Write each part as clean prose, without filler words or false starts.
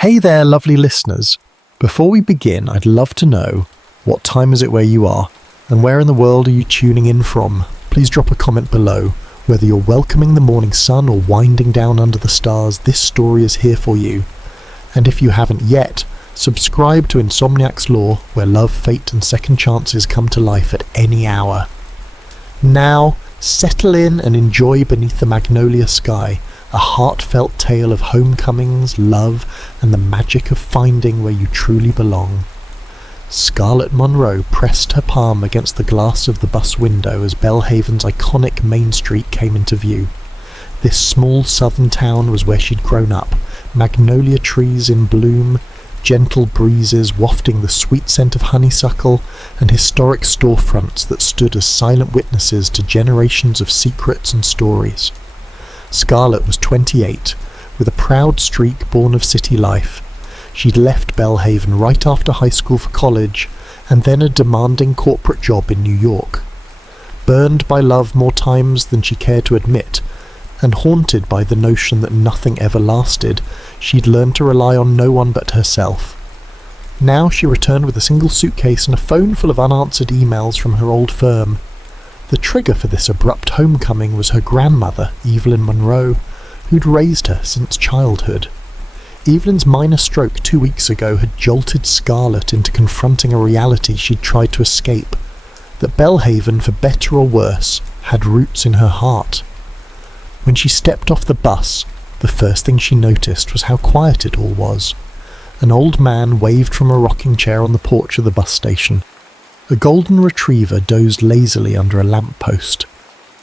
Hey there, lovely listeners. Before we begin, I'd love to know, what time is it where you are, and where in the world are you tuning in from? Please drop a comment below. Whether you're welcoming the morning sun or winding down under the stars, this story is here for you. And if you haven't yet, subscribe to Insomniac's Law, where love, fate and second chances come to life at any hour. Now, settle in and enjoy Beneath the Magnolia Sky, a heartfelt tale of homecomings, love, and the magic of finding where you truly belong. Scarlett Monroe pressed her palm against the glass of the bus window as Belhaven's iconic Main Street came into view. This small southern town was where she'd grown up, magnolia trees in bloom, gentle breezes wafting the sweet scent of honeysuckle, and historic storefronts that stood as silent witnesses to generations of secrets and stories. Scarlett was 28, with a proud streak born of city life. She'd left Belhaven right after high school for college, and then a demanding corporate job in New York. Burned by love more times than she cared to admit, and haunted by the notion that nothing ever lasted, she'd learned to rely on no one but herself. Now she returned with a single suitcase and a phone full of unanswered emails from her old firm. The trigger for this abrupt homecoming was her grandmother, Evelyn Monroe, who'd raised her since childhood. Evelyn's minor stroke 2 weeks ago had jolted Scarlett into confronting a reality she'd tried to escape, that Belhaven, for better or worse, had roots in her heart. When she stepped off the bus, the first thing she noticed was how quiet it all was. An old man waved from a rocking chair on the porch of the bus station. A golden retriever dozed lazily under a lamppost.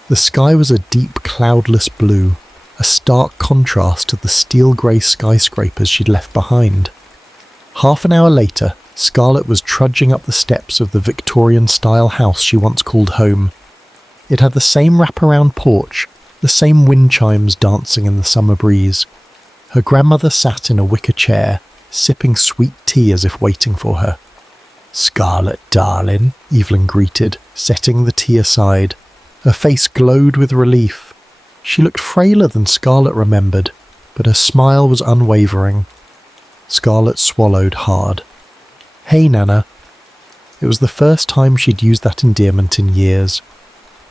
The sky was a deep, cloudless blue, a stark contrast to the steel-grey skyscrapers she'd left behind. Half an hour later, Scarlett was trudging up the steps of the Victorian-style house she once called home. It had the same wraparound porch, the same wind chimes dancing in the summer breeze. Her grandmother sat in a wicker chair, sipping sweet tea as if waiting for her. "Scarlett, darling," Evelyn greeted, setting the tea aside. Her face glowed with relief. She looked frailer than Scarlett remembered, but her smile was unwavering. Scarlett swallowed hard. "Hey, Nana." It was the first time she'd used that endearment in years.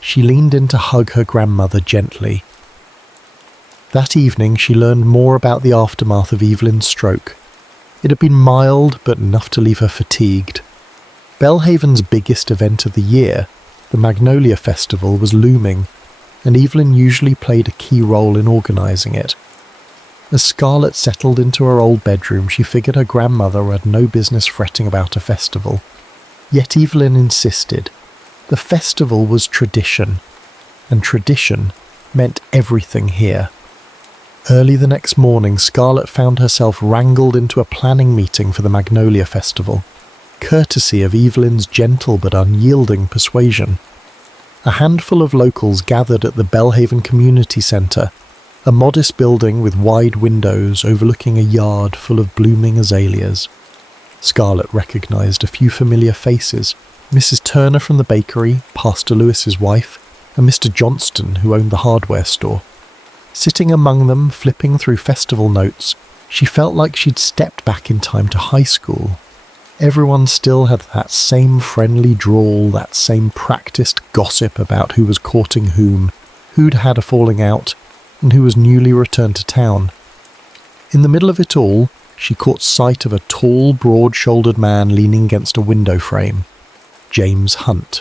She leaned in to hug her grandmother gently. That evening she learned more about the aftermath of Evelyn's stroke. It had been mild, but enough to leave her fatigued. Belhaven's biggest event of the year, the Magnolia Festival, was looming, and Evelyn usually played a key role in organising it. As Scarlett settled into her old bedroom, she figured her grandmother had no business fretting about a festival. Yet Evelyn insisted. The festival was tradition, and tradition meant everything here. Early the next morning, Scarlett found herself wrangled into a planning meeting for the Magnolia Festival, courtesy of Evelyn's gentle but unyielding persuasion. A handful of locals gathered at the Belhaven Community Centre, a modest building with wide windows overlooking a yard full of blooming azaleas. Scarlett recognised a few familiar faces: Mrs. Turner from the bakery, Pastor Lewis's wife, and Mr. Johnston, who owned the hardware store. Sitting among them, flipping through festival notes, she felt like she'd stepped back in time to high school. Everyone still had that same friendly drawl, that same practised gossip about who was courting whom, who'd had a falling out, and who was newly returned to town. In the middle of it all, she caught sight of a tall, broad-shouldered man leaning against a window frame. James Hunt.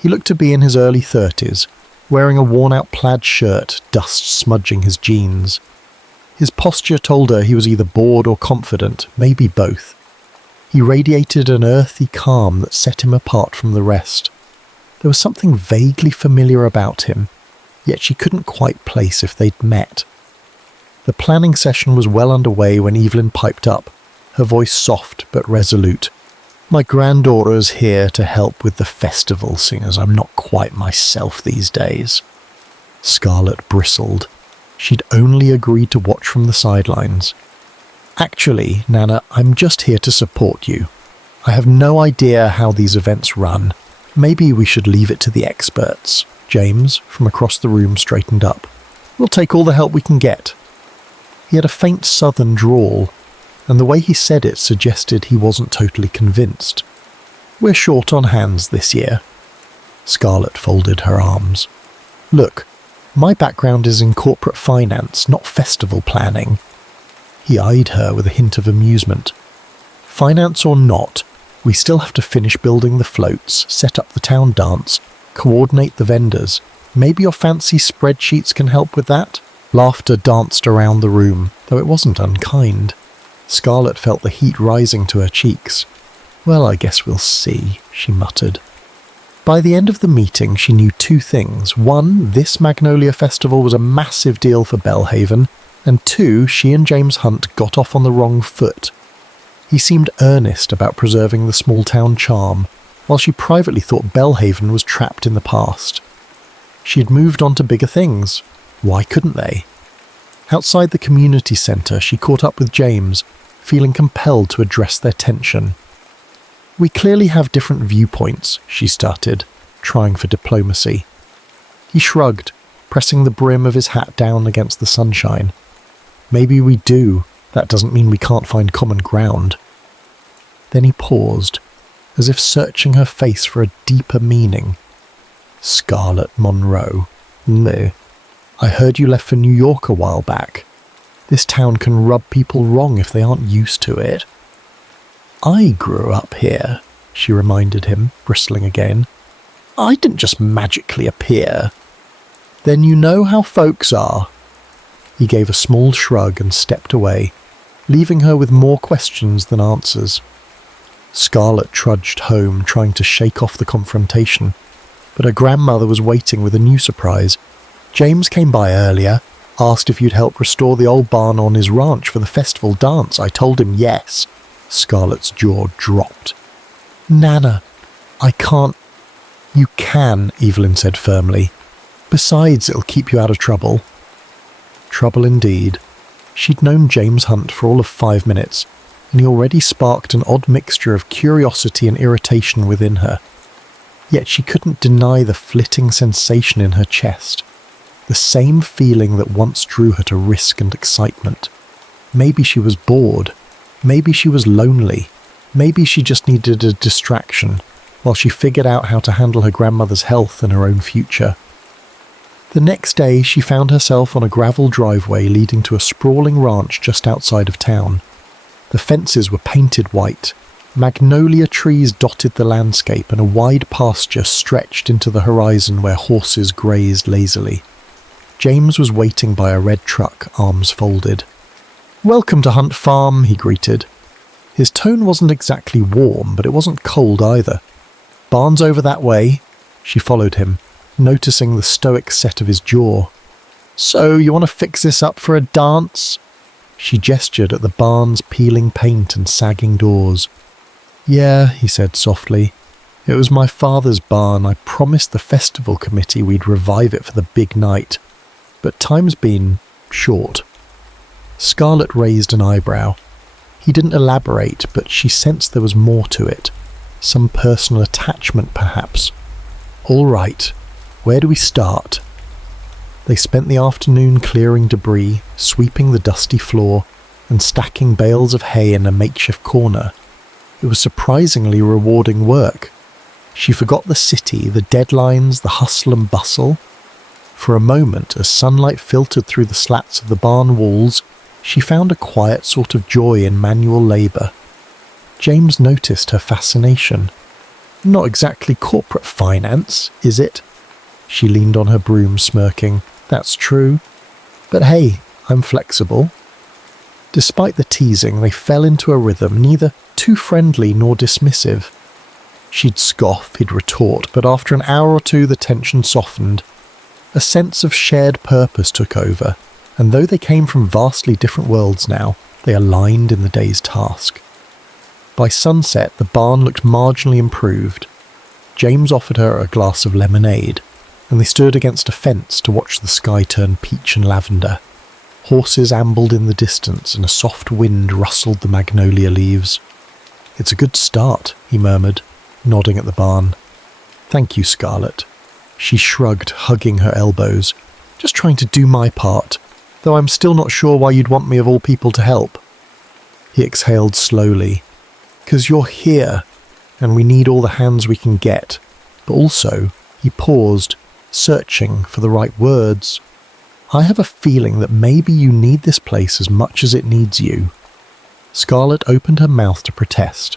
He looked to be in his early 30s, wearing a worn-out plaid shirt, dust smudging his jeans. His posture told her he was either bored or confident, maybe both. He radiated an earthy calm that set him apart from the rest. There was something vaguely familiar about him, yet she couldn't quite place if they'd met. The planning session was well underway when Evelyn piped up, her voice soft but resolute. "My granddaughter's here to help with the festival, seeing as I'm not quite myself these days." Scarlett bristled. She'd only agreed to watch from the sidelines. "Actually, Nana, I'm just here to support you. I have no idea how these events run. Maybe we should leave it to the experts." James, from across the room, straightened up. "We'll take all the help we can get." He had a faint southern drawl, and the way he said it suggested he wasn't totally convinced. "We're short on hands this year." Scarlett folded her arms. "Look, my background is in corporate finance, not festival planning." He eyed her with a hint of amusement. "Finance or not, we still have to finish building the floats, set up the town dance, coordinate the vendors. Maybe your fancy spreadsheets can help with that?" Laughter danced around the room, though it wasn't unkind. Scarlett felt the heat rising to her cheeks. "Well, I guess we'll see," she muttered. By the end of the meeting, she knew two things. One, this Magnolia Festival was a massive deal for Belhaven, and two, she and James Hunt got off on the wrong foot. He seemed earnest about preserving the small-town charm, while she privately thought Belhaven was trapped in the past. She had moved on to bigger things. Why couldn't they? Outside the community centre, she caught up with James, feeling compelled to address their tension. "We clearly have different viewpoints," she started, trying for diplomacy. He shrugged, pressing the brim of his hat down against the sunshine. "Maybe we do. That doesn't mean we can't find common ground." Then he paused, as if searching her face for a deeper meaning. "Scarlett Monroe. No. I heard you left for New York a while back. This town can rub people wrong if they aren't used to it." "I grew up here," she reminded him, bristling again. "I didn't just magically appear." "Then you know how folks are." He gave a small shrug and stepped away, leaving her with more questions than answers. Scarlett trudged home, trying to shake off the confrontation, but her grandmother was waiting with a new surprise. "James came by earlier, asked if you'd help restore the old barn on his ranch for the festival dance. I told him yes." Scarlett's jaw dropped. "Nana, I can't." "You can," Evelyn said firmly. "Besides, it'll keep you out of trouble." Trouble indeed. She'd known James Hunt for all of 5 minutes, and he already sparked an odd mixture of curiosity and irritation within her. Yet she couldn't deny the flitting sensation in her chest, the same feeling that once drew her to risk and excitement. Maybe she was bored. Maybe she was lonely. Maybe she just needed a distraction, while she figured out how to handle her grandmother's health and her own future. The next day, she found herself on a gravel driveway leading to a sprawling ranch just outside of town. The fences were painted white. Magnolia trees dotted the landscape, and a wide pasture stretched into the horizon where horses grazed lazily. James was waiting by a red truck, arms folded. "Welcome to Hunt Farm," he greeted. His tone wasn't exactly warm, but it wasn't cold either. "Barn's over that way." She followed him, noticing the stoic set of his jaw. "So, you want to fix this up for a dance?" She gestured at the barn's peeling paint and sagging doors. "Yeah," he said softly. "It was my father's barn. I promised the festival committee we'd revive it for the big night. But time's been short." Scarlett raised an eyebrow. He didn't elaborate, but she sensed there was more to it. Some personal attachment, perhaps. "All right. Where do we start?" They spent the afternoon clearing debris, sweeping the dusty floor, and stacking bales of hay in a makeshift corner. It was surprisingly rewarding work. She forgot the city, the deadlines, the hustle and bustle. For a moment, as sunlight filtered through the slats of the barn walls, she found a quiet sort of joy in manual labour. James noticed her fascination. "Not exactly corporate finance, is it?" She leaned on her broom, smirking. "That's true. But hey, I'm flexible." Despite the teasing, they fell into a rhythm, neither too friendly nor dismissive. She'd scoff, he'd retort, but after an hour or two the tension softened. A sense of shared purpose took over, and though they came from vastly different worlds now, they aligned in the day's task. By sunset, the barn looked marginally improved. James offered her a glass of lemonade, and they stood against a fence to watch the sky turn peach and lavender. Horses ambled in the distance, and a soft wind rustled the magnolia leaves. "It's a good start," he murmured, nodding at the barn. "Thank you, Scarlett." She shrugged, hugging her elbows. "Just trying to do my part, though I'm still not sure why you'd want me of all people to help." He exhaled slowly. "'Cause you're here, and we need all the hands we can get. But also," he paused, searching for the right words, "I have a feeling that maybe you need this place as much as it needs you." Scarlett opened her mouth to protest,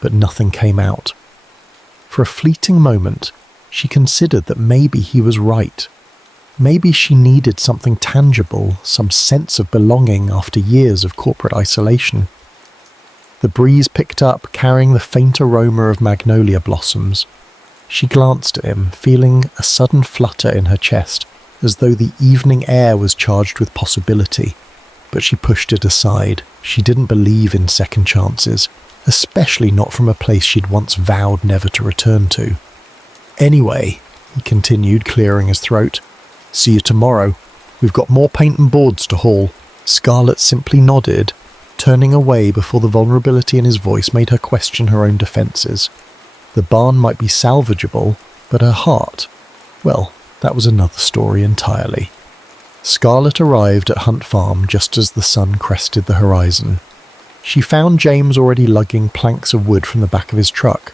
but nothing came out. For a fleeting moment, she considered that maybe he was right. Maybe she needed something tangible, some sense of belonging after years of corporate isolation. The breeze picked up, carrying the faint aroma of magnolia blossoms. She glanced at him, feeling a sudden flutter in her chest, as though the evening air was charged with possibility. But she pushed it aside. She didn't believe in second chances, especially not from a place she'd once vowed never to return to. "Anyway," he continued, clearing his throat, "see you tomorrow. We've got more paint and boards to haul." Scarlett simply nodded, turning away before the vulnerability in his voice made her question her own defences. The barn might be salvageable, but her heart, well, that was another story entirely. Scarlett arrived at Hunt Farm just as the sun crested the horizon. She found James already lugging planks of wood from the back of his truck.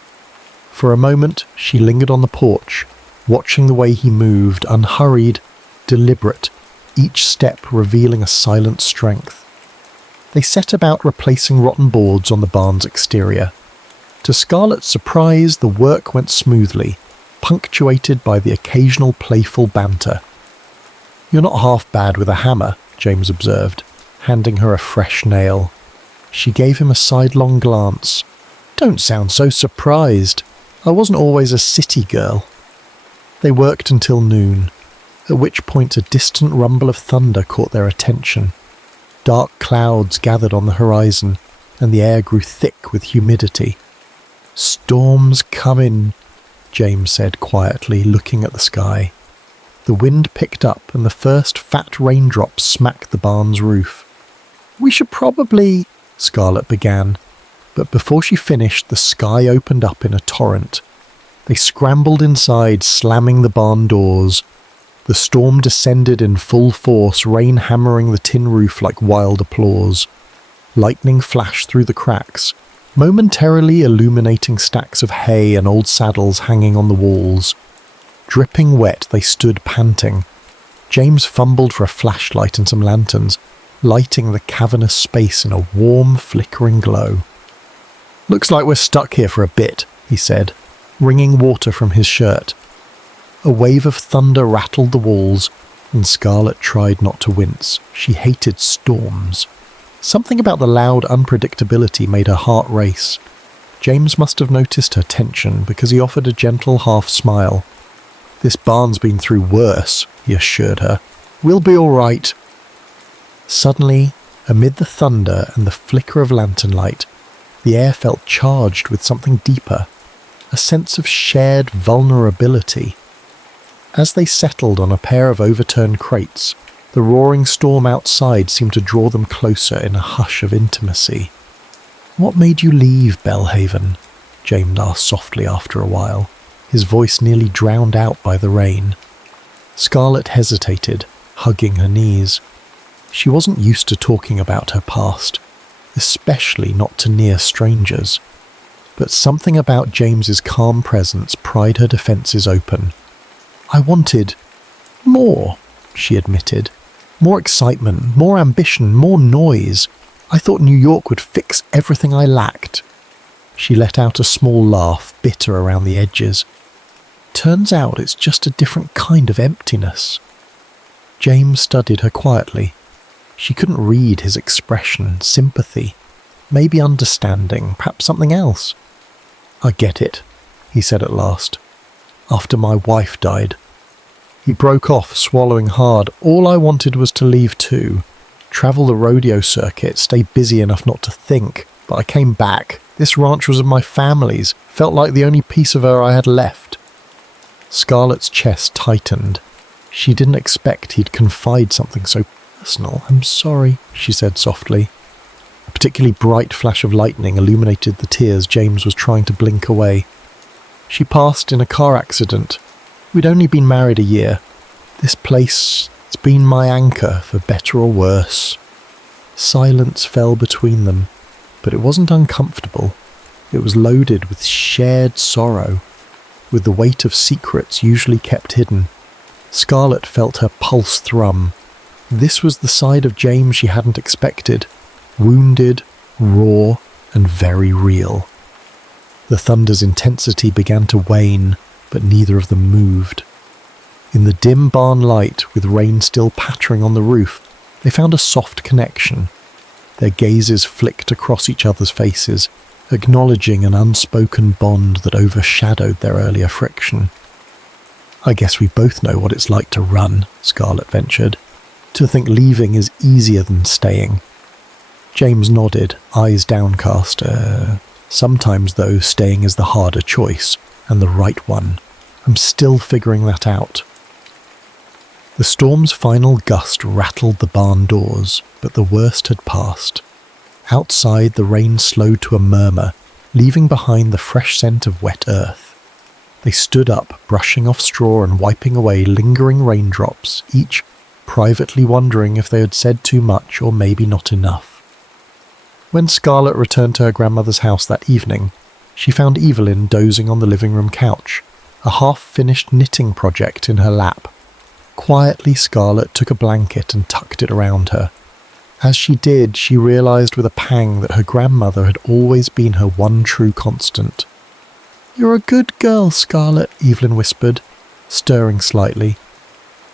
For a moment, she lingered on the porch, watching the way he moved, unhurried, deliberate, each step revealing a silent strength. They set about replacing rotten boards on the barn's exterior. To Scarlett's surprise, the work went smoothly, punctuated by the occasional playful banter. "You're not half bad with a hammer," James observed, handing her a fresh nail. She gave him a sidelong glance. "Don't sound so surprised. I wasn't always a city girl." They worked until noon, at which point a distant rumble of thunder caught their attention. Dark clouds gathered on the horizon, and the air grew thick with humidity. "Storm's coming," James said quietly, looking at the sky. The wind picked up, and the first fat raindrops smacked the barn's roof. "We should probably," Scarlett began, but before she finished, the sky opened up in a torrent. They scrambled inside, slamming the barn doors. The storm descended in full force, rain hammering the tin roof like wild applause. Lightning flashed through the cracks, momentarily illuminating stacks of hay and old saddles hanging on the walls. Dripping wet, they stood panting. James fumbled for a flashlight and some lanterns, lighting the cavernous space in a warm, flickering glow. "Looks like we're stuck here for a bit," he said, wringing water from his shirt. A wave of thunder rattled the walls, and Scarlett tried not to wince. She hated storms. Something about the loud unpredictability made her heart race. James must have noticed her tension because he offered a gentle half smile. "This barn's been through worse," he assured her. "We'll be all right." Suddenly, amid the thunder and the flicker of lantern light, the air felt charged with something deeper, a sense of shared vulnerability. As they settled on a pair of overturned crates, the roaring storm outside seemed to draw them closer in a hush of intimacy. "What made you leave Belhaven?" James asked softly after a while, his voice nearly drowned out by the rain. Scarlett hesitated, hugging her knees. She wasn't used to talking about her past, especially not to near strangers. But something about James's calm presence pried her defences open. "I wanted more," she admitted. "More excitement, more ambition, more noise. I thought New York would fix everything I lacked." She let out a small laugh, bitter around the edges. "Turns out it's just a different kind of emptiness." James studied her quietly. She couldn't read his expression, sympathy, maybe understanding, perhaps something else. "I get it," he said at last. "After my wife died." He broke off, swallowing hard. "All I wanted was to leave too. Travel the rodeo circuit, stay busy enough not to think. But I came back. This ranch was of my family's. Felt like the only piece of her I had left." Scarlett's chest tightened. She didn't expect he'd confide something so personal. "I'm sorry," she said softly. A particularly bright flash of lightning illuminated the tears James was trying to blink away. "She passed in a car accident. We'd only been married a year. This place, it's been my anchor, for better or worse." Silence fell between them. but it wasn't uncomfortable. It was loaded with shared sorrow, with the weight of secrets usually kept hidden. Scarlett felt her pulse thrum. This was the side of James she hadn't expected, wounded, raw, and very real. The thunder's intensity began to wane, but neither of them moved. In the dim barn light, with rain still pattering on the roof, they found a soft connection. Their gazes flicked across each other's faces, acknowledging an unspoken bond that overshadowed their earlier friction. "I guess we both know what it's like to run," Scarlett ventured. "To think leaving is easier than staying." James nodded, eyes downcast. Sometimes, though, staying is the harder choice, and the right one. I'm still figuring that out." The storm's final gust rattled the barn doors, but the worst had passed. Outside, the rain slowed to a murmur, leaving behind the fresh scent of wet earth. They stood up, brushing off straw and wiping away lingering raindrops, each privately wondering if they had said too much or maybe not enough. When Scarlett returned to her grandmother's house that evening, she found Evelyn dozing on the living room couch, a half-finished knitting project in her lap. Quietly, Scarlett took a blanket and tucked it around her. As she did, she realised with a pang that her grandmother had always been her one true constant. "You're a good girl, Scarlett," Evelyn whispered, stirring slightly.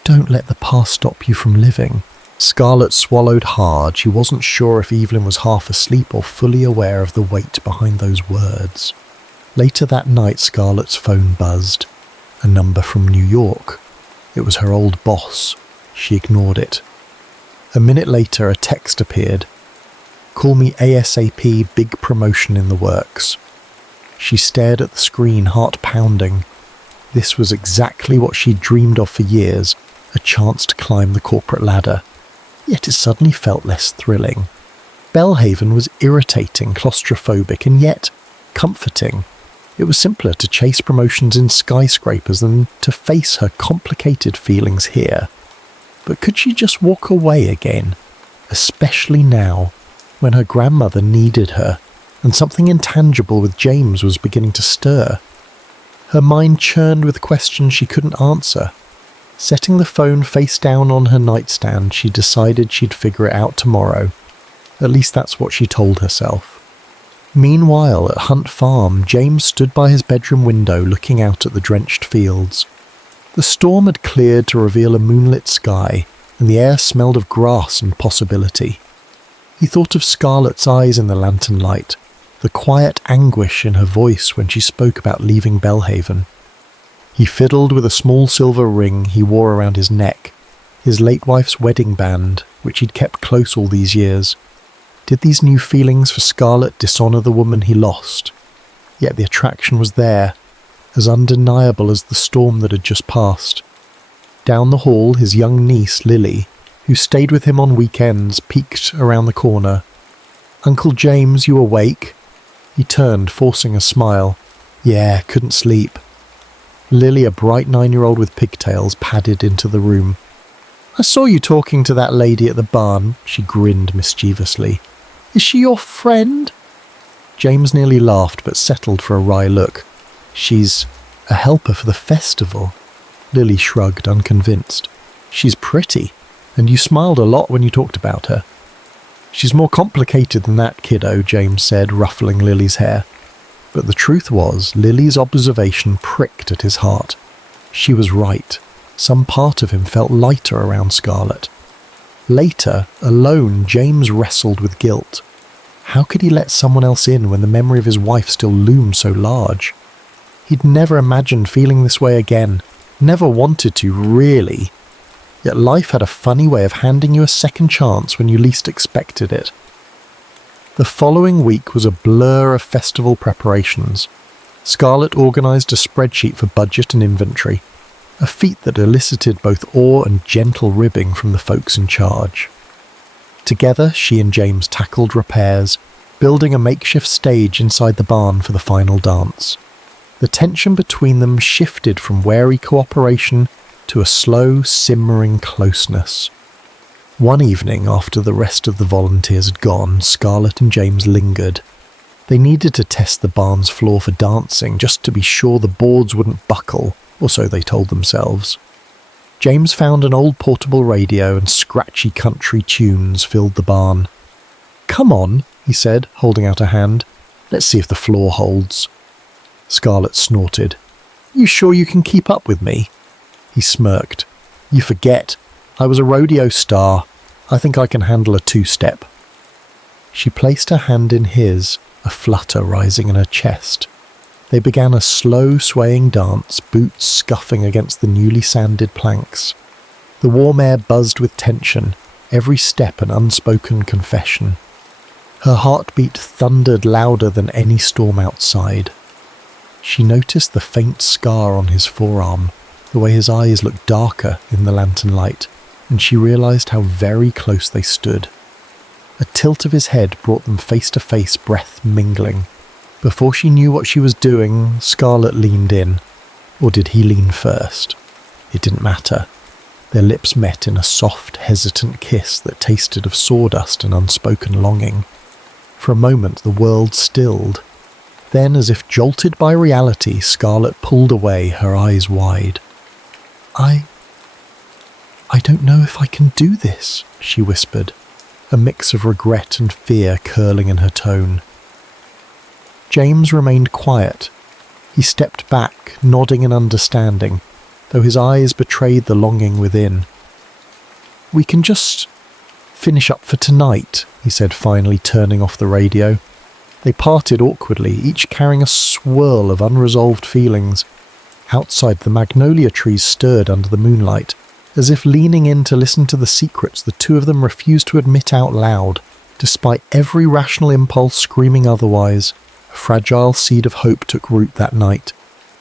"Don't let the past stop you from living." Scarlett swallowed hard. She wasn't sure if Evelyn was half asleep or fully aware of the weight behind those words. Later that night, Scarlett's phone buzzed. A number from New York. It was her old boss. She ignored it. A minute later, a text appeared. "Call me ASAP, big promotion in the works." She stared at the screen, heart pounding. This was exactly what she'd dreamed of for years, a chance to climb the corporate ladder. Yet it suddenly felt less thrilling. Belhaven was irritating, claustrophobic, and yet comforting. It was simpler to chase promotions in skyscrapers than to face her complicated feelings here. But could she just walk away again? Especially now, when her grandmother needed her, and something intangible with James was beginning to stir. Her mind churned with questions she couldn't answer. Setting the phone face down on her nightstand, she decided she'd figure it out tomorrow. At least that's what she told herself. Meanwhile, at Hunt Farm, James stood by his bedroom window looking out at the drenched fields. The storm had cleared to reveal a moonlit sky, and the air smelled of grass and possibility. He thought of Scarlett's eyes in the lantern light, the quiet anguish in her voice when she spoke about leaving Belhaven. He fiddled with a small silver ring he wore around his neck, his late wife's wedding band, which he'd kept close all these years. Did these new feelings for Scarlett dishonour the woman he lost? Yet the attraction was there, as undeniable as the storm that had just passed. Down the hall, his young niece, Lily, who stayed with him on weekends, peeked around the corner. "Uncle James, you awake?" He turned, forcing a smile. "Yeah, couldn't sleep." Lily, a bright 9-year-old with pigtails, padded into the room. "I saw you talking to that lady at the barn," she grinned mischievously. "Is she your friend?" James nearly laughed, but settled for a wry look. "She's a helper for the festival." Lily shrugged, unconvinced. "She's pretty, and you smiled a lot when you talked about her." "She's more complicated than that, kiddo," James said, ruffling Lily's hair. But the truth was, Lily's observation pricked at his heart. She was right. Some part of him felt lighter around Scarlett. Later, alone, James wrestled with guilt. How could he let someone else in when the memory of his wife still loomed so large? He'd never imagined feeling this way again, never wanted to, really. Yet life had a funny way of handing you a second chance when you least expected it. The following week was a blur of festival preparations. Scarlett organised a spreadsheet for budget and inventory, a feat that elicited both awe and gentle ribbing from the folks in charge. Together, she and James tackled repairs, building a makeshift stage inside the barn for the final dance. The tension between them shifted from wary cooperation to a slow, simmering closeness. One evening, after the rest of the volunteers had gone, Scarlett and James lingered. They needed to test the barn's floor for dancing, just to be sure the boards wouldn't buckle, or so they told themselves. James found an old portable radio and scratchy country tunes filled the barn. "Come on," he said, holding out a hand. "Let's see if the floor holds." Scarlett snorted. "You sure you can keep up with me?" He smirked. "You forget. I was a rodeo star. I think I can handle a two-step." She placed her hand in his, a flutter rising in her chest. They began a slow swaying dance, boots scuffing against the newly sanded planks. The warm air buzzed with tension, every step an unspoken confession. Her heartbeat thundered louder than any storm outside. She noticed the faint scar on his forearm, the way his eyes looked darker in the lantern light, and she realized how very close they stood. A tilt of his head brought them face to face, breath mingling. Before she knew what she was doing, Scarlett leaned in. Or did he lean first? It didn't matter. Their lips met in a soft, hesitant kiss that tasted of sawdust and unspoken longing. For a moment the world stilled. Then, as if jolted by reality, Scarlett pulled away, her eyes wide. I don't know if I can do this," she whispered, a mix of regret and fear curling in her tone. James remained quiet. He stepped back, nodding in understanding, though his eyes betrayed the longing within. "We can just finish up for tonight," he said, finally turning off the radio. They parted awkwardly, each carrying a swirl of unresolved feelings. Outside, the magnolia trees stirred under the moonlight, as if leaning in to listen to the secrets the two of them refused to admit out loud, despite every rational impulse screaming otherwise. A fragile seed of hope took root that night,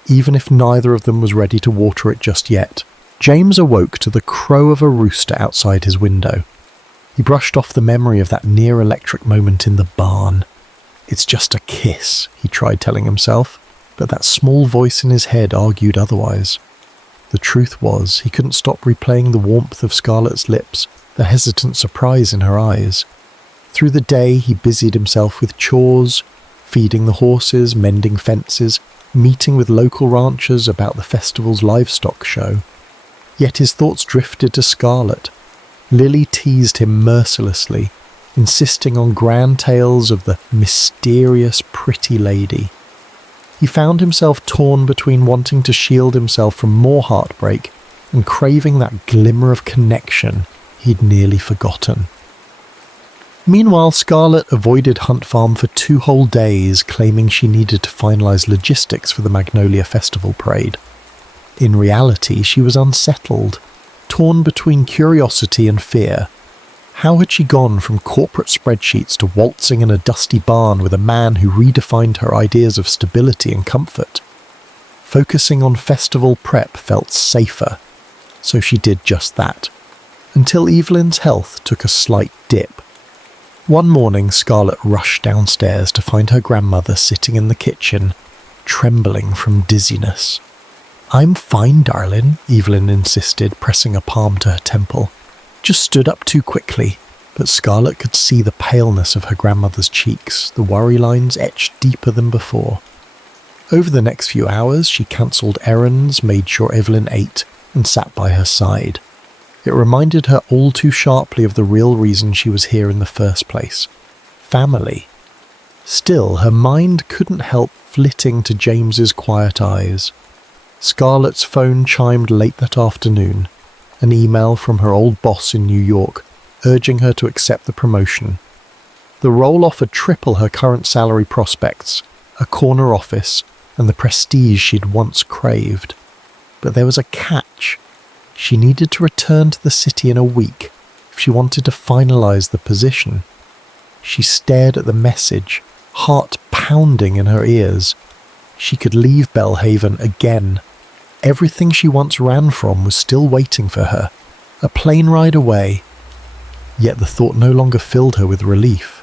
even if neither of them was ready to water it just yet. James awoke to the crow of a rooster outside his window. He brushed off the memory of that near-electric moment in the barn. "It's just a kiss," he tried telling himself, but that small voice in his head argued otherwise. The truth was, he couldn't stop replaying the warmth of Scarlett's lips, the hesitant surprise in her eyes. Through the day, he busied himself with chores, feeding the horses, mending fences, meeting with local ranchers about the festival's livestock show. Yet his thoughts drifted to Scarlett. Lily teased him mercilessly, insisting on grand tales of the mysterious pretty lady. He found himself torn between wanting to shield himself from more heartbreak and craving that glimmer of connection he'd nearly forgotten. Meanwhile, Scarlett avoided Hunt Farm for 2 whole days, claiming she needed to finalize logistics for the Magnolia Festival parade. In reality, she was unsettled, torn between curiosity and fear. How had she gone from corporate spreadsheets to waltzing in a dusty barn with a man who redefined her ideas of stability and comfort? Focusing on festival prep felt safer, so she did just that, until Evelyn's health took a slight dip. One morning, Scarlett rushed downstairs to find her grandmother sitting in the kitchen, trembling from dizziness. "I'm fine, darling," Evelyn insisted, pressing a palm to her temple. "Just stood up too quickly," but Scarlett could see the paleness of her grandmother's cheeks, the worry lines etched deeper than before. Over the next few hours, she cancelled errands, made sure Evelyn ate, and sat by her side. It reminded her all too sharply of the real reason she was here in the first place: family. Still, her mind couldn't help flitting to James's quiet eyes. Scarlett's phone chimed late that afternoon, an email from her old boss in New York, urging her to accept the promotion. The role offered triple her current salary prospects, a corner office, and the prestige she'd once craved. But there was a catch. She needed to return to the city in a week if she wanted to finalize the position. She stared at the message, heart pounding in her ears. She could leave Belhaven again. Everything she once ran from was still waiting for her, a plane ride away. Yet the thought no longer filled her with relief.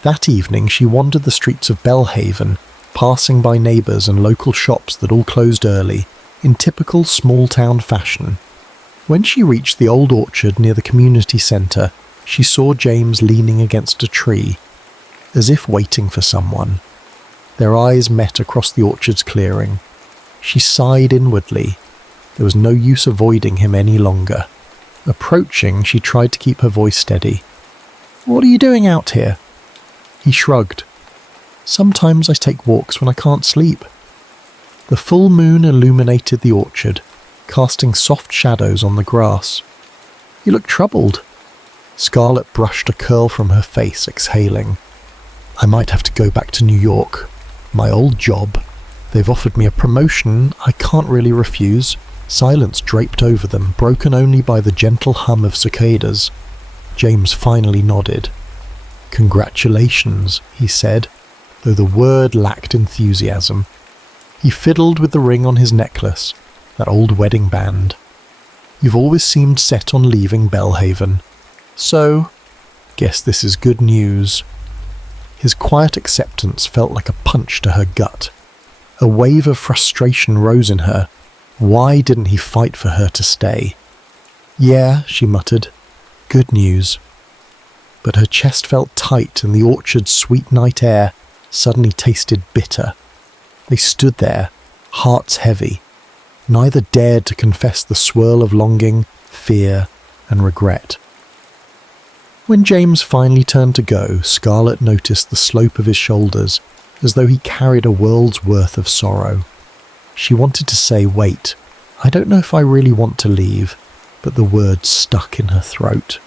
That evening she wandered the streets of Belhaven, passing by neighbours and local shops that all closed early, in typical small-town fashion. When she reached the old orchard near the community centre, she saw James leaning against a tree, as if waiting for someone. Their eyes met across the orchard's clearing. She sighed inwardly. There was no use avoiding him any longer. Approaching, she tried to keep her voice steady. "What are you doing out here?" He shrugged. "Sometimes I take walks when I can't sleep." The full moon illuminated the orchard, casting soft shadows on the grass. "You look troubled." Scarlett brushed a curl from her face, exhaling. "I might have to go back to New York. My old job. They've offered me a promotion I can't really refuse." Silence draped over them, broken only by the gentle hum of cicadas. James finally nodded. "Congratulations," he said, though the word lacked enthusiasm. He fiddled with the ring on his necklace, that old wedding band. "You've always seemed set on leaving Belhaven. So, guess this is good news." His quiet acceptance felt like a punch to her gut. A wave of frustration rose in her. Why didn't he fight for her to stay? "Yeah," she muttered. "Good news." But her chest felt tight and the orchard's sweet night air suddenly tasted bitter. They stood there, hearts heavy. Neither dared to confess the swirl of longing, fear, and regret. When James finally turned to go, Scarlett noticed the slope of his shoulders, as though he carried a world's worth of sorrow. She wanted to say, "Wait, I don't know if I really want to leave," but the words stuck in her throat.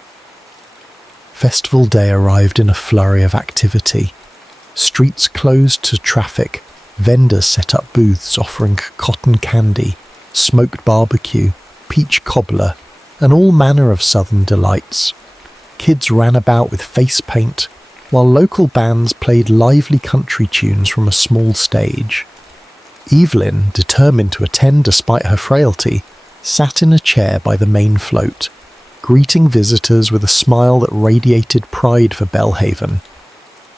Festival day arrived in a flurry of activity. Streets closed to traffic, vendors set up booths offering cotton candy, smoked barbecue, peach cobbler, and all manner of southern delights. Kids ran about with face paint, while local bands played lively country tunes from a small stage. Evelyn, determined to attend despite her frailty, sat in a chair by the main float, greeting visitors with a smile that radiated pride for Belhaven.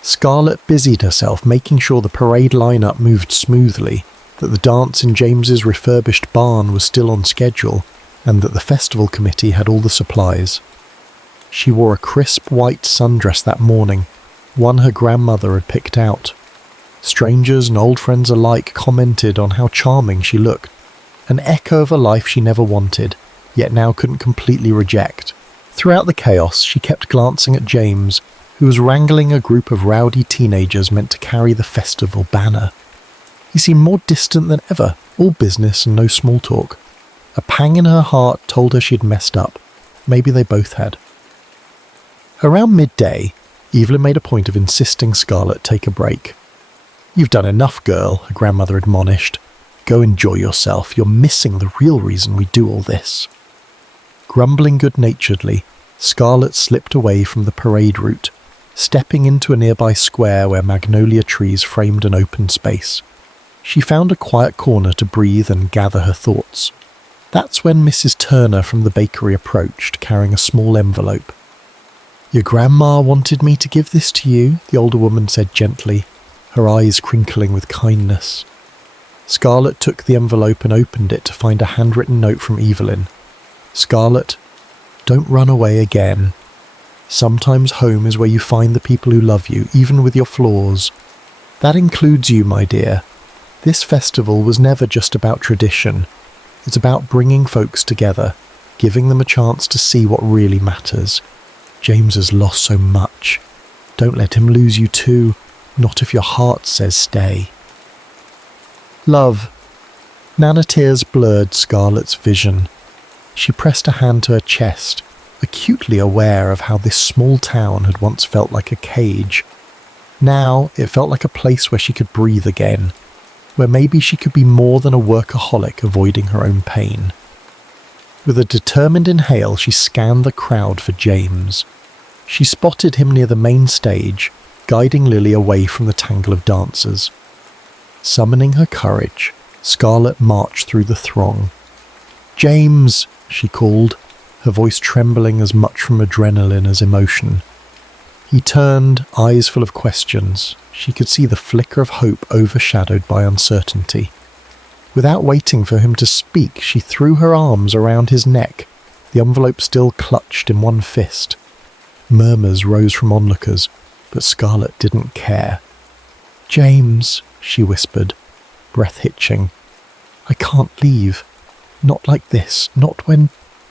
Scarlett busied herself making sure the parade lineup moved smoothly, that the dance in James's refurbished barn was still on schedule, and that the festival committee had all the supplies. She wore a crisp white sundress that morning, one her grandmother had picked out. Strangers and old friends alike commented on how charming she looked, an echo of a life she never wanted, yet now couldn't completely reject. Throughout the chaos, she kept glancing at James, who was wrangling a group of rowdy teenagers meant to carry the festival banner. He seemed more distant than ever, all business and no small talk. A pang in her heart told her she'd messed up. Maybe they both had. Around midday, Evelyn made a point of insisting Scarlett take a break. "You've done enough, girl," her grandmother admonished. "Go enjoy yourself. You're missing the real reason we do all this." Grumbling good-naturedly, Scarlett slipped away from the parade route, stepping into a nearby square where magnolia trees framed an open space. She found a quiet corner to breathe and gather her thoughts. That's when Mrs. Turner from the bakery approached, carrying a small envelope. "Your grandma wanted me to give this to you," the older woman said gently, her eyes crinkling with kindness. Scarlett took the envelope and opened it to find a handwritten note from Evelyn. "Scarlett, don't run away again. Sometimes home is where you find the people who love you, even with your flaws. That includes you, my dear. This festival was never just about tradition. It's about bringing folks together, giving them a chance to see what really matters. James has lost so much. Don't let him lose you too, not if your heart says stay. Love." Nana tears blurred Scarlett's vision. She pressed a hand to her chest, acutely aware of how this small town had once felt like a cage. Now it felt like a place where she could breathe again, where maybe she could be more than a workaholic avoiding her own pain. With a determined inhale, she scanned the crowd for James. She spotted him near the main stage, guiding Lily away from the tangle of dancers. Summoning her courage, Scarlett marched through the throng. "James!" she called, her voice trembling as much from adrenaline as emotion. He turned, eyes full of questions. She could see the flicker of hope overshadowed by uncertainty. Without waiting for him to speak, she threw her arms around his neck, the envelope still clutched in one fist. Murmurs rose from onlookers, but Scarlett didn't care. "James," she whispered, breath hitching. "I can't leave. Not like this. Not when...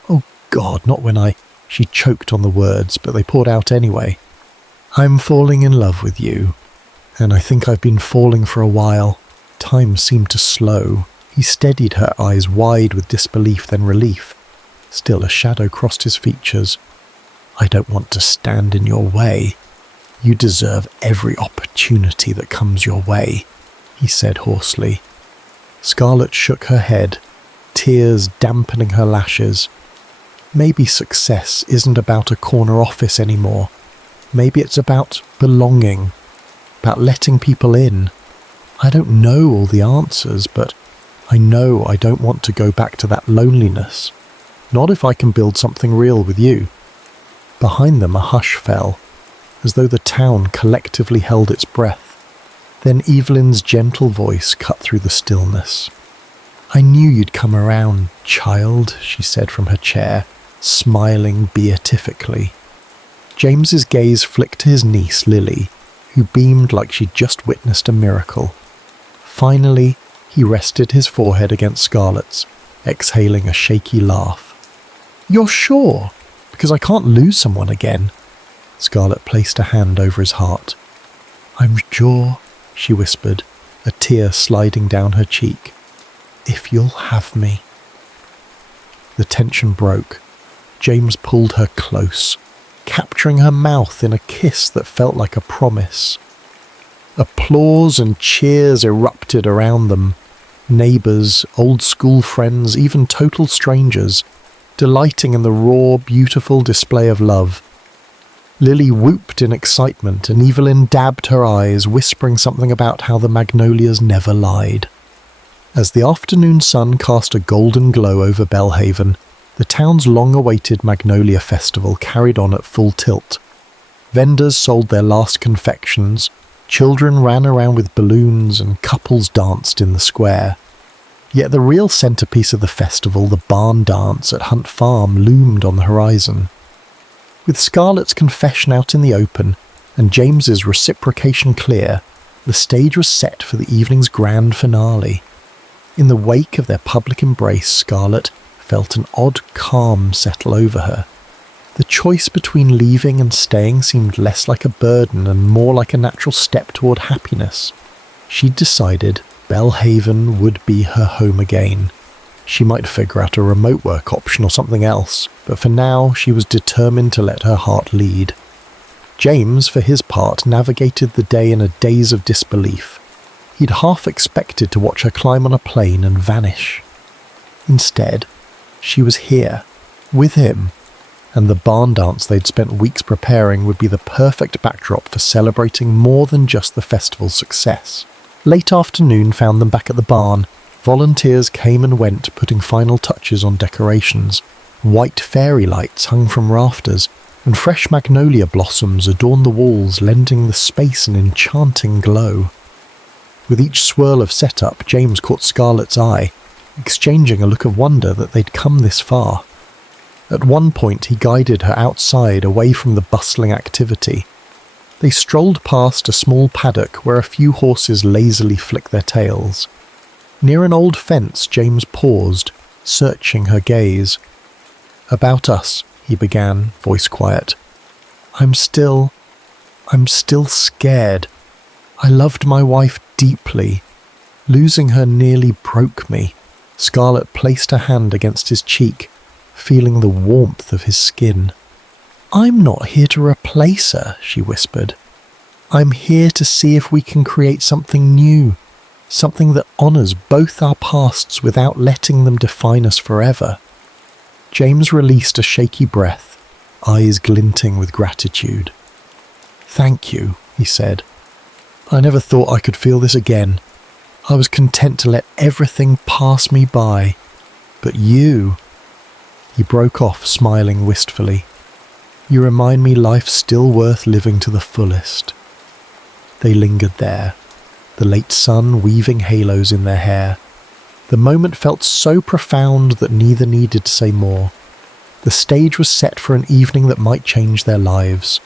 Oh God, not when I..." She choked on the words, but they poured out anyway. "I'm falling in love with you. And I think I've been falling for a while." Time seemed to slow. He steadied her eyes wide with disbelief, then relief. Still a shadow crossed his features. "I don't want to stand in your way. You deserve every opportunity that comes your way," he said hoarsely. Scarlett shook her head, tears dampening her lashes. Maybe success isn't about a corner office anymore. Maybe it's about belonging, about letting people in. I don't know all the answers, but I know I don't want to go back to that loneliness. Not if I can build something real with you. Behind them a hush fell, as though the town collectively held its breath. Then Evelyn's gentle voice cut through the stillness. "I knew you'd come around, child," she said from her chair, smiling beatifically. James's gaze flicked to his niece, Lily, who beamed like she'd just witnessed a miracle. Finally, he rested his forehead against Scarlett's, exhaling a shaky laugh. "You're sure? Because I can't lose someone again." Scarlett placed a hand over his heart. "I'm sure," she whispered, a tear sliding down her cheek. "If you'll have me." The tension broke. James pulled her close, capturing her mouth in a kiss that felt like a promise. Applause and cheers erupted around them. Neighbours, old school friends, even total strangers, delighting in the raw, beautiful display of love. Lily whooped in excitement, and Evelyn dabbed her eyes, whispering something about how the magnolias never lied. As the afternoon sun cast a golden glow over Belhaven, the town's long-awaited Magnolia Festival carried on at full tilt. Vendors sold their last confections, children ran around with balloons, and couples danced in the square. Yet the real centrepiece of the festival, the barn dance at Hunt Farm, loomed on the horizon. With Scarlett's confession out in the open, and James's reciprocation clear, the stage was set for the evening's grand finale. In the wake of their public embrace, Scarlett felt an odd calm settle over her. The choice between leaving and staying seemed less like a burden and more like a natural step toward happiness. She'd decided Belhaven would be her home again. She might figure out a remote work option or something else, but for now she was determined to let her heart lead. James, for his part, navigated the day in a daze of disbelief. He'd half expected to watch her climb on a plane and vanish. Instead, she was here, with him, and the barn dance they'd spent weeks preparing would be the perfect backdrop for celebrating more than just the festival's success. Late afternoon found them back at the barn. Volunteers came and went, putting final touches on decorations. White fairy lights hung from rafters, and fresh magnolia blossoms adorned the walls, lending the space an enchanting glow. With each swirl of setup, James caught Scarlett's eye, exchanging a look of wonder that they'd come this far. At one point he guided her outside, away from the bustling activity. They strolled past a small paddock where a few horses lazily flicked their tails. Near an old fence, James paused, searching her gaze. "About us," he began, voice quiet. I'm still scared. I loved my wife deeply. Losing her nearly broke me." Scarlett placed her hand against his cheek, feeling the warmth of his skin. "I'm not here to replace her," she whispered. "I'm here to see if we can create something new, something that honours both our pasts without letting them define us forever." James released a shaky breath, eyes glinting with gratitude. "Thank you," he said. "I never thought I could feel this again. I was content to let everything pass me by. But you..." He broke off, smiling wistfully. "You remind me life's still worth living to the fullest." They lingered there, the late sun weaving halos in their hair. The moment felt so profound that neither needed to say more. The stage was set for an evening that might change their lives.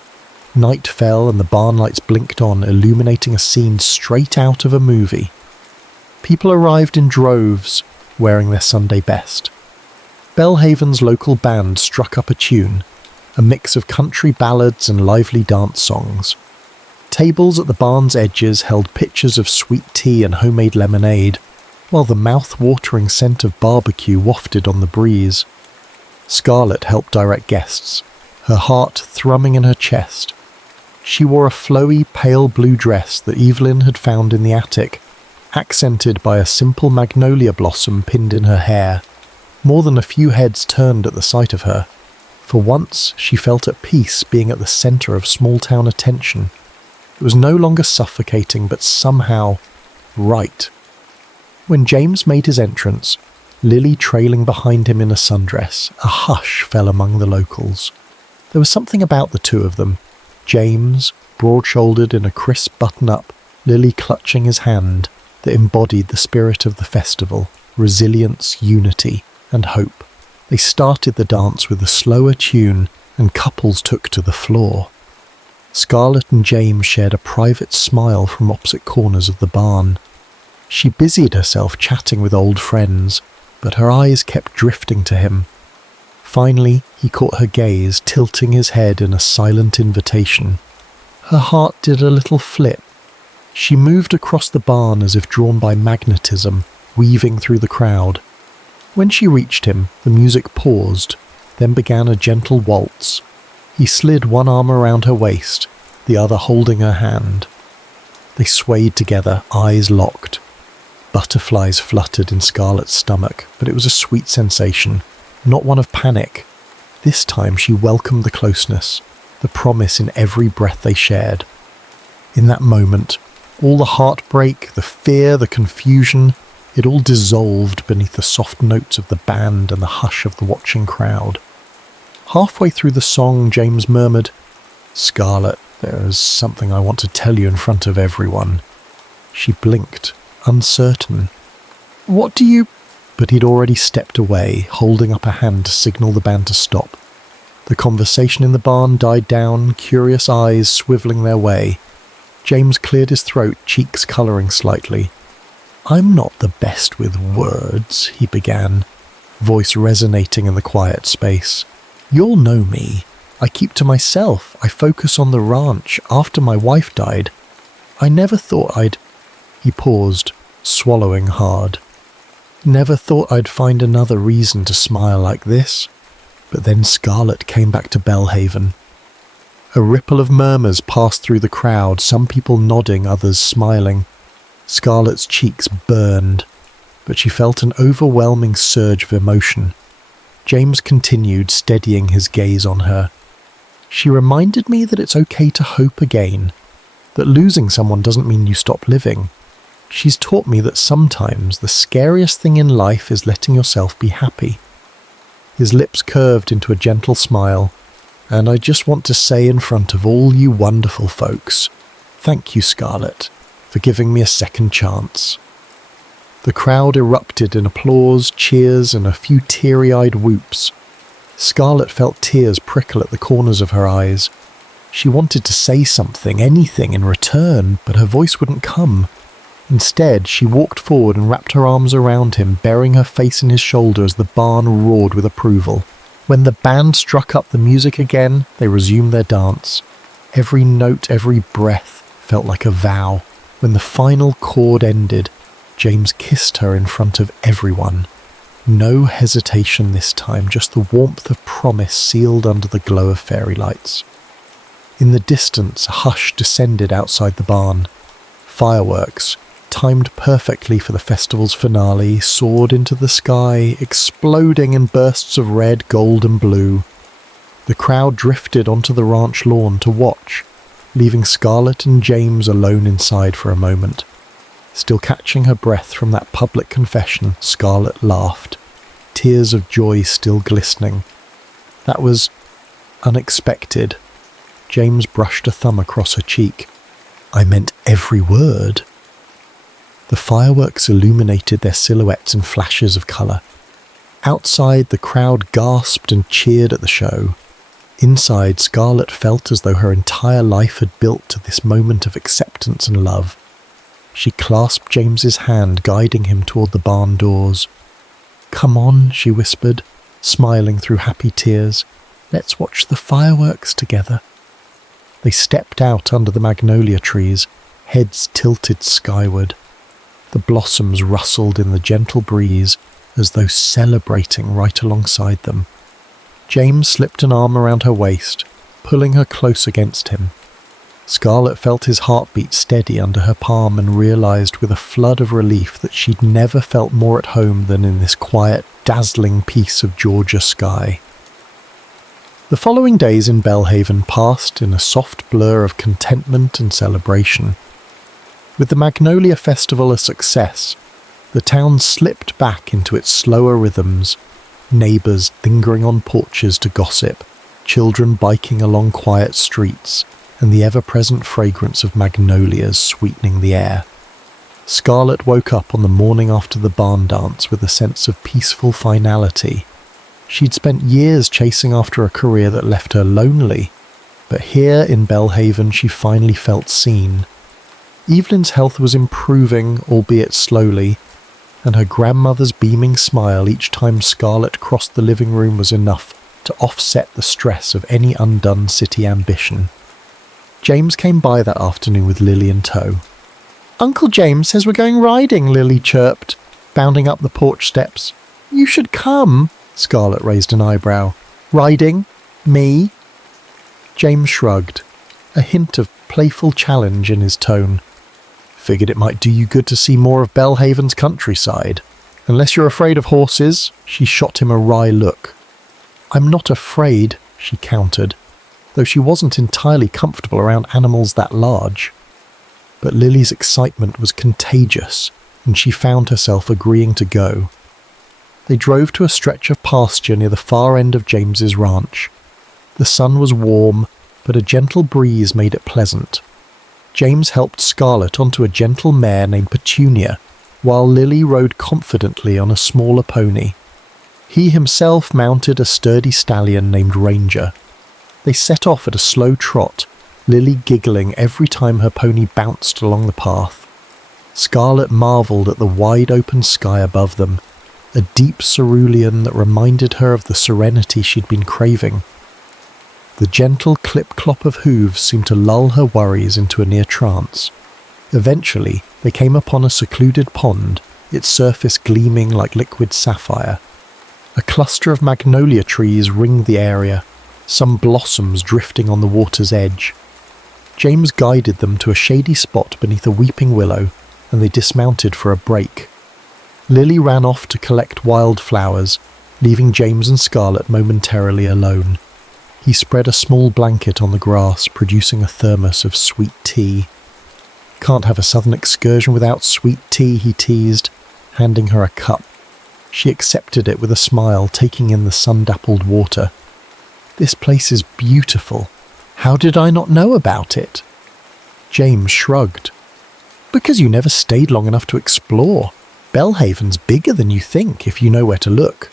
Night fell and the barn lights blinked on, illuminating a scene straight out of a movie. People arrived in droves, wearing their Sunday best. Belhaven's local band struck up a tune, a mix of country ballads and lively dance songs. Tables at the barn's edges held pitchers of sweet tea and homemade lemonade, while the mouth-watering scent of barbecue wafted on the breeze. Scarlett helped direct guests, her heart thrumming in her chest. She wore a flowy, pale blue dress that Evelyn had found in the attic, accented by a simple magnolia blossom pinned in her hair. More than a few heads turned at the sight of her. For once, she felt at peace being at the centre of small-town attention. It was no longer suffocating, but somehow right. When James made his entrance, Lily trailing behind him in a sundress, a hush fell among the locals. There was something about the two of them. James, broad-shouldered in a crisp button-up, Lily clutching his hand, that embodied the spirit of the festival, resilience, unity, and hope. They started the dance with a slower tune, and couples took to the floor. Scarlett and James shared a private smile from opposite corners of the barn. She busied herself chatting with old friends, but her eyes kept drifting to him. Finally, he caught her gaze, tilting his head in a silent invitation. Her heart did a little flip. She moved across the barn as if drawn by magnetism, weaving through the crowd. When she reached him, the music paused, then began a gentle waltz. He slid one arm around her waist, the other holding her hand. They swayed together, eyes locked. Butterflies fluttered in Scarlett's stomach, but it was a sweet sensation, not one of panic. This time she welcomed the closeness, the promise in every breath they shared. In that moment, all the heartbreak, the fear, the confusion, it all dissolved beneath the soft notes of the band and the hush of the watching crowd. Halfway through the song, James murmured, "Scarlett, there is something I want to tell you in front of everyone." She blinked, uncertain. "What do you—" But he'd already stepped away, holding up a hand to signal the band to stop. The conversation in the barn died down, curious eyes swivelling their way. James cleared his throat, cheeks colouring slightly. "I'm not the best with words," he began, voice resonating in the quiet space. "You'll know me. I keep to myself. I focus on the ranch after my wife died. I never thought I'd—" He paused, swallowing hard. "Never thought I'd find another reason to smile like this." But then Scarlett came back to Belhaven. A ripple of murmurs passed through the crowd, some people nodding, others smiling. Scarlett's cheeks burned, but she felt an overwhelming surge of emotion. James continued, steadying his gaze on her. "She reminded me that it's okay to hope again, that losing someone doesn't mean you stop living. She's taught me that sometimes the scariest thing in life is letting yourself be happy." His lips curved into a gentle smile. "And I just want to say in front of all you wonderful folks, thank you, Scarlett, for giving me a second chance." The crowd erupted in applause, cheers, and a few teary-eyed whoops. Scarlett felt tears prickle at the corners of her eyes. She wanted to say something, anything, in return, but her voice wouldn't come. Instead, she walked forward and wrapped her arms around him, burying her face in his shoulder as the barn roared with approval. When the band struck up the music again, they resumed their dance. Every note, every breath felt like a vow. When the final chord ended, James kissed her in front of everyone. No hesitation this time, just the warmth of promise sealed under the glow of fairy lights. In the distance, a hush descended outside the barn. Fireworks, timed perfectly for the festival's finale, soared into the sky, exploding in bursts of red, gold and blue. The crowd drifted onto the ranch lawn to watch, leaving Scarlett and James alone inside for a moment. Still catching her breath from that public confession, Scarlett laughed, tears of joy still glistening. "That was unexpected." James brushed a thumb across her cheek. "I meant every word." The fireworks illuminated their silhouettes in flashes of colour. Outside, the crowd gasped and cheered at the show. Inside, Scarlett felt as though her entire life had built to this moment of acceptance and love. She clasped James's hand, guiding him toward the barn doors. "Come on," she whispered, smiling through happy tears. "Let's watch the fireworks together." They stepped out under the magnolia trees, heads tilted skyward. The blossoms rustled in the gentle breeze, as though celebrating right alongside them. James slipped an arm around her waist, pulling her close against him. Scarlett felt his heartbeat steady under her palm and realised with a flood of relief that she'd never felt more at home than in this quiet, dazzling piece of Georgia sky. The following days in Belhaven passed in a soft blur of contentment and celebration. With the Magnolia Festival a success, the town slipped back into its slower rhythms, neighbours lingering on porches to gossip, children biking along quiet streets, and the ever-present fragrance of magnolias sweetening the air. Scarlett woke up on the morning after the barn dance with a sense of peaceful finality. She'd spent years chasing after a career that left her lonely, but here in Belhaven she finally felt seen. Evelyn's health was improving, albeit slowly, and her grandmother's beaming smile each time Scarlett crossed the living room was enough to offset the stress of any undone city ambition. James came by that afternoon with Lily in tow. "Uncle James says we're going riding," Lily chirped, bounding up the porch steps. "You should come." Scarlett raised an eyebrow. "Riding? Me?" James shrugged, a hint of playful challenge in his tone. "Figured it might do you good to see more of Belhaven's countryside. Unless you're afraid of horses." She shot him a wry look. "I'm not afraid," she countered, though she wasn't entirely comfortable around animals that large. But Lily's excitement was contagious, and she found herself agreeing to go. They drove to a stretch of pasture near the far end of James's ranch. The sun was warm, but a gentle breeze made it pleasant. James helped Scarlett onto a gentle mare named Petunia, while Lily rode confidently on a smaller pony. He himself mounted a sturdy stallion named Ranger. They set off at a slow trot, Lily giggling every time her pony bounced along the path. Scarlett marvelled at the wide-open sky above them, a deep cerulean that reminded her of the serenity she'd been craving. The gentle clip-clop of hooves seemed to lull her worries into a near trance. Eventually, they came upon a secluded pond, its surface gleaming like liquid sapphire. A cluster of magnolia trees ringed the area, some blossoms drifting on the water's edge. James guided them to a shady spot beneath a weeping willow, and they dismounted for a break. Lily ran off to collect wildflowers, leaving James and Scarlett momentarily alone. He spread a small blanket on the grass, producing a thermos of sweet tea. "Can't have a southern excursion without sweet tea," he teased, handing her a cup. She accepted it with a smile, taking in the sun-dappled water. "This place is beautiful. How did I not know about it?" James shrugged. "Because you never stayed long enough to explore. Belhaven's bigger than you think if you know where to look."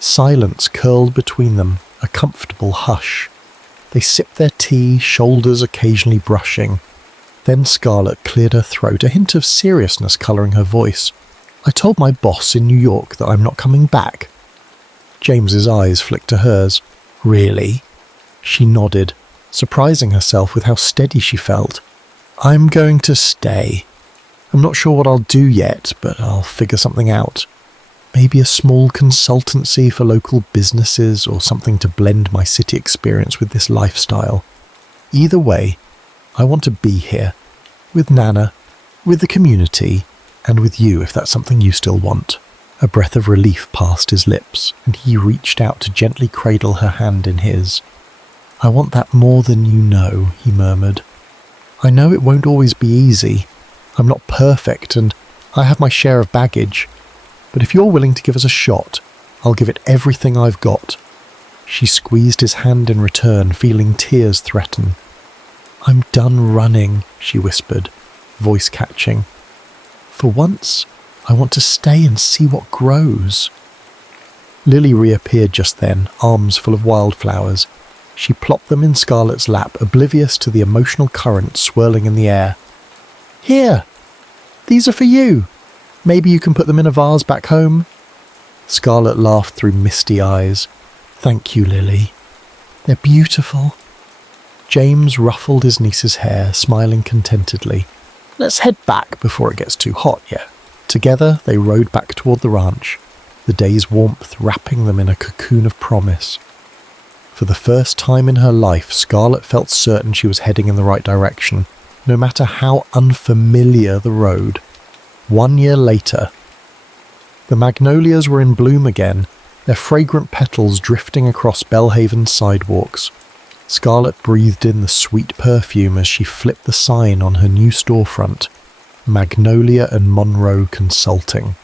Silence curled between them, a comfortable hush. They sipped their tea, shoulders occasionally brushing. Then Scarlett cleared her throat, a hint of seriousness colouring her voice. "I told my boss in New York that I'm not coming back." James's eyes flicked to hers. "Really?" She nodded, surprising herself with how steady she felt. "I'm going to stay. I'm not sure what I'll do yet, but I'll figure something out. Maybe a small consultancy for local businesses or something to blend my city experience with this lifestyle. Either way, I want to be here, with Nana, with the community, and with you if that's something you still want." A breath of relief passed his lips, and he reached out to gently cradle her hand in his. "I want that more than you know," he murmured. "I know it won't always be easy. I'm not perfect, and I have my share of baggage. But if you're willing to give us a shot, I'll give it everything I've got." She squeezed his hand in return, feeling tears threaten. "I'm done running," she whispered, voice catching. "For once, I want to stay and see what grows." Lily reappeared just then, arms full of wildflowers. She plopped them in Scarlett's lap, oblivious to the emotional current swirling in the air. "Here! These are for you! Maybe you can put them in a vase back home?" Scarlett laughed through misty eyes. "Thank you, Lily. They're beautiful." James ruffled his niece's hair, smiling contentedly. "Let's head back before it gets too hot, yeah?" Together they rode back toward the ranch, the day's warmth wrapping them in a cocoon of promise. For the first time in her life, Scarlett felt certain she was heading in the right direction, no matter how unfamiliar the road. 1 year later, the magnolias were in bloom again, their fragrant petals drifting across Belhaven's sidewalks. Scarlett breathed in the sweet perfume as she flipped the sign on her new storefront, Magnolia and Monroe Consulting.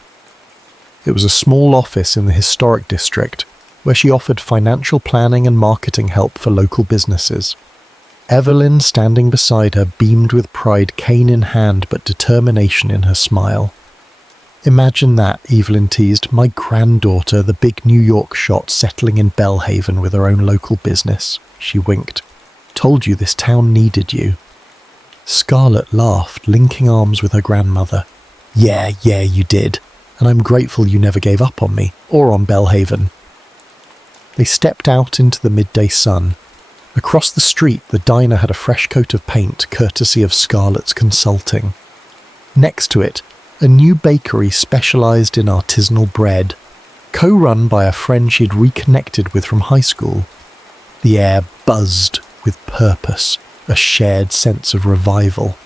It was a small office in the historic district where she offered financial planning and marketing help for local businesses. Evelyn, standing beside her, beamed with pride, cane in hand, but determination in her smile. "Imagine that," Evelyn teased, "my granddaughter, the big New York shot, settling in Belhaven with her own local business." She winked. "Told you this town needed you." Scarlett laughed, linking arms with her grandmother. Yeah, you did. And I'm grateful you never gave up on me, or on Belhaven." They stepped out into the midday sun. Across the street, the diner had a fresh coat of paint, courtesy of Scarlett's Consulting. Next to it, a new bakery specialised in artisanal bread, co-run by a friend she'd reconnected with from high school. The air buzzed with purpose, a shared sense of revival.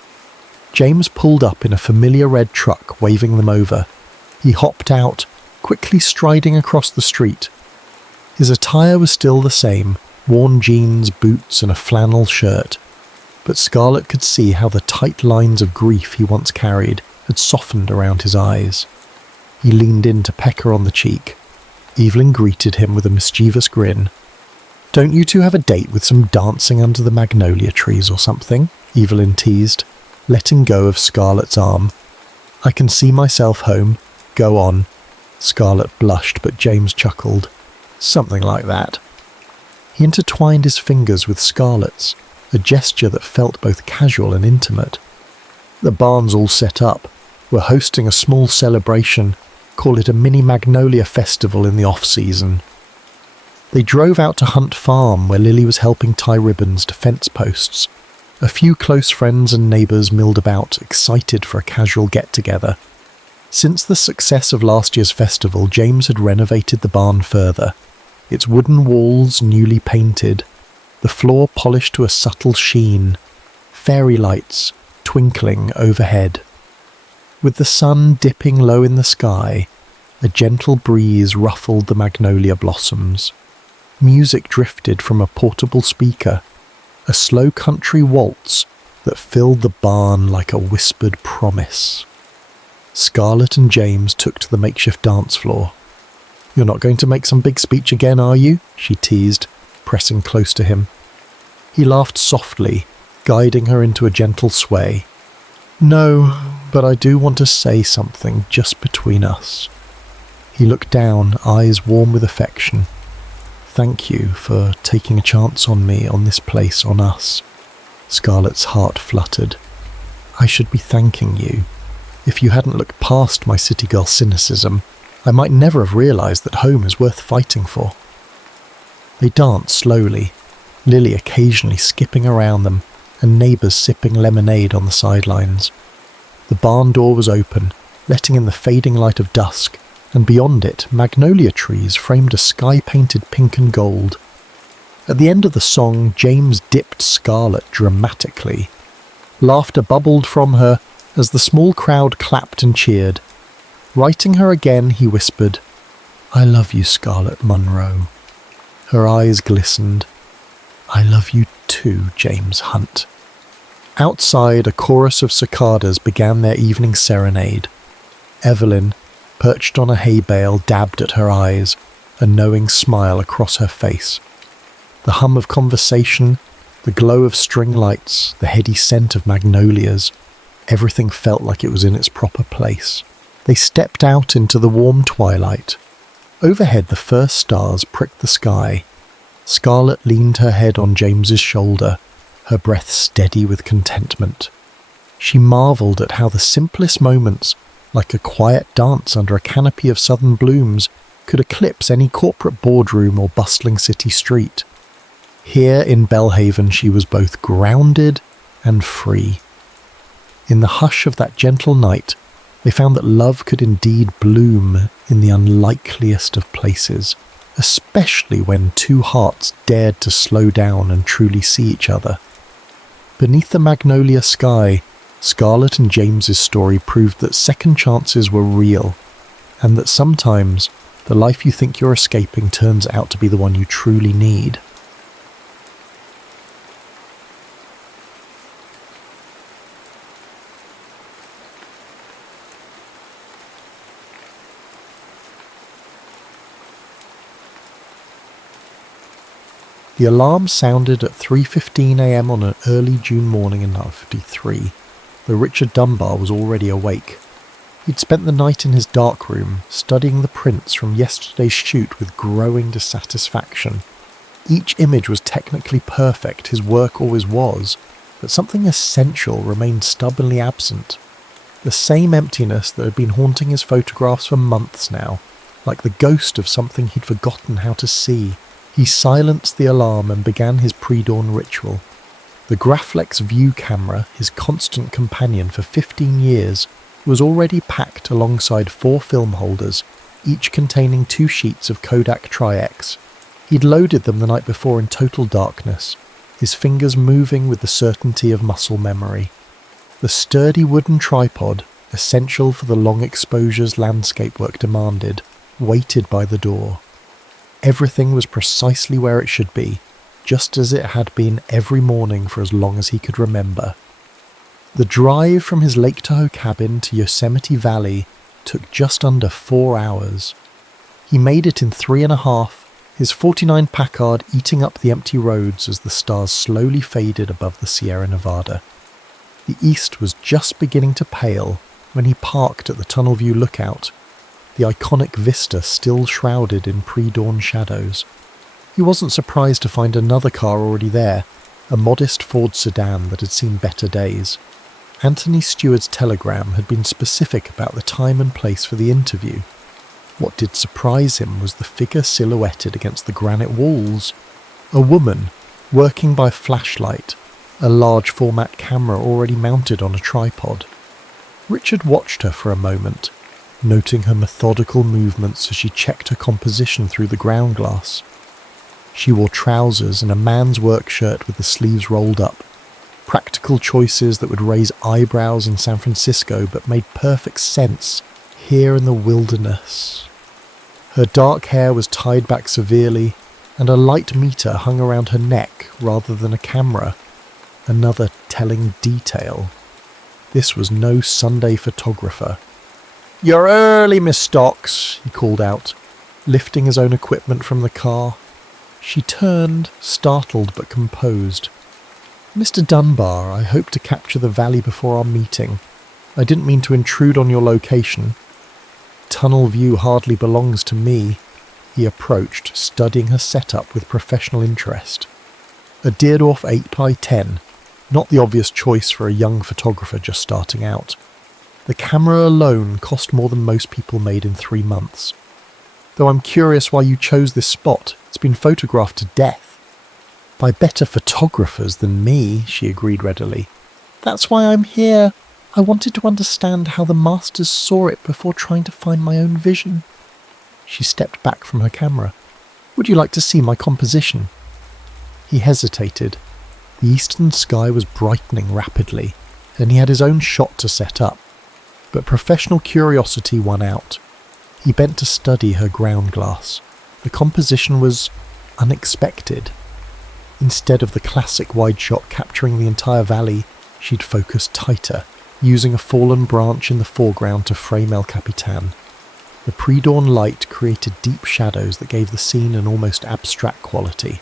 James pulled up in a familiar red truck, waving them over. He hopped out, quickly striding across the street. His attire was still the same, worn jeans, boots, and a flannel shirt, but Scarlett could see how the tight lines of grief he once carried had softened around his eyes. He leaned in to peck her on the cheek. Evelyn greeted him with a mischievous grin. "Don't you two have a date with some dancing under the magnolia trees or something?" Evelyn teased, letting go of Scarlett's arm. "I can see myself home. Go on." Scarlett blushed, but James chuckled. "Something like that." He intertwined his fingers with Scarlett's, a gesture that felt both casual and intimate. "The barn's all set up. We're hosting a small celebration. Call it a mini magnolia festival in the off-season." They drove out to Hunt Farm, where Lily was helping tie ribbons to fence posts. A few close friends and neighbours milled about, excited for a casual get-together. Since the success of last year's festival, James had renovated the barn further, its wooden walls newly painted, the floor polished to a subtle sheen, fairy lights twinkling overhead. With the sun dipping low in the sky, a gentle breeze ruffled the magnolia blossoms. Music drifted from a portable speaker, a slow country waltz that filled the barn like a whispered promise. Scarlett and James took to the makeshift dance floor. "You're not going to make some big speech again, are you?" she teased, pressing close to him. He laughed softly, guiding her into a gentle sway. "No, but I do want to say something just between us." He looked down, eyes warm with affection. "Thank you for taking a chance on me, on this place, on us." Scarlett's heart fluttered. "I should be thanking you. If you hadn't looked past my city girl cynicism, I might never have realised that home is worth fighting for." They danced slowly, Lily occasionally skipping around them, and neighbours sipping lemonade on the sidelines. The barn door was open, letting in the fading light of dusk, and beyond it, magnolia trees framed a sky-painted pink and gold. At the end of the song, James dipped Scarlett dramatically. Laughter bubbled from her as the small crowd clapped and cheered. Righting her again, he whispered, "I love you, Scarlett Monroe." Her eyes glistened. "I love you too, James Hunt." Outside, a chorus of cicadas began their evening serenade. Evelyn, perched on a hay bale, dabbed at her eyes, a knowing smile across her face. The hum of conversation, the glow of string lights, the heady scent of magnolias, everything felt like it was in its proper place. They stepped out into the warm twilight. Overhead, the first stars pricked the sky. Scarlett leaned her head on James's shoulder, her breath steady with contentment. She marvelled at how the simplest moments, like a quiet dance under a canopy of southern blooms, could eclipse any corporate boardroom or bustling city street. Here in Belhaven she was both grounded and free. In the hush of that gentle night, they found that love could indeed bloom in the unlikeliest of places, especially when two hearts dared to slow down and truly see each other. Beneath the magnolia sky, Scarlett and James's story proved that second chances were real, and that sometimes the life you think you're escaping turns out to be the one you truly need. The alarm sounded at 3:15 a.m. on an early June morning in 1953, though Richard Dunbar was already awake. He'd spent the night in his darkroom, studying the prints from yesterday's shoot with growing dissatisfaction. Each image was technically perfect, his work always was, but something essential remained stubbornly absent. The same emptiness that had been haunting his photographs for months now, like the ghost of something he'd forgotten how to see. He silenced the alarm and began his pre-dawn ritual. The Graflex View camera, his constant companion for 15 years, was already packed alongside 4 film holders, each containing 2 sheets of Kodak Tri-X. He'd loaded them the night before in total darkness, his fingers moving with the certainty of muscle memory. The sturdy wooden tripod, essential for the long exposures landscape work demanded, waited by the door. Everything was precisely where it should be, just as it had been every morning for as long as he could remember. The drive from his Lake Tahoe cabin to Yosemite Valley took just under 4 hours. He made it in 3.5, his 49 Packard eating up the empty roads as the stars slowly faded above the Sierra Nevada. The east was just beginning to pale when he parked at the Tunnel View Lookout, the iconic vista still shrouded in pre-dawn shadows. He wasn't surprised to find another car already there, a modest Ford sedan that had seen better days. Anthony Stewart's telegram had been specific about the time and place for the interview. What did surprise him was the figure silhouetted against the granite walls. A woman, working by flashlight, a large format camera already mounted on a tripod. Richard watched her for a moment, noting her methodical movements as she checked her composition through the ground glass. She wore trousers and a man's work shirt with the sleeves rolled up, practical choices that would raise eyebrows in San Francisco but made perfect sense here in the wilderness. Her dark hair was tied back severely, and a light meter hung around her neck rather than a camera, another telling detail. This was no Sunday photographer. "You're early, Miss Stocks," he called out, lifting his own equipment from the car. She turned, startled but composed. "Mr. Dunbar, I hope to capture the valley before our meeting. I didn't mean to intrude on your location. Tunnel View hardly belongs to me," he approached, studying her setup with professional interest. A Deardorff 8x10, not the obvious choice for a young photographer just starting out. The camera alone cost more than most people made in 3 months. "Though I'm curious why you chose this spot. It's been photographed to death." "By better photographers than me," she agreed readily. "That's why I'm here. I wanted to understand how the masters saw it before trying to find my own vision." She stepped back from her camera. "Would you like to see my composition?" He hesitated. The eastern sky was brightening rapidly, and he had his own shot to set up. But professional curiosity won out. He bent to study her ground glass. The composition was unexpected. Instead of the classic wide shot capturing the entire valley, she'd focused tighter, using a fallen branch in the foreground to frame El Capitan. The pre-dawn light created deep shadows that gave the scene an almost abstract quality.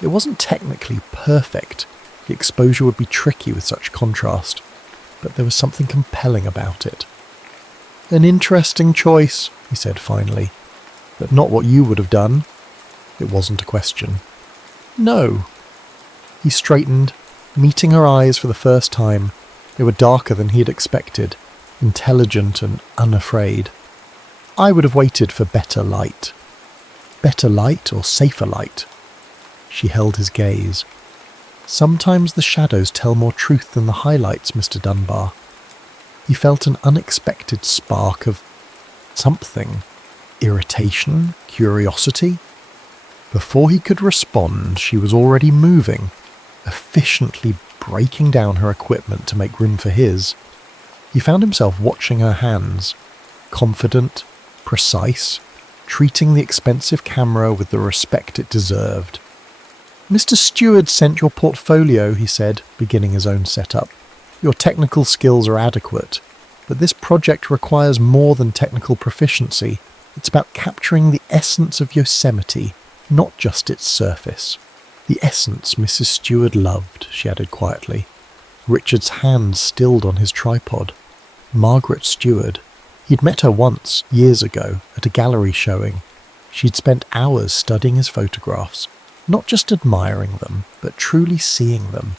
It wasn't technically perfect. The exposure would be tricky with such contrast, but there was something compelling about it. "An interesting choice," he said finally, but not what you would have done." It wasn't a question. "No." He straightened, meeting her eyes for the first time. They were darker than he had expected, intelligent and unafraid. "I would have waited for better light." "Better light or safer light?" She held his gaze. "Sometimes the shadows tell more truth than the highlights, Mr. Dunbar." He felt an unexpected spark of something. Irritation? Curiosity? Before he could respond, she was already moving, efficiently breaking down her equipment to make room for his. He found himself watching her hands, confident, precise, treating the expensive camera with the respect it deserved. "Mr. Stewart sent your portfolio," he said, beginning his own setup. "Your technical skills are adequate, but this project requires more than technical proficiency. It's about capturing the essence of Yosemite, not just its surface." "The essence Mrs. Stewart loved," she added quietly. Richard's hand stilled on his tripod. Margaret Stewart. He'd met her once, years ago, at a gallery showing. She'd spent hours studying his photographs, not just admiring them, but truly seeing them.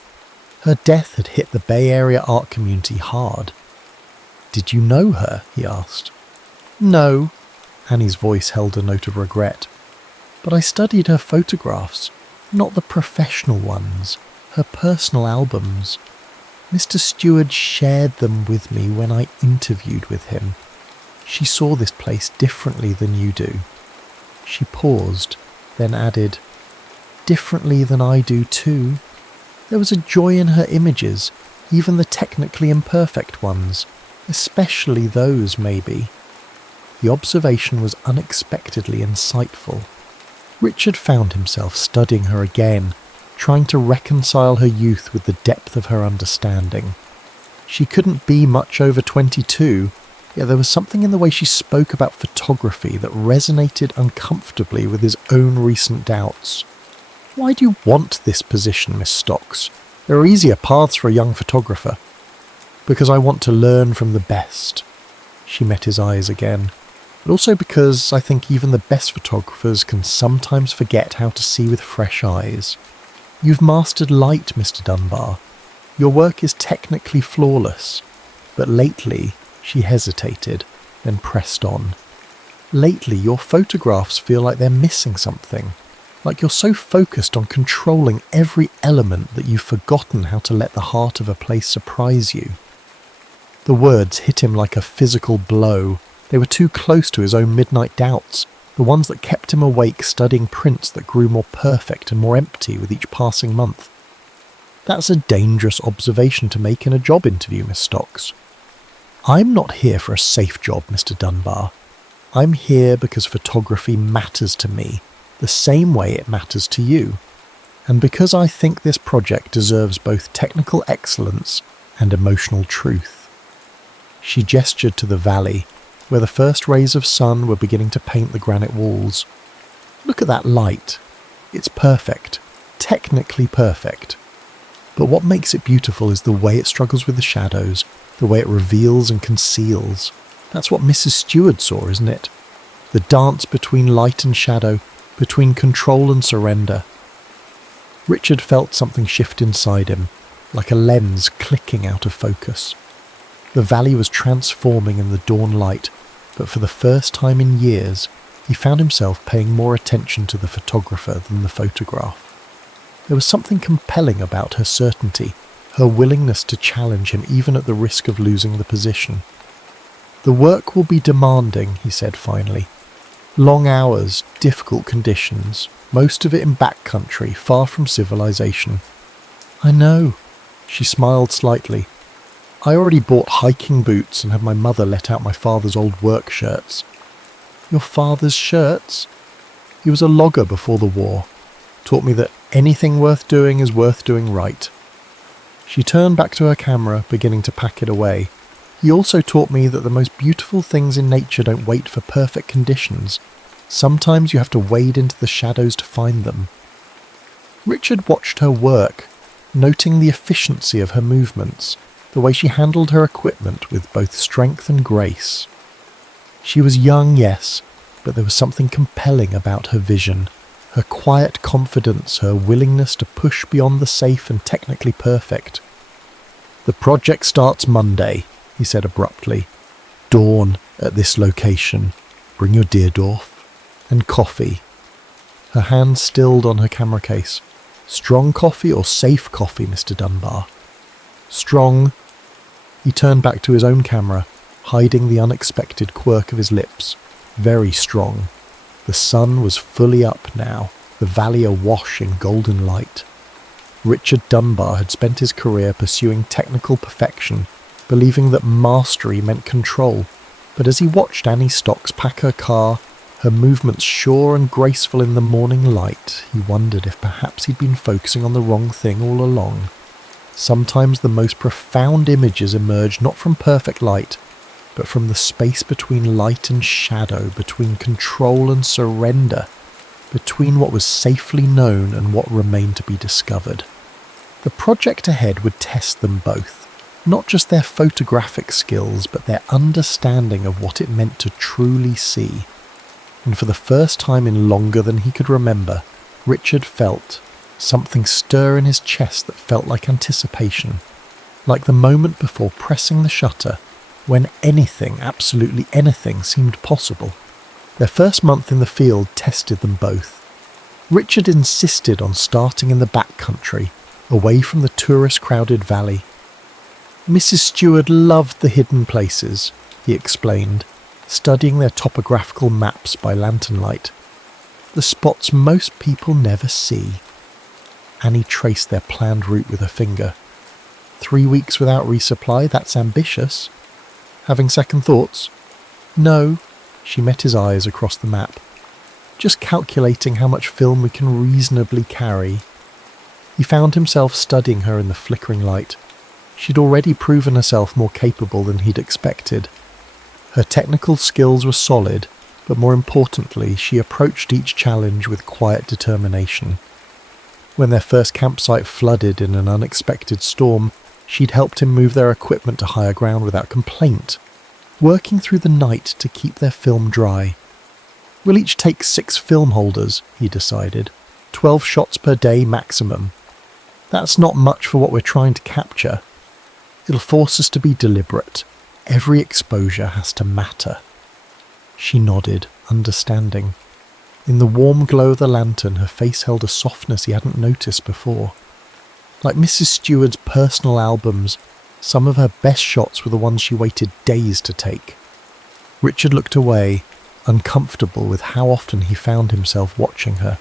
Her death had hit the Bay Area art community hard. "Did you know her?" he asked. "No." Annie's voice held a note of regret. "But I studied her photographs, not the professional ones, her personal albums. Mr. Stewart shared them with me when I interviewed with him. She saw this place differently than you do." She paused, then added, "Differently than I do too. There was a joy in her images, even the technically imperfect ones, especially those, maybe." The observation was unexpectedly insightful. Richard found himself studying her again, trying to reconcile her youth with the depth of her understanding. She couldn't be much over 22, yet there was something in the way she spoke about photography that resonated uncomfortably with his own recent doubts. "Why do you want this position, Miss Stocks? There are easier paths for a young photographer." "Because I want to learn from the best." She met his eyes again. "But also because I think even the best photographers can sometimes forget how to see with fresh eyes. You've mastered light, Mr. Dunbar. Your work is technically flawless. But lately," she hesitated, then pressed on. "Lately, your photographs feel like they're missing something. Like you're so focused on controlling every element that you've forgotten how to let the heart of a place surprise you." The words hit him like a physical blow. They were too close to his own midnight doubts, the ones that kept him awake studying prints that grew more perfect and more empty with each passing month. "That's a dangerous observation to make in a job interview, Miss Stocks." "I'm not here for a safe job, Mr. Dunbar. I'm here because photography matters to me, the same way it matters to you, and because I think this project deserves both technical excellence and emotional truth." She gestured to the valley, where the first rays of sun were beginning to paint the granite walls. "Look at that light. It's perfect, technically perfect. But what makes it beautiful is the way it struggles with the shadows, the way it reveals and conceals. That's what Mrs. Stewart saw, isn't it? The dance between light and shadow, between control and surrender." Richard felt something shift inside him, like a lens clicking out of focus. The valley was transforming in the dawn light, but for the first time in years, he found himself paying more attention to the photographer than the photograph. There was something compelling about her certainty, her willingness to challenge him even at the risk of losing the position. "The work will be demanding," he said finally. "Long hours, difficult conditions, most of it in backcountry, far from civilization." "I know." She smiled slightly. "I already bought hiking boots and had my mother let out my father's old work shirts." "Your father's shirts?" "He was a logger before the war. Taught me that anything worth doing is worth doing right." She turned back to her camera, beginning to pack it away. "He also taught me that the most beautiful things in nature don't wait for perfect conditions. Sometimes you have to wade into the shadows to find them." Richard watched her work, noting the efficiency of her movements, the way she handled her equipment with both strength and grace. She was young, yes, but there was something compelling about her vision, her quiet confidence, her willingness to push beyond the safe and technically perfect. "The project starts Monday," he said abruptly. "Dawn at this location. Bring your Deerdorf. And coffee." Her hand stilled on her camera case. "Strong coffee or safe coffee, Mr. Dunbar?" "Strong." He turned back to his own camera, hiding the unexpected quirk of his lips. "Very strong." The sun was fully up now, the valley awash in golden light. Richard Dunbar had spent his career pursuing technical perfection, believing that mastery meant control. But as he watched Annie Stocks pack her car, her movements sure and graceful in the morning light, he wondered if perhaps he'd been focusing on the wrong thing all along. Sometimes the most profound images emerge not from perfect light, but from the space between light and shadow, between control and surrender, between what was safely known and what remained to be discovered. The project ahead would test them both, not just their photographic skills, but their understanding of what it meant to truly see. And for the first time in longer than he could remember, Richard felt something stir in his chest that felt like anticipation, like the moment before pressing the shutter, when anything, absolutely anything, seemed possible. Their first month in the field tested them both. Richard insisted on starting in the backcountry, away from the tourist-crowded valley. Mrs. Stewart loved the hidden places, he explained, studying their topographical maps by lantern light. The spots most people never see. Annie traced their planned route with her finger. 3 weeks without resupply, that's ambitious. Having second thoughts? No, she met his eyes across the map. Just calculating how much film we can reasonably carry. He found himself studying her in the flickering light. She'd already proven herself more capable than he'd expected. Her technical skills were solid, but more importantly, she approached each challenge with quiet determination. When their first campsite flooded in an unexpected storm, she'd helped him move their equipment to higher ground without complaint, working through the night to keep their film dry. "We'll each take 6 film holders," he decided. 12 shots per day maximum. That's not much for what we're trying to capture. It'll force us to be deliberate. Every exposure has to matter. She nodded, understanding. In the warm glow of the lantern, her face held a softness he hadn't noticed before. Like Mrs. Stewart's personal albums, some of her best shots were the ones she waited days to take. Richard looked away, uncomfortable with how often he found himself watching her.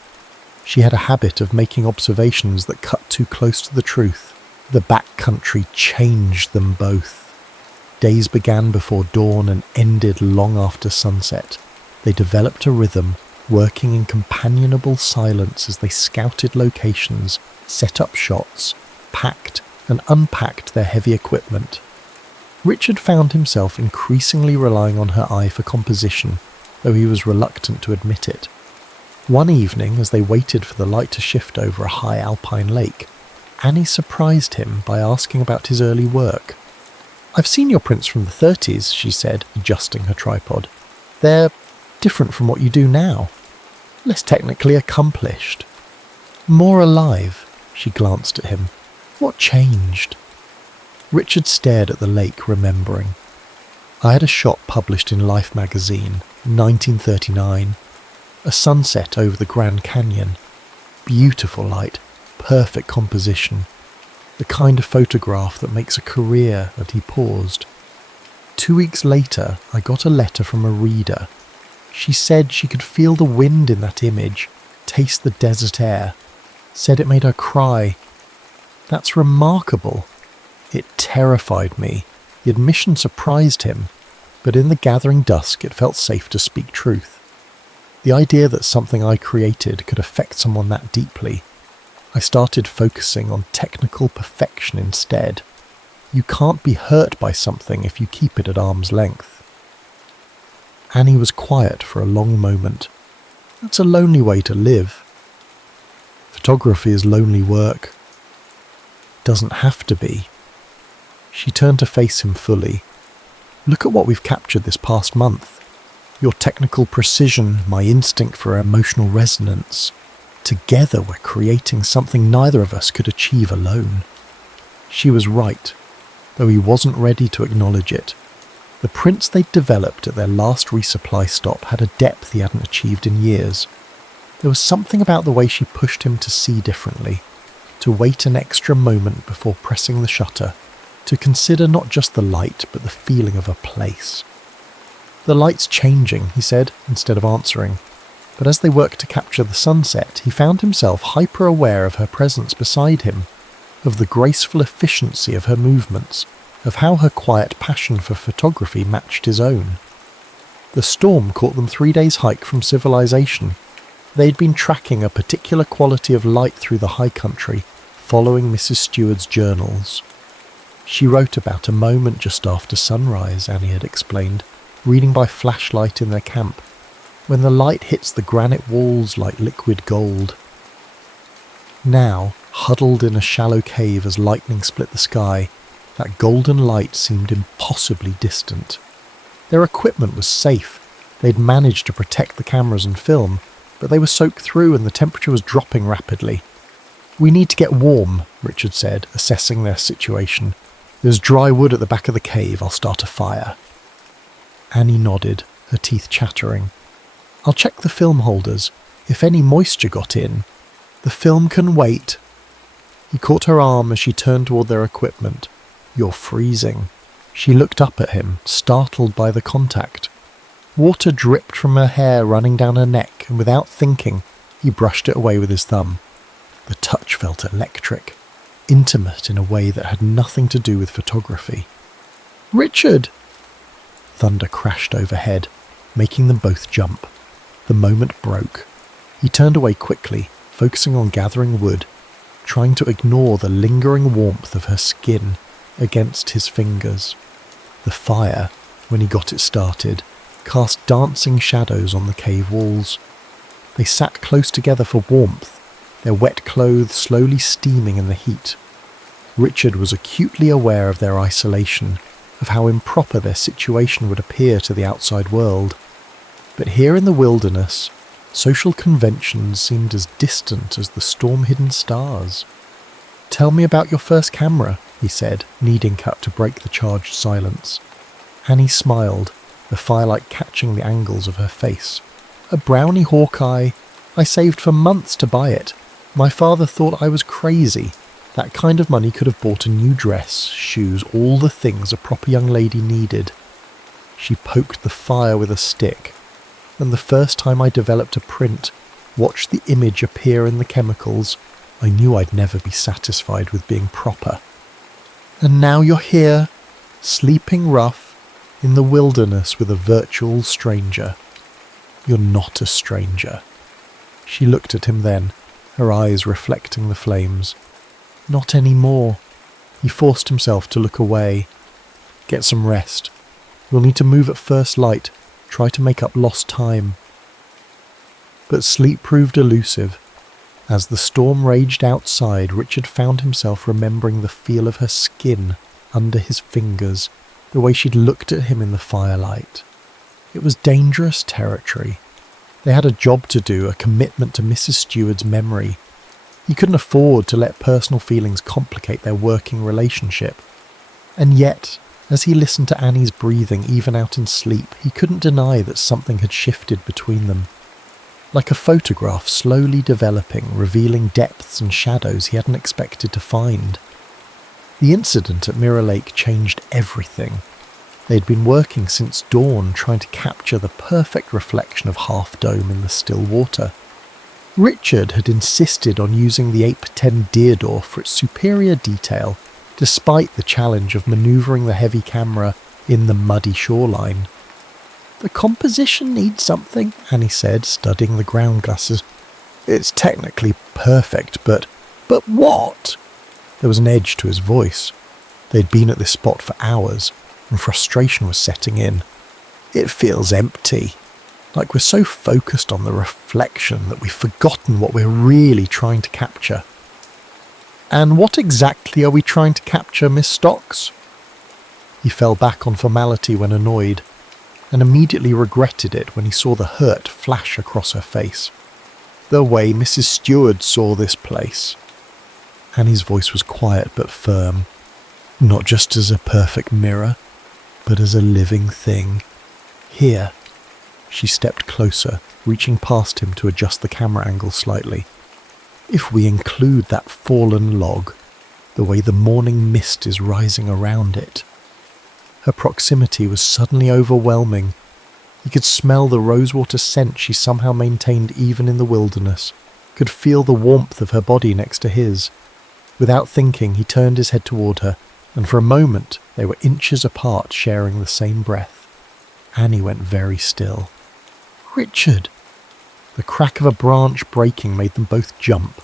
She had a habit of making observations that cut too close to the truth. The backcountry changed them both. Days began before dawn and ended long after sunset. They developed a rhythm, working in companionable silence as they scouted locations, set up shots, packed and unpacked their heavy equipment. Richard found himself increasingly relying on her eye for composition, though he was reluctant to admit it. One evening, as they waited for the light to shift over a high alpine lake, Annie surprised him by asking about his early work. "I've seen your prints from the 30s, she said, adjusting her tripod. "They're different from what you do now. Less technically accomplished. More alive," she glanced at him. "What changed?" Richard stared at the lake, remembering. "I had a shot published in Life magazine, 1939. A sunset over the Grand Canyon. Beautiful light, perfect composition. The kind of photograph that makes a career," and he paused. 2 weeks later, I got a letter from a reader. She said she could feel the wind in that image, taste the desert air. Said it made her cry. That's remarkable. It terrified me. The admission surprised him, but in the gathering dusk it felt safe to speak truth. The idea that something I created could affect someone that deeply. I started focusing on technical perfection instead. You can't be hurt by something if you keep it at arm's length. Annie was quiet for a long moment. That's a lonely way to live. Photography is lonely work. Doesn't have to be. She turned to face him fully. Look at what we've captured this past month. Your technical precision, my instinct for emotional resonance. Together we're creating something neither of us could achieve alone." She was right, though he wasn't ready to acknowledge it. The prints they'd developed at their last resupply stop had a depth he hadn't achieved in years. There was something about the way she pushed him to see differently, to wait an extra moment before pressing the shutter, to consider not just the light but the feeling of a place. "The light's changing," he said, instead of answering. But as they worked to capture the sunset, he found himself hyper-aware of her presence beside him, of the graceful efficiency of her movements, of how her quiet passion for photography matched his own. The storm caught them 3 days' hike from civilization. They'd been tracking a particular quality of light through the high country, following Mrs. Steward's journals. She wrote about a moment just after sunrise, Annie had explained, reading by flashlight in their camp, when the light hits the granite walls like liquid gold. Now, huddled in a shallow cave as lightning split the sky, that golden light seemed impossibly distant. Their equipment was safe. They'd managed to protect the cameras and film, but they were soaked through and the temperature was dropping rapidly. "We need to get warm," Richard said, assessing their situation. "There's dry wood at the back of the cave. I'll start a fire." Annie nodded, her teeth chattering. "I'll check the film holders. If any moisture got in, the film can wait." He caught her arm as she turned toward their equipment. "You're freezing." She looked up at him, startled by the contact. Water dripped from her hair, running down her neck, and without thinking, he brushed it away with his thumb. The touch felt electric, intimate in a way that had nothing to do with photography. "Richard!" Thunder crashed overhead, making them both jump. The moment broke. He turned away quickly, focusing on gathering wood, trying to ignore the lingering warmth of her skin against his fingers. The fire, when he got it started, cast dancing shadows on the cave walls. They sat close together for warmth, their wet clothes slowly steaming in the heat. Richard was acutely aware of their isolation, of how improper their situation would appear to the outside world. But here in the wilderness, social conventions seemed as distant as the storm-hidden stars. "Tell me about your first camera," he said, kneading cut to break the charged silence. Annie smiled, the firelight catching the angles of her face. "A brownie Hawkeye. I saved for months to buy it. My father thought I was crazy. That kind of money could have bought a new dress, shoes, all the things a proper young lady needed." She poked the fire with a stick. "And the first time I developed a print, watched the image appear in the chemicals, I knew I'd never be satisfied with being proper. And now you're here, sleeping rough, in the wilderness with a virtual stranger. You're not a stranger." She looked at him then, her eyes reflecting the flames. "Not anymore." He forced himself to look away. "Get some rest. We'll need to move at first light, try to make up lost time." But sleep proved elusive. As the storm raged outside, Richard found himself remembering the feel of her skin under his fingers, the way she'd looked at him in the firelight. It was dangerous territory. They had a job to do, a commitment to Mrs. Steward's memory. He couldn't afford to let personal feelings complicate their working relationship. And yet, as he listened to Annie's breathing even out in sleep, he couldn't deny that something had shifted between them. Like a photograph slowly developing, revealing depths and shadows he hadn't expected to find. The incident at Mirror Lake changed everything. They'd been working since dawn trying to capture the perfect reflection of Half Dome in the still water. Richard had insisted on using the 8x10 Deerdorf for its superior detail, despite the challenge of manoeuvring the heavy camera in the muddy shoreline. "The composition needs something," Annie said, studying the ground glasses. "It's technically perfect, but what?" There was an edge to his voice. They'd been at this spot for hours, and frustration was setting in. "It feels empty. Like we're so focused on the reflection that we've forgotten what we're really trying to capture." "And what exactly are we trying to capture, Miss Stocks?" He fell back on formality when annoyed. and immediately regretted it when he saw the hurt flash across her face. The way Mrs. Stewart saw this place. Annie's voice was quiet but firm, not just as a perfect mirror, but as a living thing. Here. She stepped closer, reaching past him to adjust the camera angle slightly. If we include that fallen log, the way the morning mist is rising around it. Her proximity was suddenly overwhelming. He could smell the rosewater scent she somehow maintained even in the wilderness, could feel the warmth of her body next to his. Without thinking, he turned his head toward her, and for a moment they were inches apart, sharing the same breath. Annie went very still. "Richard!" The crack of a branch breaking made them both jump.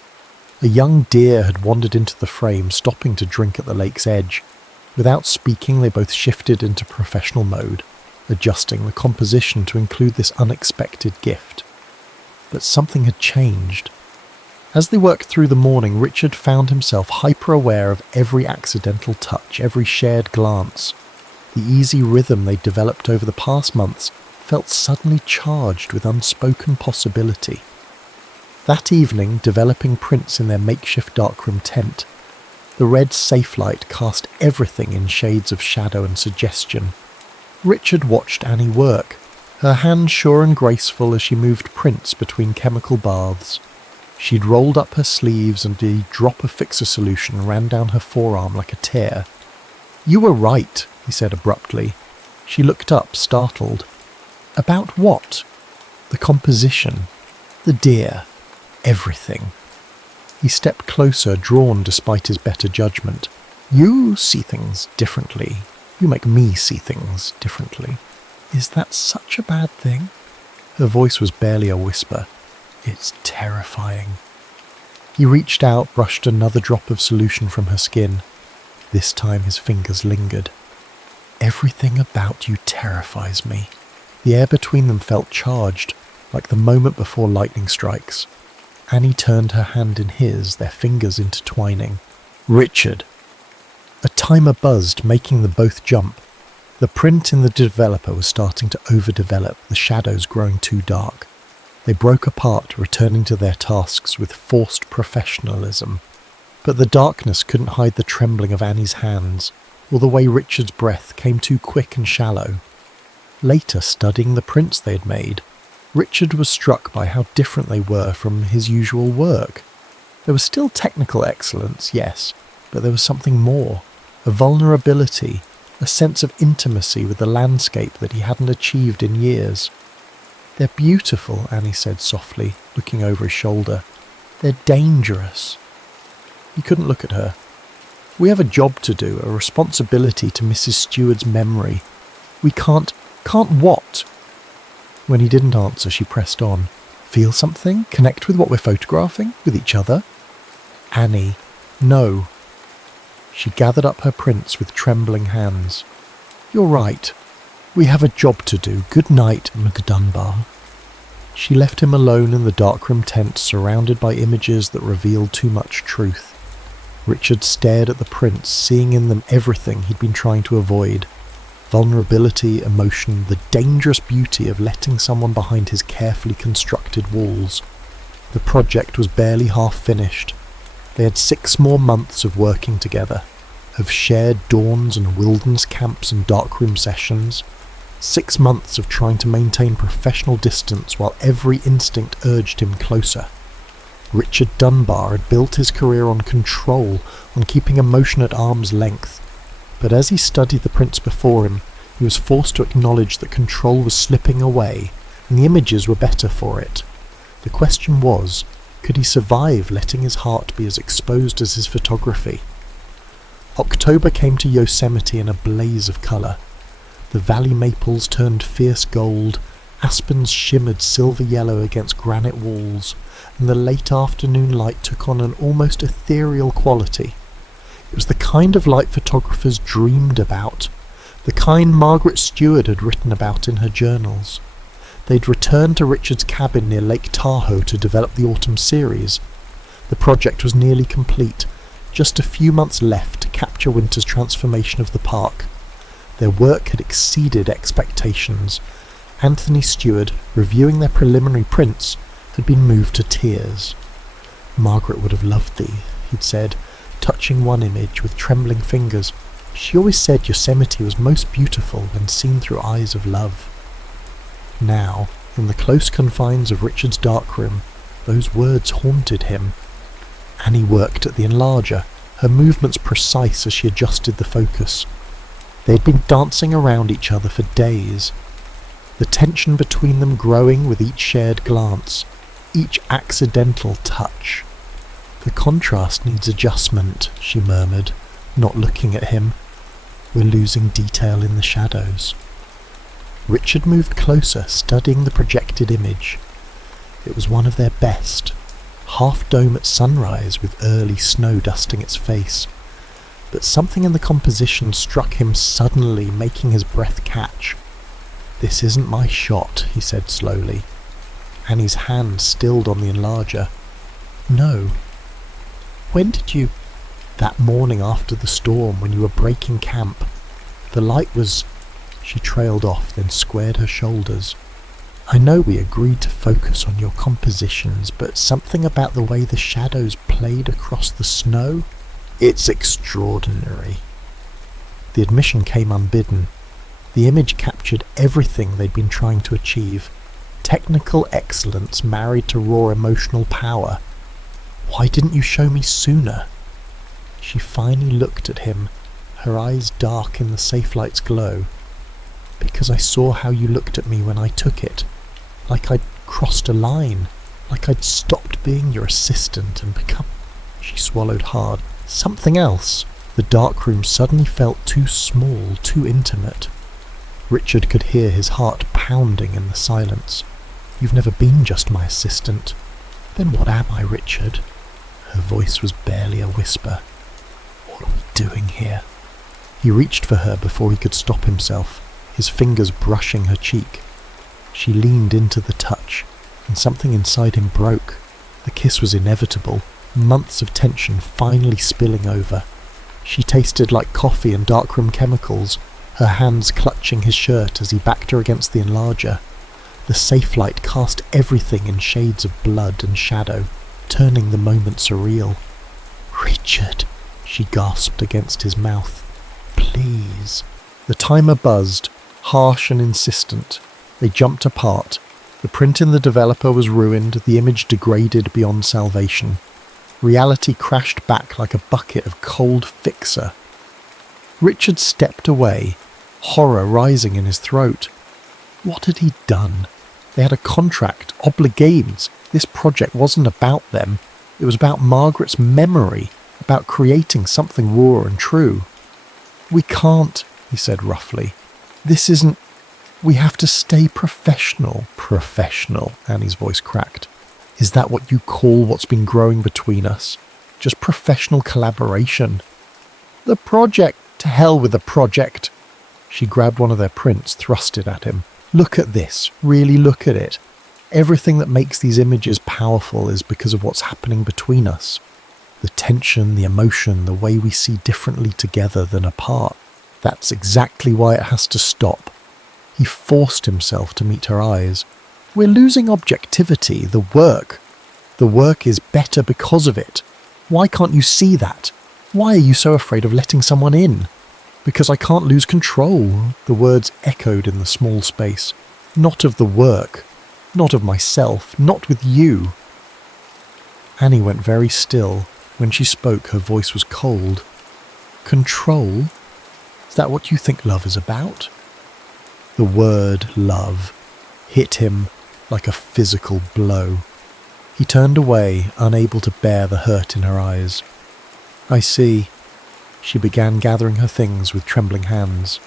A young deer had wandered into the frame, stopping to drink at the lake's edge. Without speaking, they both shifted into professional mode, adjusting the composition to include this unexpected gift. But something had changed. As they worked through the morning, Richard found himself hyper-aware of every accidental touch, every shared glance. The easy rhythm they'd developed over the past months felt suddenly charged with unspoken possibility. That evening, developing prints in their makeshift darkroom tent, the red safe light cast everything in shades of shadow and suggestion. Richard watched Annie work, her hands sure and graceful as she moved prints between chemical baths. She'd rolled up her sleeves and a drop of fixer solution ran down her forearm like a tear. "You were right," he said abruptly. She looked up, startled. "About what?" "The composition. The deer. Everything." He stepped closer, drawn despite his better judgment. "You see things differently. You make me see things differently." "Is that such a bad thing?" Her voice was barely a whisper. "It's terrifying." He reached out, brushed another drop of solution from her skin. This time his fingers lingered. "Everything about you terrifies me." The air between them felt charged, like the moment before lightning strikes. Annie turned her hand in his, their fingers intertwining. "Richard!" A timer buzzed, making them both jump. The print in the developer was starting to overdevelop, the shadows growing too dark. They broke apart, returning to their tasks with forced professionalism. But the darkness couldn't hide the trembling of Annie's hands, or the way Richard's breath came too quick and shallow. Later, studying the prints they had made, Richard was struck by how different they were from his usual work. There was still technical excellence, yes, but there was something more, a vulnerability, a sense of intimacy with the landscape that he hadn't achieved in years. "They're beautiful," Annie said softly, looking over his shoulder. "They're dangerous." He couldn't look at her. "We have a job to do, a responsibility to Mrs. Stewart's memory. We can't what?" When he didn't answer, she pressed on. "Feel something? Connect with what we're photographing? With each other?" "Annie, no." She gathered up her prints with trembling hands. "You're right. We have a job to do. Good night, McDunbar." She left him alone in the darkroom tent, surrounded by images that revealed too much truth. Richard stared at the prints, seeing in them everything he'd been trying to avoid. Vulnerability, emotion, the dangerous beauty of letting someone behind his carefully constructed walls. The project was barely half finished. They had 6 more months of working together, of shared dawns and wilderness camps and darkroom sessions. 6 months of trying to maintain professional distance while every instinct urged him closer. Richard Dunbar had built his career on control, on keeping emotion at arm's length. But as he studied the prints before him, he was forced to acknowledge that control was slipping away, and the images were better for it. The question was, could he survive letting his heart be as exposed as his photography? October came to Yosemite in a blaze of colour. The valley maples turned fierce gold, aspens shimmered silver yellow against granite walls, and the late afternoon light took on an almost ethereal quality. It was the kind of light photographers dreamed about, the kind Margaret Stewart had written about in her journals. They'd returned to Richard's cabin near Lake Tahoe to develop the autumn series. The project was nearly complete, just a few months left to capture winter's transformation of the park. Their work had exceeded expectations. Anthony Stewart, reviewing their preliminary prints, had been moved to tears. "Margaret would have loved thee," he'd said, touching one image with trembling fingers. "She always said Yosemite was most beautiful when seen through eyes of love." Now, in the close confines of Richard's darkroom, those words haunted him. Annie worked at the enlarger, her movements precise as she adjusted the focus. They had been dancing around each other for days, the tension between them growing with each shared glance, each accidental touch. "The contrast needs adjustment," she murmured, not looking at him. "We're losing detail in the shadows." Richard moved closer, studying the projected image. It was one of their best, half-dome at sunrise with early snow dusting its face. But something in the composition struck him suddenly, making his breath catch. "This isn't my shot," he said slowly. Annie's hand stilled on the enlarger. "No. When did you—" "That morning after the storm, when you were breaking camp. The light was—" She trailed off, then squared her shoulders. "I know we agreed to focus on your compositions, but something about the way the shadows played across the snow? It's extraordinary." The admission came unbidden. The image captured everything they'd been trying to achieve. Technical excellence married to raw emotional power. "Why didn't you show me sooner?" She finally looked at him, her eyes dark in the safe light's glow. "Because I saw how you looked at me when I took it. Like I'd crossed a line. Like I'd stopped being your assistant and become—" She swallowed hard. "Something else." The darkroom suddenly felt too small, too intimate. Richard could hear his heart pounding in the silence. "You've never been just my assistant." "Then what am I, Richard?" Her voice was barely a whisper. "What are we doing here?" He reached for her before he could stop himself, his fingers brushing her cheek. She leaned into the touch, and something inside him broke. The kiss was inevitable, months of tension finally spilling over. She tasted like coffee and darkroom chemicals, her hands clutching his shirt as he backed her against the enlarger. The safe light cast everything in shades of blood and shadow, turning the moment surreal. "Richard," she gasped against his mouth. "Please." The timer buzzed, harsh and insistent. They jumped apart. The print in the developer was ruined, the image degraded beyond salvation. Reality crashed back like a bucket of cold fixer. Richard stepped away, horror rising in his throat. What had he done? They had a contract, obligations. This project wasn't about them. It was about Margaret's memory, about creating something raw and true. "We can't," he said roughly. "This isn't... We have to stay professional." "Professional," Annie's voice cracked. "Is that what you call what's been growing between us? Just professional collaboration?" "The project! To hell with the project!" She grabbed one of their prints, thrust it at him. "Look at this. Really look at it. Everything that makes these images powerful is because of what's happening between us. The tension, the emotion, the way we see differently together than apart. That's exactly why it has to stop." He forced himself to meet her eyes. "We're losing objectivity, the work. The work is better because of it. Why can't you see that? Why are you so afraid of letting someone in?" "Because I can't lose control," the words echoed in the small space. "Not of the work. Not of myself. Not with you." Annie went very still. When she spoke, her voice was cold. "Control? Is that what you think love is about?" The word love hit him like a physical blow. He turned away, unable to bear the hurt in her eyes. "I see." She began gathering her things with trembling hands.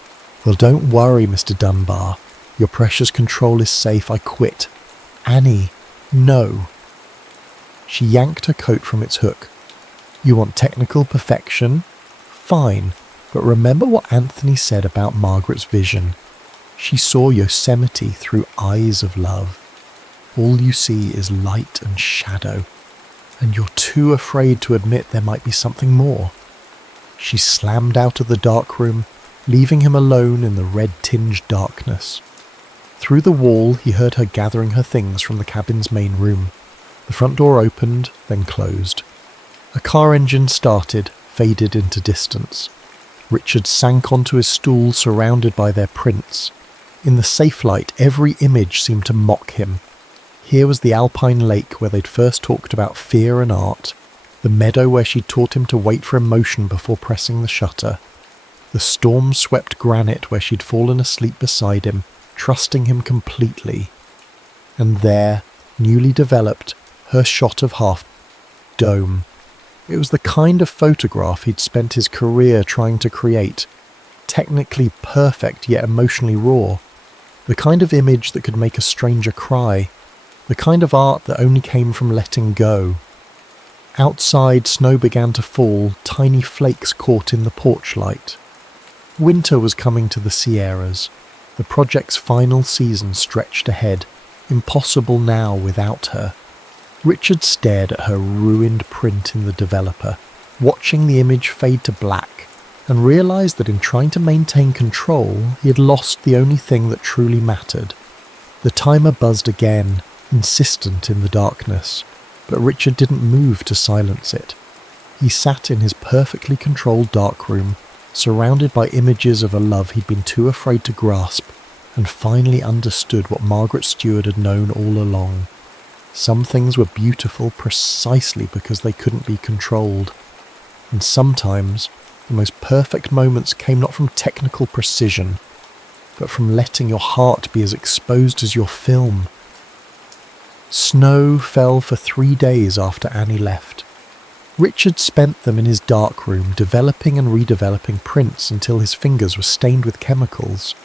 "Well, don't worry, Mr. Dunbar. Your precious control is safe. I quit." "Annie, no." She yanked her coat from its hook. "You want technical perfection? Fine, but remember what Anthony said about Margaret's vision. She saw Yosemite through eyes of love. All you see is light and shadow, and you're too afraid to admit there might be something more." She slammed out of the dark room, leaving him alone in the red-tinged darkness. Through the wall, he heard her gathering her things from the cabin's main room. The front door opened, then closed. A car engine started, faded into distance. Richard sank onto his stool, surrounded by their prints. In the safe light, every image seemed to mock him. Here was the alpine lake where they'd first talked about fear and art, the meadow where she'd taught him to wait for emotion before pressing the shutter, the storm-swept granite where she'd fallen asleep beside him, trusting him completely. And there, newly developed, her shot of half-dome. It was the kind of photograph he'd spent his career trying to create, technically perfect yet emotionally raw, the kind of image that could make a stranger cry, the kind of art that only came from letting go. Outside, snow began to fall, tiny flakes caught in the porch light. Winter was coming to the Sierras. The project's final season stretched ahead, impossible now without her. Richard stared at her ruined print in the developer, watching the image fade to black, and realised that in trying to maintain control, he had lost the only thing that truly mattered. The timer buzzed again, insistent in the darkness, but Richard didn't move to silence it. He sat in his perfectly controlled darkroom, surrounded by images of a love he'd been too afraid to grasp, and finally understood what Margaret Stewart had known all along. Some things were beautiful precisely because they couldn't be controlled, and sometimes the most perfect moments came not from technical precision, but from letting your heart be as exposed as your film. Snow fell for 3 days after Annie left. Richard spent them in his darkroom, developing and redeveloping prints until his fingers were stained with chemicals.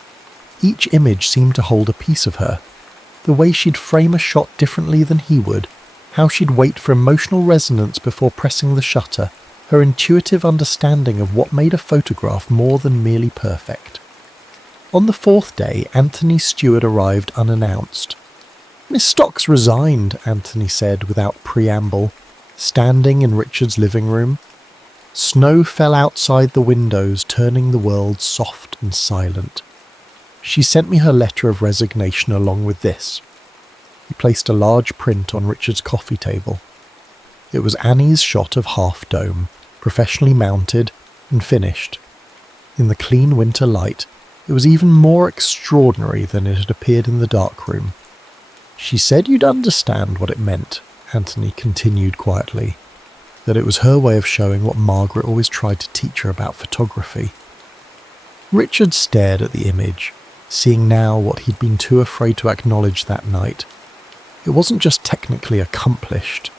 Each image seemed to hold a piece of her. The way she'd frame a shot differently than he would, how she'd wait for emotional resonance before pressing the shutter, her intuitive understanding of what made a photograph more than merely perfect. On the 4th day, Anthony Stewart arrived unannounced. "Miss Stocks resigned," Anthony said without preamble, standing in Richard's living room. Snow fell outside the windows, turning the world soft and silent. "She sent me her letter of resignation along with this." He placed a large print on Richard's coffee table. It was Annie's shot of Half Dome, professionally mounted and finished. In the clean winter light, it was even more extraordinary than it had appeared in the darkroom. "She said you'd understand what it meant," Anthony continued quietly, that it was her way of showing what Margaret always tried to teach her about photography. Richard stared at the image, seeing now what he'd been too afraid to acknowledge that night. It wasn't just technically accomplished.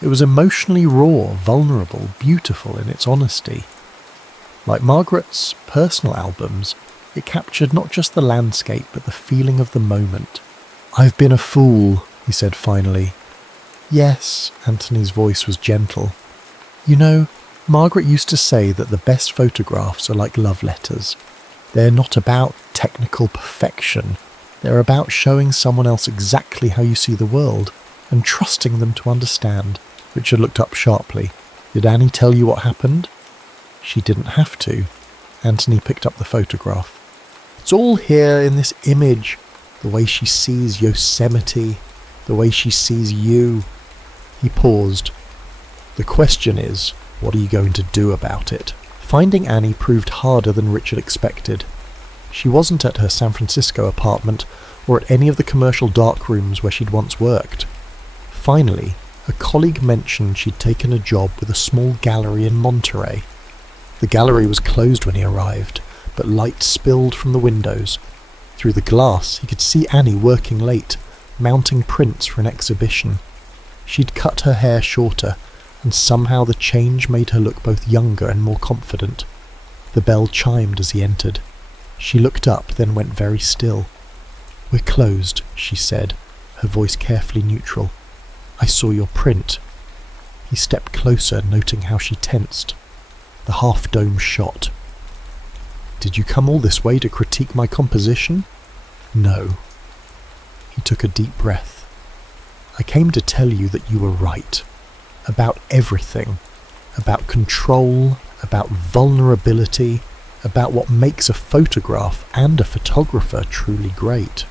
It was emotionally raw, vulnerable, beautiful in its honesty. Like Margaret's personal albums, it captured not just the landscape but the feeling of the moment. "I've been a fool," he said finally. "Yes," Anthony's voice was gentle. "You know, Margaret used to say that the best photographs are like love letters. They're not about technical perfection. They're about showing someone else exactly how you see the world and trusting them to understand." Richard looked up sharply. "Did Annie tell you what happened?" "She didn't have to." Anthony picked up the photograph. "It's all here in this image. The way she sees Yosemite, the way she sees you." He paused. "The question is, what are you going to do about it?" Finding Annie proved harder than Richard expected. She wasn't at her San Francisco apartment or at any of the commercial darkrooms where she'd once worked. Finally, a colleague mentioned she'd taken a job with a small gallery in Monterey. The gallery was closed when he arrived, but light spilled from the windows. Through the glass, he could see Annie working late, mounting prints for an exhibition. She'd cut her hair shorter, and somehow the change made her look both younger and more confident. The bell chimed as he entered. She looked up, then went very still. "We're closed," she said, her voice carefully neutral. "I saw your print." He stepped closer, noting how she tensed. The half-dome shot. "Did you come all this way to critique my composition?" "No." He took a deep breath. "I came to tell you that you were right. About everything. About control, about vulnerability, about what makes a photograph and a photographer truly great.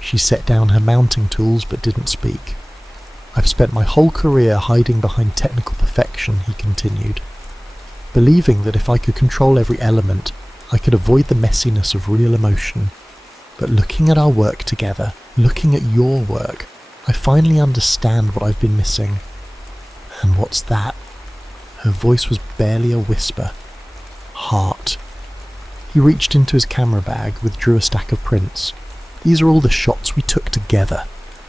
She set down her mounting tools but didn't speak. I've spent my whole career hiding behind technical perfection, he continued, believing that if I could control every element, I could avoid the messiness of real emotion. But looking at our work together, looking at your work, I finally understand what I've been missing. And what's that? Her voice was barely a whisper. Heart. He reached into his camera bag, withdrew a stack of prints. These are all the shots we took together.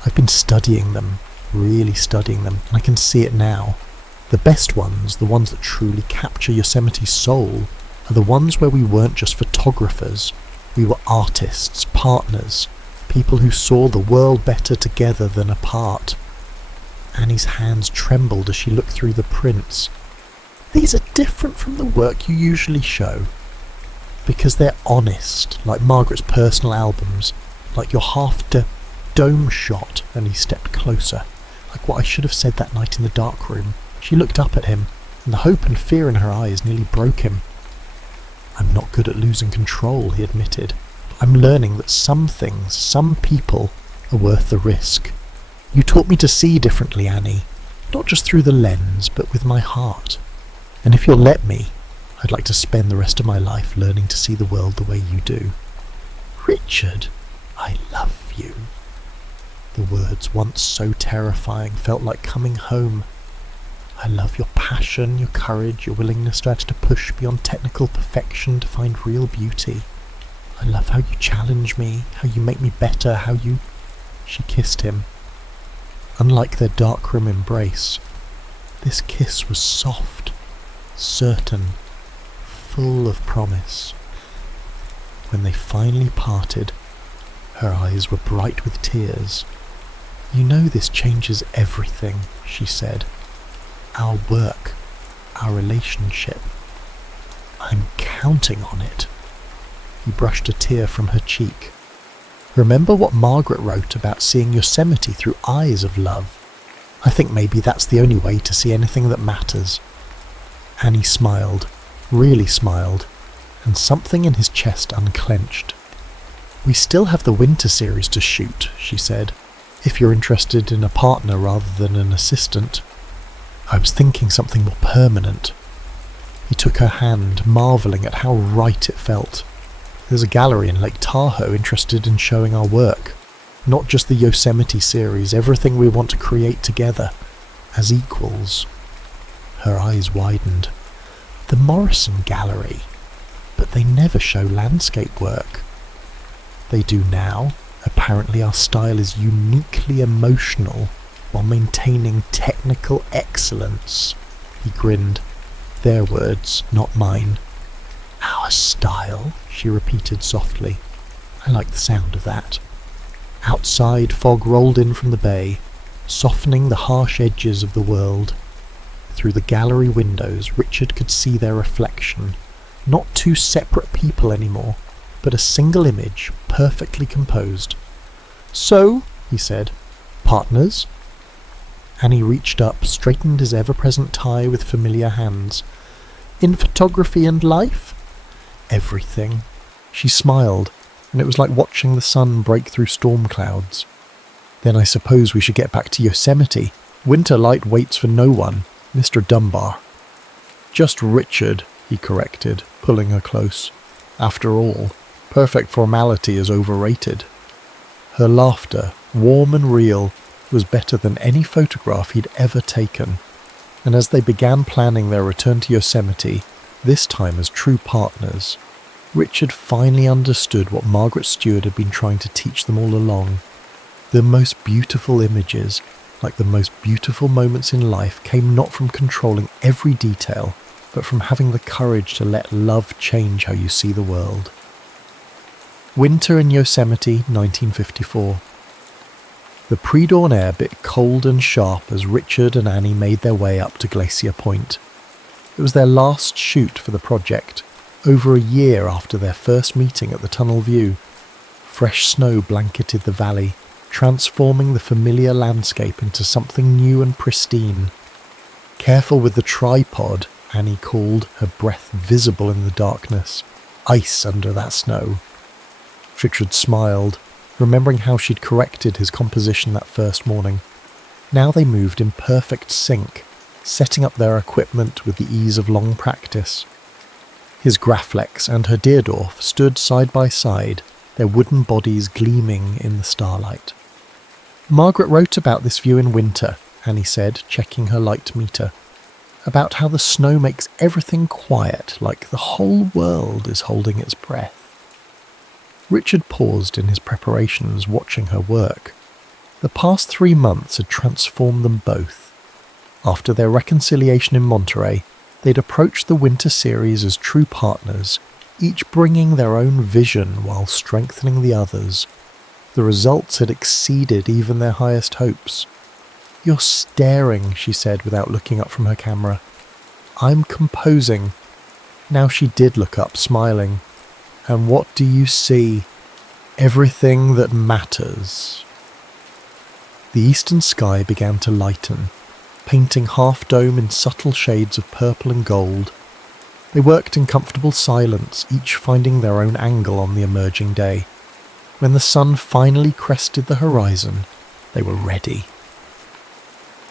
I've been studying them, really studying them, and I can see it now. The best ones, the ones that truly capture Yosemite's soul, are the ones where we weren't just photographers. We were artists, partners, people who saw the world better together than apart. Annie's hands trembled as she looked through the prints. These are different from the work you usually show, because they're honest, like Margaret's personal albums, like your half-dome shot, and he stepped closer, like what I should have said that night in the dark room. She looked up at him, and the hope and fear in her eyes nearly broke him. I'm not good at losing control, he admitted. I'm learning that some things, some people, are worth the risk. You taught me to see differently, Annie, not just through the lens, but with my heart. And if you'll let me, I'd like to spend the rest of my life learning to see the world the way you do. Richard, I love you. The words, once so terrifying, felt like coming home. I love your passion, your courage, your willingness to actually push beyond technical perfection to find real beauty. I love how you challenge me, how you make me better, how you... She kissed him. Unlike their darkroom embrace, this kiss was soft, certain, full of promise. When they finally parted, her eyes were bright with tears. You know this changes everything, she said. Our work, our relationship. I'm counting on it. He brushed a tear from her cheek. Remember what Margaret wrote about seeing Yosemite through eyes of love? I think maybe that's the only way to see anything that matters. Annie smiled, really smiled, and something in his chest unclenched. We still have the winter series to shoot, she said, if you're interested in a partner rather than an assistant. I was thinking something more permanent. He took her hand, marvelling at how right it felt. There's a gallery in Lake Tahoe interested in showing our work. Not just the Yosemite series, everything we want to create together, as equals. Her eyes widened. The Morrison Gallery. But they never show landscape work. They do now. Apparently our style is uniquely emotional while maintaining technical excellence. He grinned. Their words, not mine. Our style, she repeated softly. I like the sound of that. Outside, fog rolled in from the bay, softening the harsh edges of the world. Through the gallery windows, Richard could see their reflection. Not two separate people anymore, but a single image, perfectly composed. So, he said, partners? Annie reached up, straightened his ever-present tie with familiar hands. In photography and life? Everything. She smiled, and it was like watching the sun break through storm clouds. Then I suppose we should get back to Yosemite. Winter light waits for no one, Mr. Dunbar. Just Richard, he corrected, pulling her close. After all, perfect formality is overrated. Her laughter, warm and real, was better than any photograph he'd ever taken. And as they began planning their return to Yosemite, this time as true partners, Richard finally understood what Margaret Stewart had been trying to teach them all along. The most beautiful images, like the most beautiful moments in life, came not from controlling every detail, but from having the courage to let love change how you see the world. Winter in Yosemite, 1954. The pre-dawn air bit cold and sharp as Richard and Annie made their way up to Glacier Point. It was their last shoot for the project, over a year after their first meeting at the Tunnel View. Fresh snow blanketed the valley, transforming the familiar landscape into something new and pristine. Careful with the tripod, Annie called, her breath visible in the darkness. Ice under that snow. Richard smiled, remembering how she'd corrected his composition that first morning. Now they moved in perfect sync, setting up their equipment with the ease of long practice. His Graflex and her Deerdorf stood side by side, their wooden bodies gleaming in the starlight. Margaret wrote about this view in winter, Annie said, checking her light meter. About how the snow makes everything quiet, like the whole world is holding its breath. Richard paused in his preparations, watching her work. The past 3 months had transformed them both. After their reconciliation in Monterey, they'd approached the winter series as true partners, each bringing their own vision while strengthening the other's. The results had exceeded even their highest hopes. "You're staring," she said without looking up from her camera. "I'm composing." Now she did look up, smiling. "And what do you see?" "Everything that matters." The eastern sky began to lighten, painting Half Dome in subtle shades of purple and gold. They worked in comfortable silence, each finding their own angle on the emerging day. When the sun finally crested the horizon, they were ready.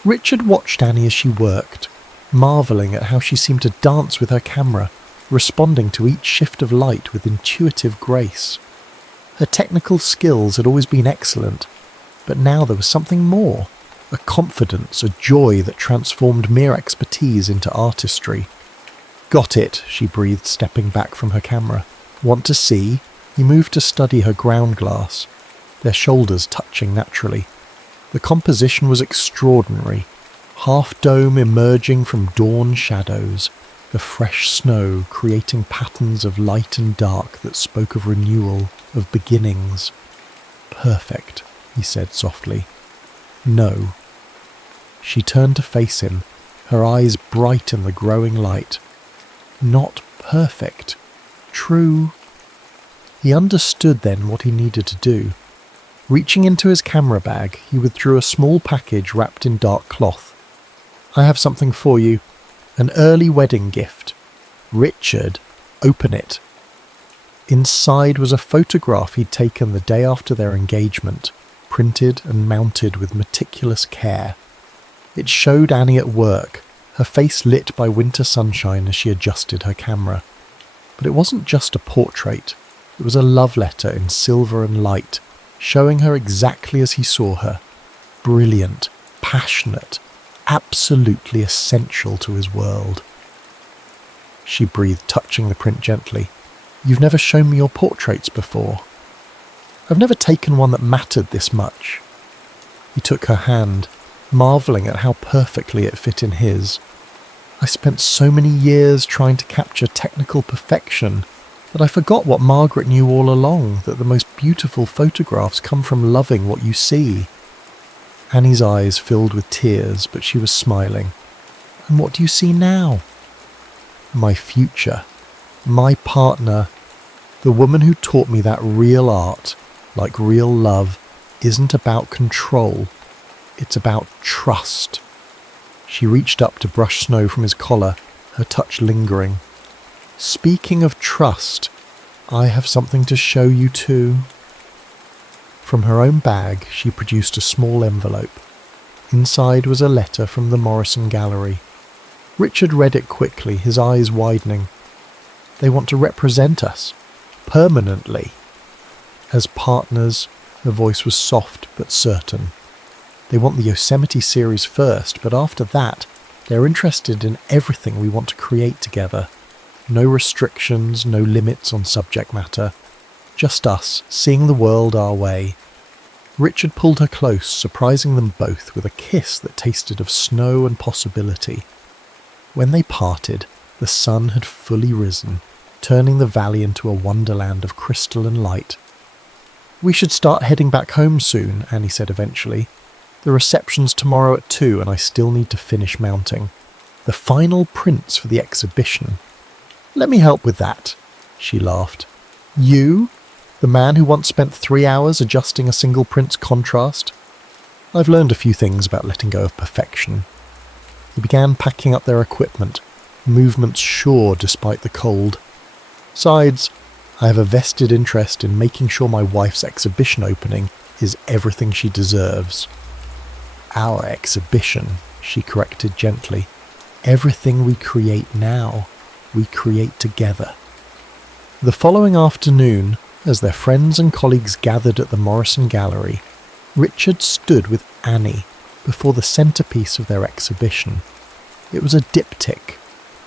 Richard watched Annie as she worked, marvelling at how she seemed to dance with her camera, responding to each shift of light with intuitive grace. Her technical skills had always been excellent, but now there was something more, a confidence, a joy that transformed mere expertise into artistry. "Got it," she breathed, stepping back from her camera. "Want to see?" He moved to study her ground glass, their shoulders touching naturally. The composition was extraordinary. Half Dome emerging from dawn shadows, the fresh snow creating patterns of light and dark that spoke of renewal, of beginnings. "Perfect," he said softly. "No." She turned to face him, her eyes bright in the growing light. "Not perfect. True." He understood then what he needed to do. Reaching into his camera bag, he withdrew a small package wrapped in dark cloth. "I have something for you. An early wedding gift. Richard, open it." Inside was a photograph he'd taken the day after their engagement, printed and mounted with meticulous care. It showed Annie at work, her face lit by winter sunshine as she adjusted her camera. But it wasn't just a portrait. It was a love letter in silver and light, showing her exactly as he saw her. Brilliant, passionate, absolutely essential to his world. She breathed, touching the print gently. "You've never shown me your portraits before." "I've never taken one that mattered this much." He took her hand, marvelling at how perfectly it fit in his. "I spent so many years trying to capture technical perfection that I forgot what Margaret knew all along, that the most beautiful photographs come from loving what you see." Annie's eyes filled with tears, but she was smiling. "And what do you see now?" "My future. My partner. The woman who taught me that real art, like real love, isn't about control. It's about trust." She reached up to brush snow from his collar, her touch lingering. "Speaking of trust, I have something to show you too." From her own bag, she produced a small envelope. Inside was a letter from the Morrison Gallery. Richard read it quickly, his eyes widening. "They want to represent us, permanently." As partners, her voice was soft but certain. "They want the Yosemite series first, but after that, they're interested in everything we want to create together. No restrictions, no limits on subject matter. Just us, seeing the world our way." Richard pulled her close, surprising them both with a kiss that tasted of snow and possibility. When they parted, the sun had fully risen, turning the valley into a wonderland of crystal and light. "We should start heading back home soon," Annie said eventually. "The reception's tomorrow at 2 and I still need to finish mounting the final prints for the exhibition." "Let me help with that," she laughed. "You? The man who once spent 3 hours adjusting a single print's contrast?" "I've learned a few things about letting go of perfection." He began packing up their equipment, movements sure despite the cold. Besides, I have a vested interest in making sure my wife's exhibition opening is everything she deserves. Our exhibition, she corrected gently. Everything we create now, we create together. The following afternoon, as their friends and colleagues gathered at the Morrison Gallery, Richard stood with Annie before the centrepiece of their exhibition. It was a diptych,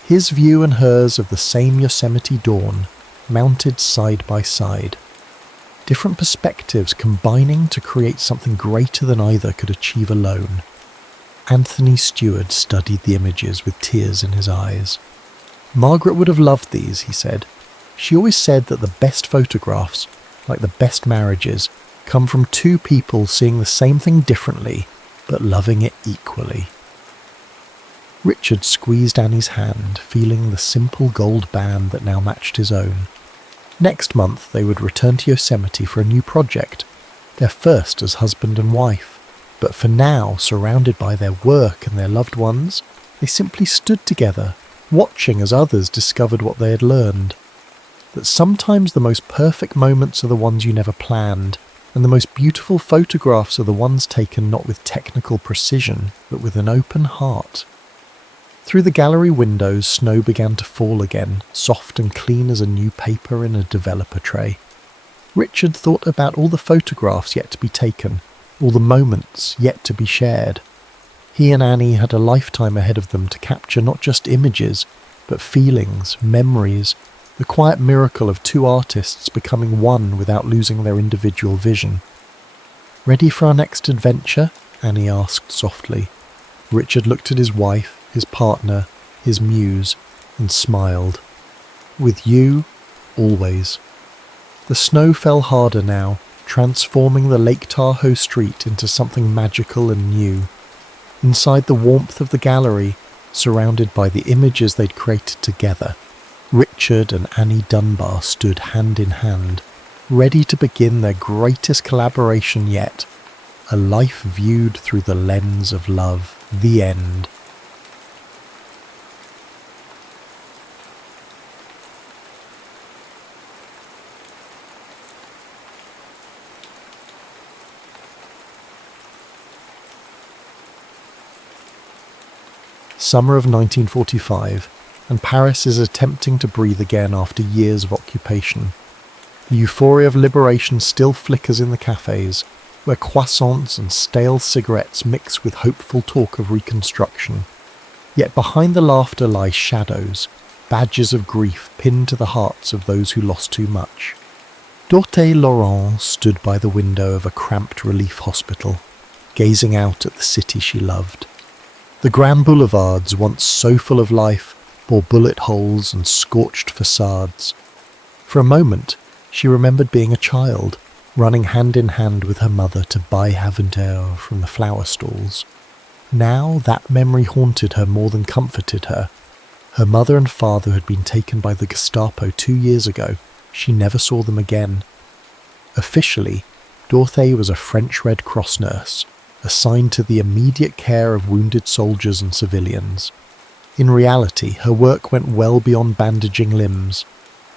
his view and hers of the same Yosemite dawn, mounted side by side. Different perspectives combining to create something greater than either could achieve alone. Anthony Stewart studied the images with tears in his eyes. Margaret would have loved these, he said. She always said that the best photographs, like the best marriages, come from two people seeing the same thing differently, but loving it equally. Richard squeezed Annie's hand, feeling the simple gold band that now matched his own. Next month they would return to Yosemite for a new project, their first as husband and wife. But for now, surrounded by their work and their loved ones, they simply stood together, watching as others discovered what they had learned. That sometimes the most perfect moments are the ones you never planned, and the most beautiful photographs are the ones taken not with technical precision, but with an open heart. Through the gallery windows, snow began to fall again, soft and clean as a new paper in a developer tray. Richard thought about all the photographs yet to be taken, all the moments yet to be shared. He and Annie had a lifetime ahead of them to capture not just images, but feelings, memories, the quiet miracle of two artists becoming one without losing their individual vision. "Ready for our next adventure?" Annie asked softly. Richard looked at his wife, his partner, his muse, and smiled. "With you, always." The snow fell harder now, transforming the Lake Tahoe street into something magical and new. Inside the warmth of the gallery, surrounded by the images they'd created together, Richard and Annie Dunbar stood hand in hand, ready to begin their greatest collaboration yet, a life viewed through the lens of love, the end. Summer of 1945, and Paris is attempting to breathe again after years of occupation. The euphoria of liberation still flickers in the cafes, where croissants and stale cigarettes mix with hopeful talk of reconstruction. Yet behind the laughter lie shadows, badges of grief pinned to the hearts of those who lost too much. Dorothy Laurent stood by the window of a cramped relief hospital, gazing out at the city she loved. The grand boulevards, once so full of life, bore bullet holes and scorched facades. For a moment, she remembered being a child, running hand in hand with her mother to buy Haventaire from the flower stalls. Now that memory haunted her more than comforted her. Her mother and father had been taken by the Gestapo 2 years ago. She never saw them again. Officially, Dorothy was a French Red Cross nurse, assigned to the immediate care of wounded soldiers and civilians. In reality, her work went well beyond bandaging limbs.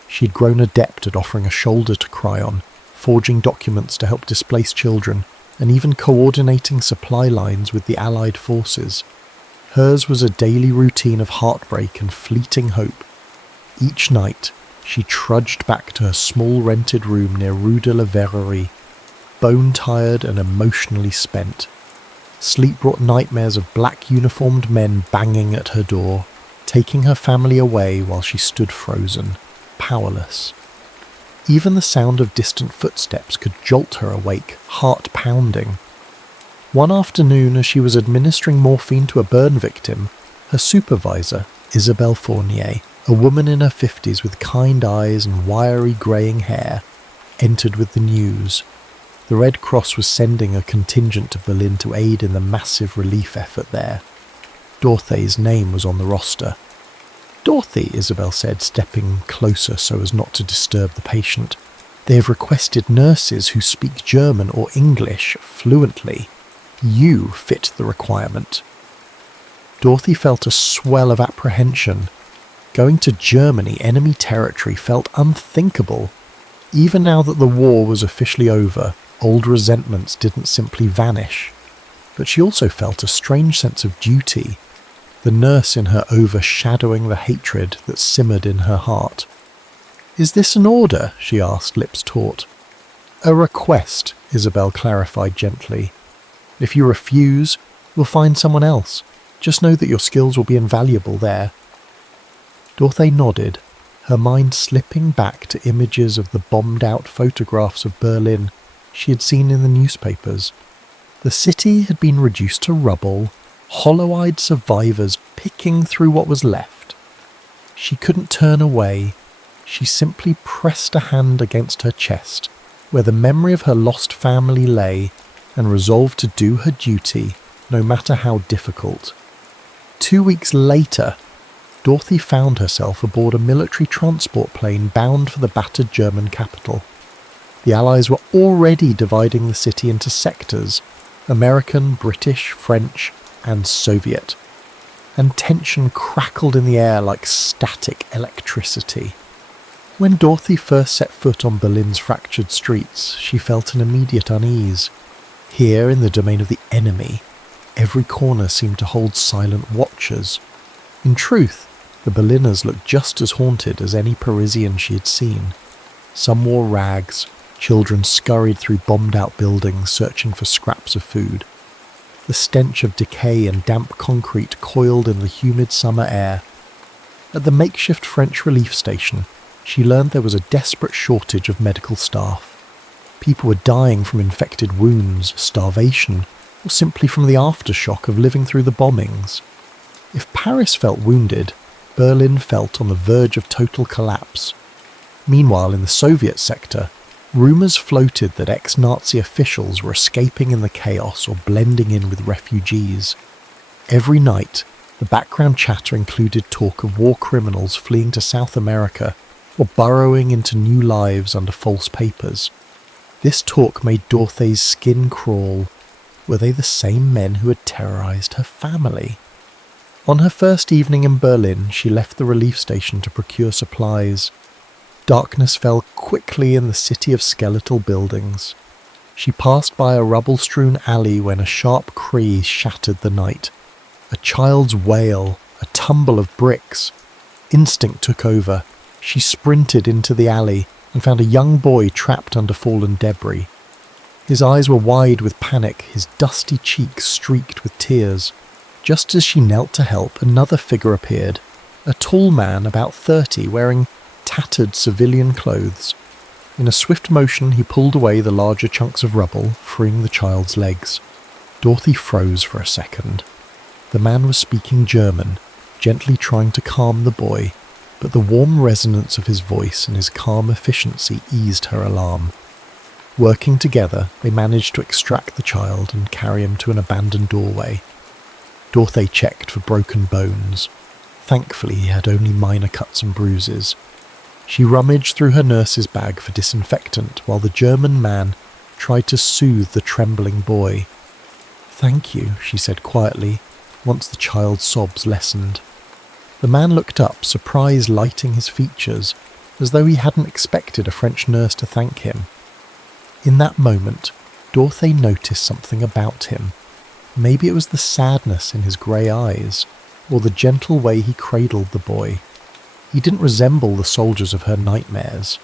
She'd grown adept at offering a shoulder to cry on, forging documents to help displaced children, and even coordinating supply lines with the Allied forces. Hers was a daily routine of heartbreak and fleeting hope. Each night, she trudged back to her small rented room near Rue de la Verrerie, bone-tired and emotionally spent. Sleep brought nightmares of black-uniformed men banging at her door, taking her family away while she stood frozen, powerless. Even the sound of distant footsteps could jolt her awake, heart pounding. One afternoon, as she was administering morphine to a burn victim, her supervisor, Isabelle Fournier, a woman in her 50s with kind eyes and wiry greying hair, entered with the news. The Red Cross was sending a contingent to Berlin to aid in the massive relief effort there. Dorothy's name was on the roster. "Dorothy," Isabel said, stepping closer so as not to disturb the patient. "They have requested nurses who speak German or English fluently. You fit the requirement." Dorothy felt a swell of apprehension, Going to Germany, enemy territory, felt unthinkable. Even now that the war was officially over, old resentments didn't simply vanish. But she also felt a strange sense of duty, the nurse in her overshadowing the hatred that simmered in her heart. "Is this an order?" she asked, lips taut. "A request," Isabel clarified gently. "If you refuse, we'll find someone else. Just know that your skills will be invaluable there." Dorothy nodded, her mind slipping back to images of the bombed-out photographs of Berlin she had seen in the newspapers. The city had been reduced to rubble, hollow-eyed survivors picking through what was left. She couldn't turn away. She simply pressed a hand against her chest, where the memory of her lost family lay, and resolved to do her duty, no matter how difficult. 2 weeks later, Dorothy found herself aboard a military transport plane bound for the battered German capital. The Allies were already dividing the city into sectors: American, British, French, and Soviet. And tension crackled in the air like static electricity. When Dorothy first set foot on Berlin's fractured streets, she felt an immediate unease. Here, in the domain of the enemy, every corner seemed to hold silent watchers. In truth, the Berliners looked just as haunted as any Parisian she had seen. Some wore rags, children scurried through bombed-out buildings searching for scraps of food. The stench of decay and damp concrete coiled in the humid summer air. At the makeshift French relief station, she learned there was a desperate shortage of medical staff. People were dying from infected wounds, starvation, or simply from the aftershock of living through the bombings. If Paris felt wounded, Berlin felt on the verge of total collapse. Meanwhile, in the Soviet sector, rumours floated that ex-Nazi officials were escaping in the chaos or blending in with refugees. Every night, the background chatter included talk of war criminals fleeing to South America or burrowing into new lives under false papers. This talk made Dorothy's skin crawl. Were they the same men who had terrorised her family? On her first evening in Berlin, she left the relief station to procure supplies. Darkness fell quickly in the city of skeletal buildings. She passed by a rubble-strewn alley when a sharp cry shattered the night. A child's wail, a tumble of bricks. Instinct took over. She sprinted into the alley and found a young boy trapped under fallen debris. His eyes were wide with panic, his dusty cheeks streaked with tears. Just as she knelt to help, another figure appeared, a tall man about 30 wearing tattered civilian clothes. In a swift motion he pulled away the larger chunks of rubble, freeing the child's legs. Dorothy froze for a second. The man was speaking German, gently trying to calm the boy, but the warm resonance of his voice and his calm efficiency eased her alarm. Working together, they managed to extract the child and carry him to an abandoned doorway. Dorothy checked for broken bones. Thankfully, he had only minor cuts and bruises. She rummaged through her nurse's bag for disinfectant while the German man tried to soothe the trembling boy. "Thank you," she said quietly, once the child's sobs lessened. The man looked up, surprise lighting his features, as though he hadn't expected a French nurse to thank him. In that moment, Dorothy noticed something about him. Maybe it was the sadness in his grey eyes, or the gentle way he cradled the boy. He didn't resemble the soldiers of her nightmares.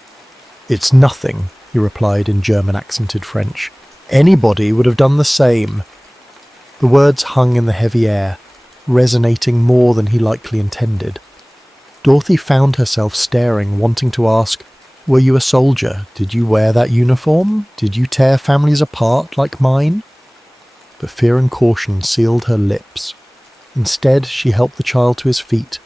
"It's nothing," he replied in German-accented French. "Anybody would have done the same." The words hung in the heavy air, resonating more than he likely intended. Dorothy found herself staring, wanting to ask, "Were you a soldier? Did you wear that uniform? Did you tear families apart like mine?" But fear and caution sealed her lips. Instead, she helped the child to his feet,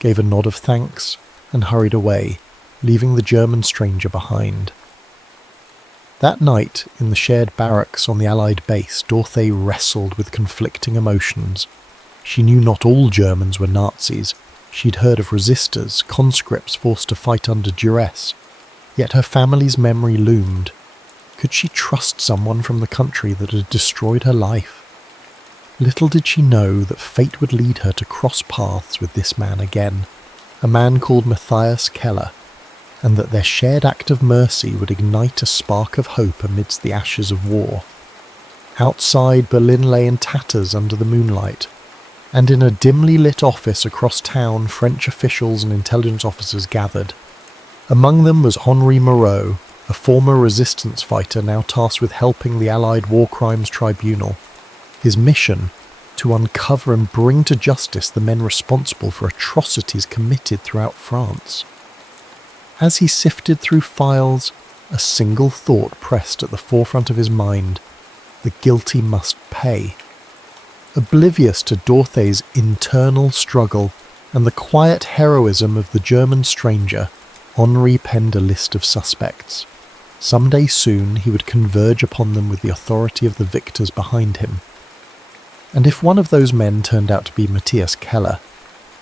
gave a nod of thanks, and hurried away, leaving the German stranger behind. That night, in the shared barracks on the Allied base, Dorothy wrestled with conflicting emotions. She knew not all Germans were Nazis. She'd heard of resistors, conscripts forced to fight under duress. Yet her family's memory loomed. Could she trust someone from the country that had destroyed her life? Little did she know that fate would lead her to cross paths with this man again. a man called Matthias Keller, and that their shared act of mercy would ignite a spark of hope amidst the ashes of war. Outside, Berlin lay in tatters under the moonlight, and in a dimly lit office across town, French officials and intelligence officers gathered. Among them was Henri Moreau, a former resistance fighter now tasked with helping the Allied War Crimes Tribunal. His mission: to uncover and bring to justice the men responsible for atrocities committed throughout France. As he sifted through files, a single thought pressed at the forefront of his mind: the guilty must pay. Oblivious to Dorothé's internal struggle and the quiet heroism of the German stranger, Henri penned a list of suspects. Someday soon he would converge upon them with the authority of the victors behind him. And if one of those men turned out to be Matthias Keller,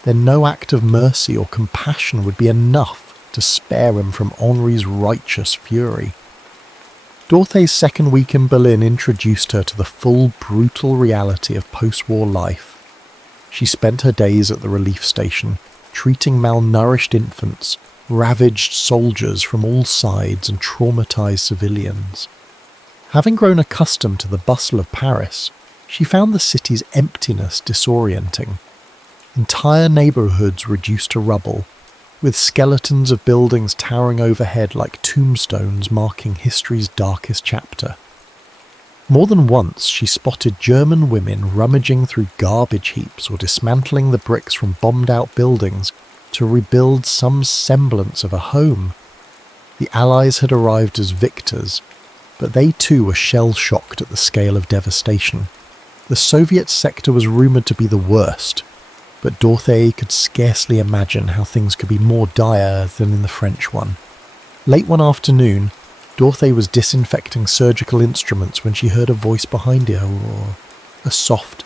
then no act of mercy or compassion would be enough to spare him from Henri's righteous fury. Dorothé's second week in Berlin introduced her to the full, brutal reality of post-war life. She spent her days at the relief station, treating malnourished infants, ravaged soldiers from all sides, and traumatized civilians. Having grown accustomed to the bustle of Paris, she found the city's emptiness disorienting. Entire neighborhoods reduced to rubble, with skeletons of buildings towering overhead like tombstones marking history's darkest chapter. More than once she spotted German women rummaging through garbage heaps or dismantling the bricks from bombed-out buildings to rebuild some semblance of a home. The Allies had arrived as victors, but they too were shell-shocked at the scale of devastation. The Soviet sector was rumoured to be the worst, but Dorothée could scarcely imagine how things could be more dire than in the French one. Late one afternoon, Dorothée was disinfecting surgical instruments when she heard a voice behind her, or a soft,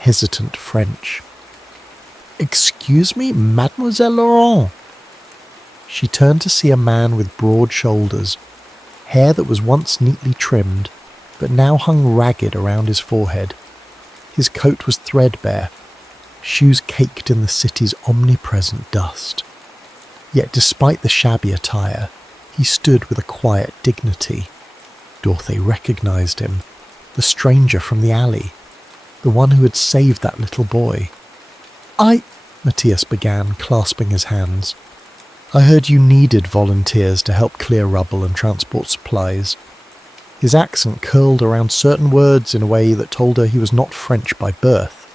hesitant French. "Excuse me, Mademoiselle Laurent." She turned to see a man with broad shoulders, hair that was once neatly trimmed, but now hung ragged around his forehead. His coat was threadbare, shoes caked in the city's omnipresent dust. Yet despite the shabby attire, he stood with a quiet dignity. Dorothée recognised him, the stranger from the alley, the one who had saved that little boy. Matthias began, clasping his hands. "I heard you needed volunteers to help clear rubble and transport supplies." His accent curled around certain words in a way that told her he was not French by birth.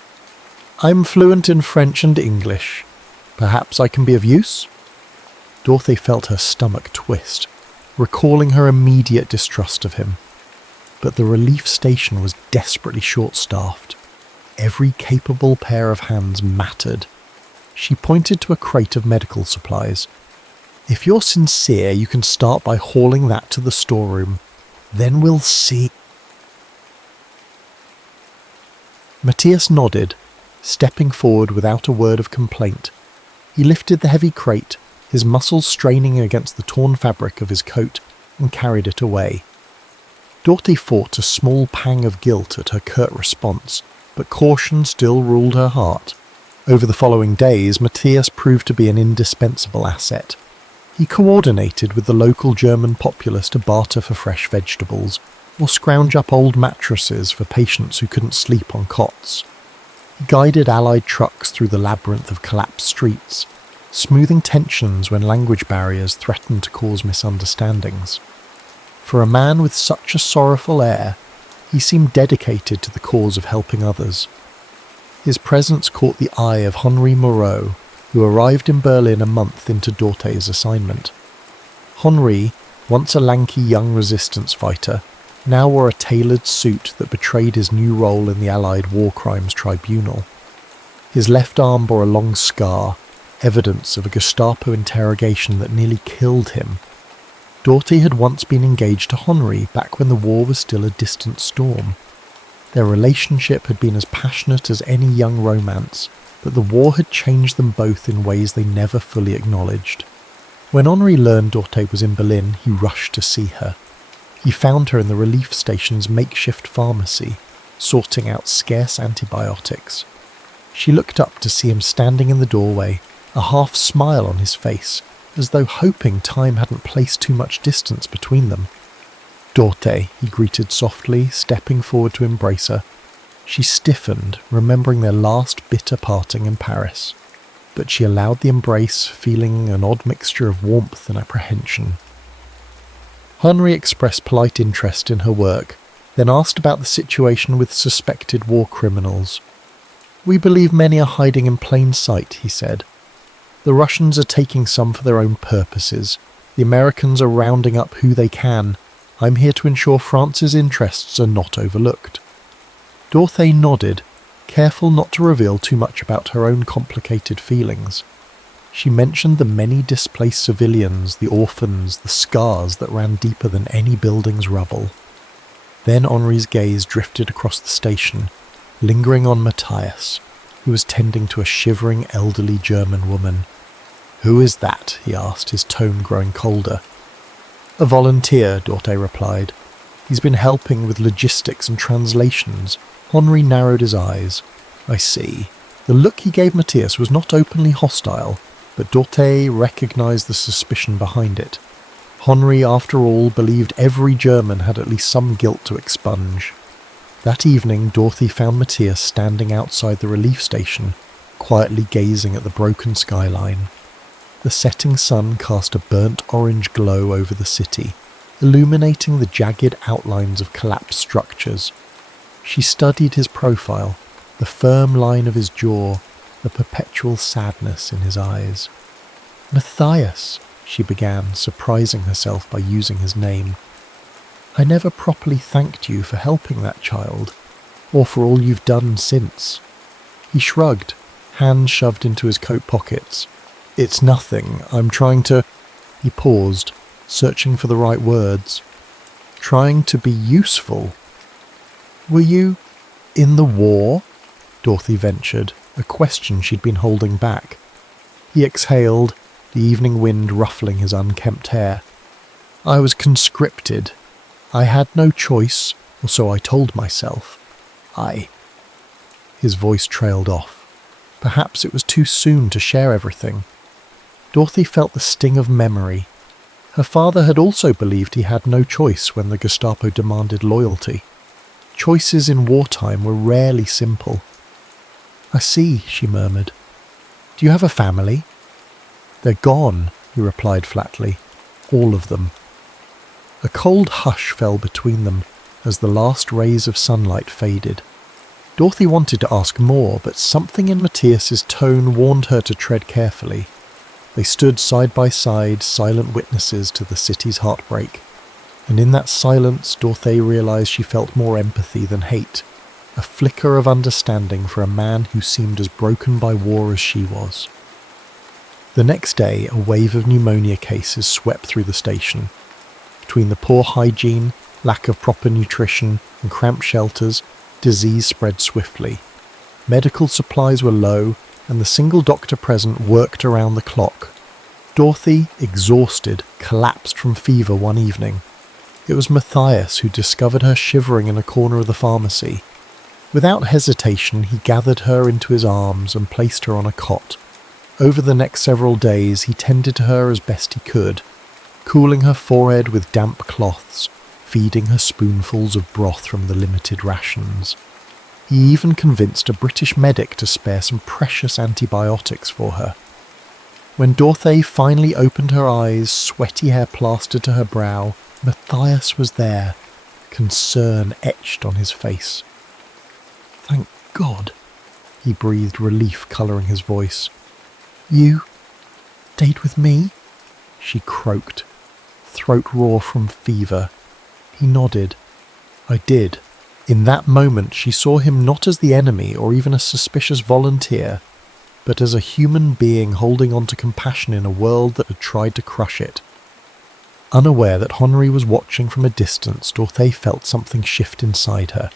"I'm fluent in French and English. Perhaps I can be of use?" Dorothée felt her stomach twist, recalling her immediate distrust of him. But the relief station was desperately short-staffed. Every capable pair of hands mattered. She pointed to a crate of medical supplies. "If you're sincere, you can start by hauling that to the storeroom. Then we'll see." Matthias nodded, stepping forward without a word of complaint. He lifted the heavy crate, his muscles straining against the torn fabric of his coat, and carried it away. Dorothée fought a small pang of guilt at her curt response, but caution still ruled her heart. Over the following days, Matthias proved to be an indispensable asset. He coordinated with the local German populace to barter for fresh vegetables, or scrounge up old mattresses for patients who couldn't sleep on cots. He guided Allied trucks through the labyrinth of collapsed streets, smoothing tensions when language barriers threatened to cause misunderstandings. For a man with such a sorrowful air, he seemed dedicated to the cause of helping others. His presence caught the eye of Henri Moreau, who arrived in Berlin a month into Dorothèe's assignment. Henri, once a lanky young resistance fighter, now wore a tailored suit that betrayed his new role in the Allied War Crimes Tribunal. His left arm bore a long scar, evidence of a Gestapo interrogation that nearly killed him. Dorothée had once been engaged to Henri back when the war was still a distant storm. Their relationship had been as passionate as any young romance, but the war had changed them both in ways they never fully acknowledged. When Henri learned Dorothée was in Berlin, he rushed to see her. He found her in the relief station's makeshift pharmacy, sorting out scarce antibiotics. She looked up to see him standing in the doorway, a half smile on his face, as though hoping time hadn't placed too much distance between them. "Dorte," he greeted softly, stepping forward to embrace her. She stiffened, remembering their last bitter parting in Paris, but she allowed the embrace, feeling an odd mixture of warmth and apprehension. Henri expressed polite interest in her work, then asked about the situation with suspected war criminals. "We believe many are hiding in plain sight," he said. "The Russians are taking some for their own purposes. The Americans are rounding up who they can. I'm here to ensure France's interests are not overlooked." Dorothy nodded, careful not to reveal too much about her own complicated feelings. She mentioned the many displaced civilians, the orphans, the scars that ran deeper than any building's rubble. Then Henri's gaze drifted across the station, lingering on Matthias, who was tending to a shivering elderly German woman. "Who is that?" he asked, his tone growing colder. "A volunteer," Dorte replied. "He's been helping with logistics and translations." Henri narrowed his eyes. "I see." The look he gave Matthias was not openly hostile, but Dorte recognized the suspicion behind it. Henri, after all, believed every German had at least some guilt to expunge. That evening, Dorothy found Matthias standing outside the relief station, quietly gazing at the broken skyline. The setting sun cast a burnt orange glow over the city, illuminating the jagged outlines of collapsed structures. She studied his profile, the firm line of his jaw, the perpetual sadness in his eyes. "Matthias," she began, surprising herself by using his name. "I never properly thanked you for helping that child, or for all you've done since." He shrugged, hands shoved into his coat pockets. "It's nothing. I'm trying to—" He paused, searching for the right words. "Trying to be useful." "Were you in the war?" Dorothy ventured, a question she'd been holding back. He exhaled, the evening wind ruffling his unkempt hair. "I was conscripted. I had no choice, or so I told myself. His voice trailed off. Perhaps it was too soon to share everything. Dorothy felt the sting of memory. Her father had also believed he had no choice when the Gestapo demanded loyalty. Choices in wartime were rarely simple. "I see," she murmured. "Do you have a family?" "They're gone," he replied flatly. "All of them." A cold hush fell between them as the last rays of sunlight faded. Dorothy wanted to ask more, but something in Matthias's tone warned her to tread carefully. They stood side by side, silent witnesses to the city's heartbreak. And in that silence, Dorothy realized she felt more empathy than hate, a flicker of understanding for a man who seemed as broken by war as she was. The next day, a wave of pneumonia cases swept through the station. Between the poor hygiene, lack of proper nutrition, and cramped shelters, disease spread swiftly. Medical supplies were low, and the single doctor present worked around the clock. Dorothy, exhausted, collapsed from fever one evening. It was Matthias who discovered her shivering in a corner of the pharmacy. Without hesitation, he gathered her into his arms and placed her on a cot. Over the next several days, he tended to her as best he could, cooling her forehead with damp cloths, feeding her spoonfuls of broth from the limited rations. He even convinced a British medic to spare some precious antibiotics for her. When Dorothy finally opened her eyes, sweaty hair plastered to her brow, Matthias was there, concern etched on his face. "Thank God," he breathed, relief colouring his voice. "You stayed with me?" she croaked, throat raw from fever. He nodded. "I did." In that moment she saw him not as the enemy or even a suspicious volunteer, but as a human being holding on to compassion in a world that had tried to crush it. Unaware that Henri was watching from a distance, Dorothy felt something shift inside her,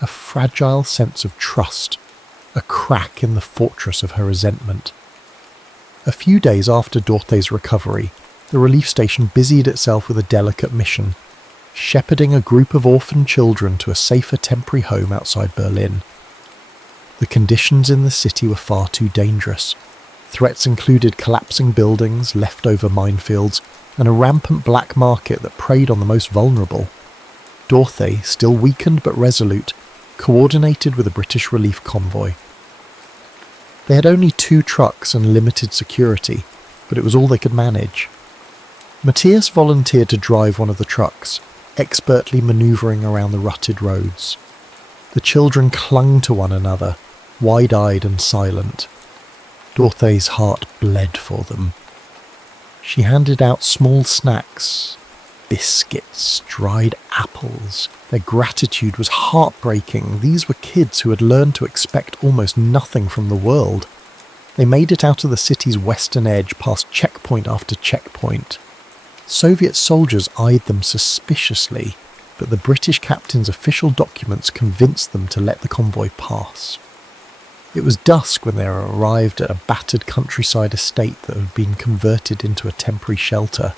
a fragile sense of trust, a crack in the fortress of her resentment. A few days after Dorothy's recovery, the relief station busied itself with a delicate mission, shepherding a group of orphaned children to a safer temporary home outside Berlin. The conditions in the city were far too dangerous. Threats included collapsing buildings, leftover minefields, and a rampant black market that preyed on the most vulnerable. Dorothy, still weakened but resolute, coordinated with a British relief convoy. They had only 2 trucks and limited security, but it was all they could manage. Matthias volunteered to drive one of the trucks, expertly manoeuvring around the rutted roads. The children clung to one another, wide-eyed and silent. Dorothy's heart bled for them. She handed out small snacks, biscuits, dried apples. Their gratitude was heartbreaking. These were kids who had learned to expect almost nothing from the world. They made it out of the city's western edge past checkpoint after checkpoint. Soviet soldiers eyed them suspiciously, but the British captain's official documents convinced them to let the convoy pass. It was dusk when they arrived at a battered countryside estate that had been converted into a temporary shelter.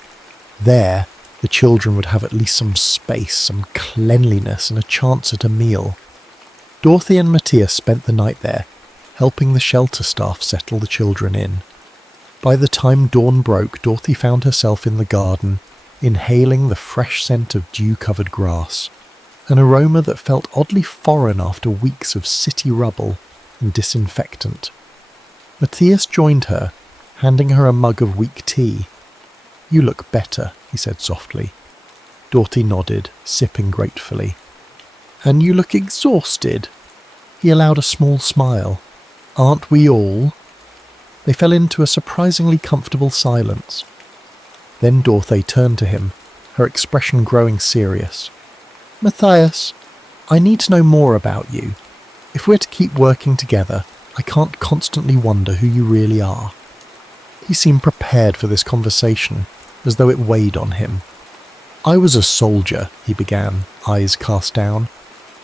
There, the children would have at least some space, some cleanliness, and a chance at a meal. Dorothy and Matthias spent the night there, helping the shelter staff settle the children in. By the time dawn broke, Dorothy found herself in the garden, inhaling the fresh scent of dew-covered grass, an aroma that felt oddly foreign after weeks of city rubble and disinfectant. Matthias joined her, handing her a mug of weak tea. "You look better," he said softly. Dorothy nodded, sipping gratefully. "And you look exhausted." He allowed a small smile. "Aren't we all?" They fell into a surprisingly comfortable silence. Then Dorothy turned to him, her expression growing serious. "Matthias, I need to know more about you. If we're to keep working together, I can't constantly wonder who you really are." He seemed prepared for this conversation, as though it weighed on him. "I was a soldier," he began, eyes cast down,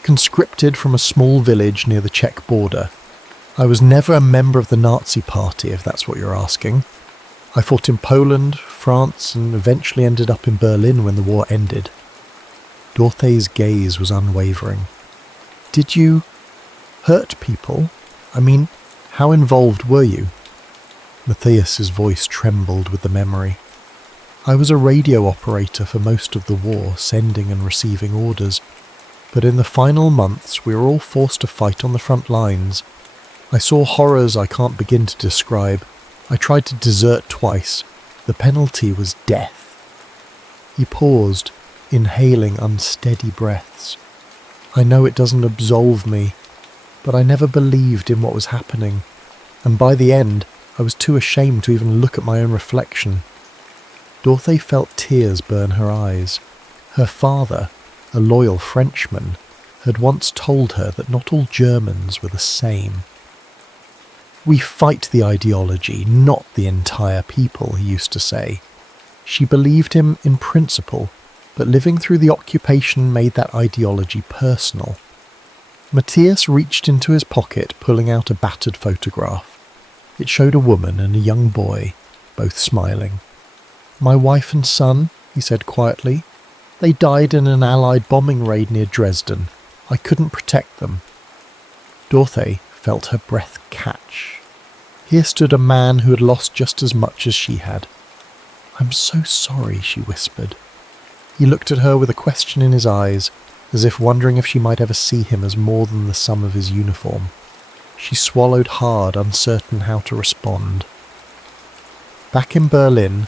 "conscripted from a small village near the Czech border. I was never a member of the Nazi party, if that's what you're asking. I fought in Poland, France, and eventually ended up in Berlin when the war ended." Dorothy's gaze was unwavering. "Did you hurt people? I mean, how involved were you?" Matthias's voice trembled with the memory. "I was a radio operator for most of the war, sending and receiving orders. But in the final months, we were all forced to fight on the front lines. I saw horrors I can't begin to describe. I tried to desert twice. The penalty was death." He paused, inhaling unsteady breaths. "I know it doesn't absolve me, but I never believed in what was happening, and by the end, I was too ashamed to even look at my own reflection." Dorothy felt tears burn her eyes. Her father, a loyal Frenchman, had once told her that not all Germans were the same. "We fight the ideology, not the entire people," he used to say. She believed him in principle, but living through the occupation made that ideology personal. Matthias reached into his pocket, pulling out a battered photograph. It showed a woman and a young boy, both smiling. "My wife and son," he said quietly. "They died in an Allied bombing raid near Dresden. I couldn't protect them." Dorothy felt her breath catch. Here stood a man who had lost just as much as she had. "I'm so sorry," she whispered. He looked at her with a question in his eyes, as if wondering if she might ever see him as more than the sum of his uniform. She swallowed hard, uncertain how to respond. Back in Berlin,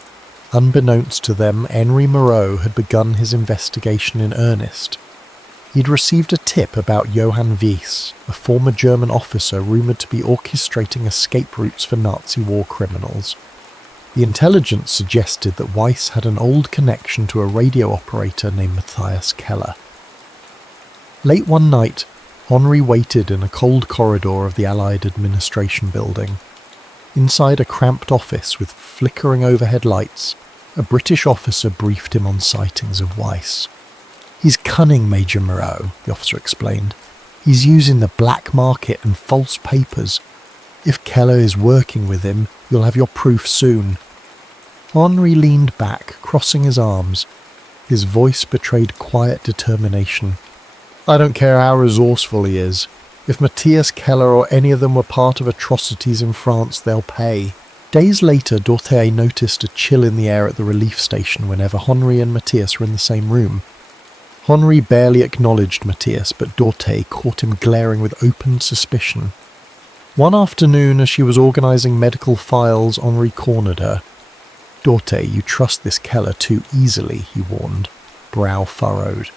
unbeknownst to them, Henri Moreau had begun his investigation in earnest. He'd received a tip about Johann Wies, a former German officer rumoured to be orchestrating escape routes for Nazi war criminals. The intelligence suggested that Weiss had an old connection to a radio operator named Matthias Keller. Late one night, Henri waited in a cold corridor of the Allied administration building. Inside a cramped office with flickering overhead lights, a British officer briefed him on sightings of Weiss. "He's cunning, Major Moreau," the officer explained. "He's using the black market and false papers. If Keller is working with him, you'll have your proof soon." Henri leaned back, crossing his arms. His voice betrayed quiet determination. "I don't care how resourceful he is. If Matthias Keller or any of them were part of atrocities in France, they'll pay. Days later, Dorothée noticed a chill in the air at the relief station whenever Henri and Matthias were in the same room. Henri barely acknowledged Matthias, but Dorothée caught him glaring with open suspicion. One afternoon, as she was organising medical files, Henri cornered her. "Dorothée, you trust this Keller too easily," he warned, brow furrowed.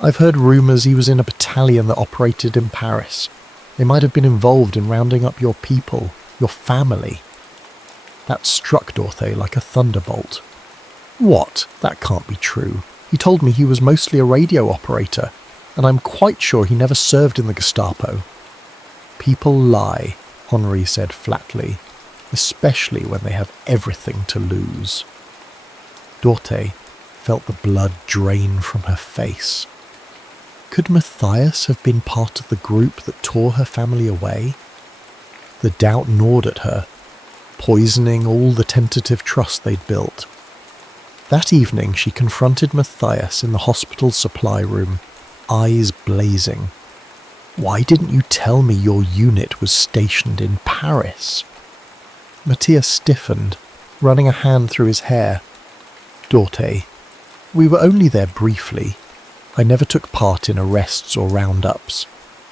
"I've heard rumours he was in a battalion that operated in Paris. They might have been involved in rounding up your people, your family." That struck Dorothée like a thunderbolt. "What? That can't be true. He told me he was mostly a radio operator, and I'm quite sure he never served in the Gestapo." "People lie," Henri said flatly, "especially when they have everything to lose." Dorothée felt the blood drain from her face. Could Matthias have been part of the group that tore her family away? The doubt gnawed at her, poisoning all the tentative trust they'd built. That evening she confronted Matthias in the hospital supply room, eyes blazing. "Why didn't you tell me your unit was stationed in Paris?" Matthias stiffened, running a hand through his hair. "Dorothée, we were only there briefly. I never took part in arrests or roundups.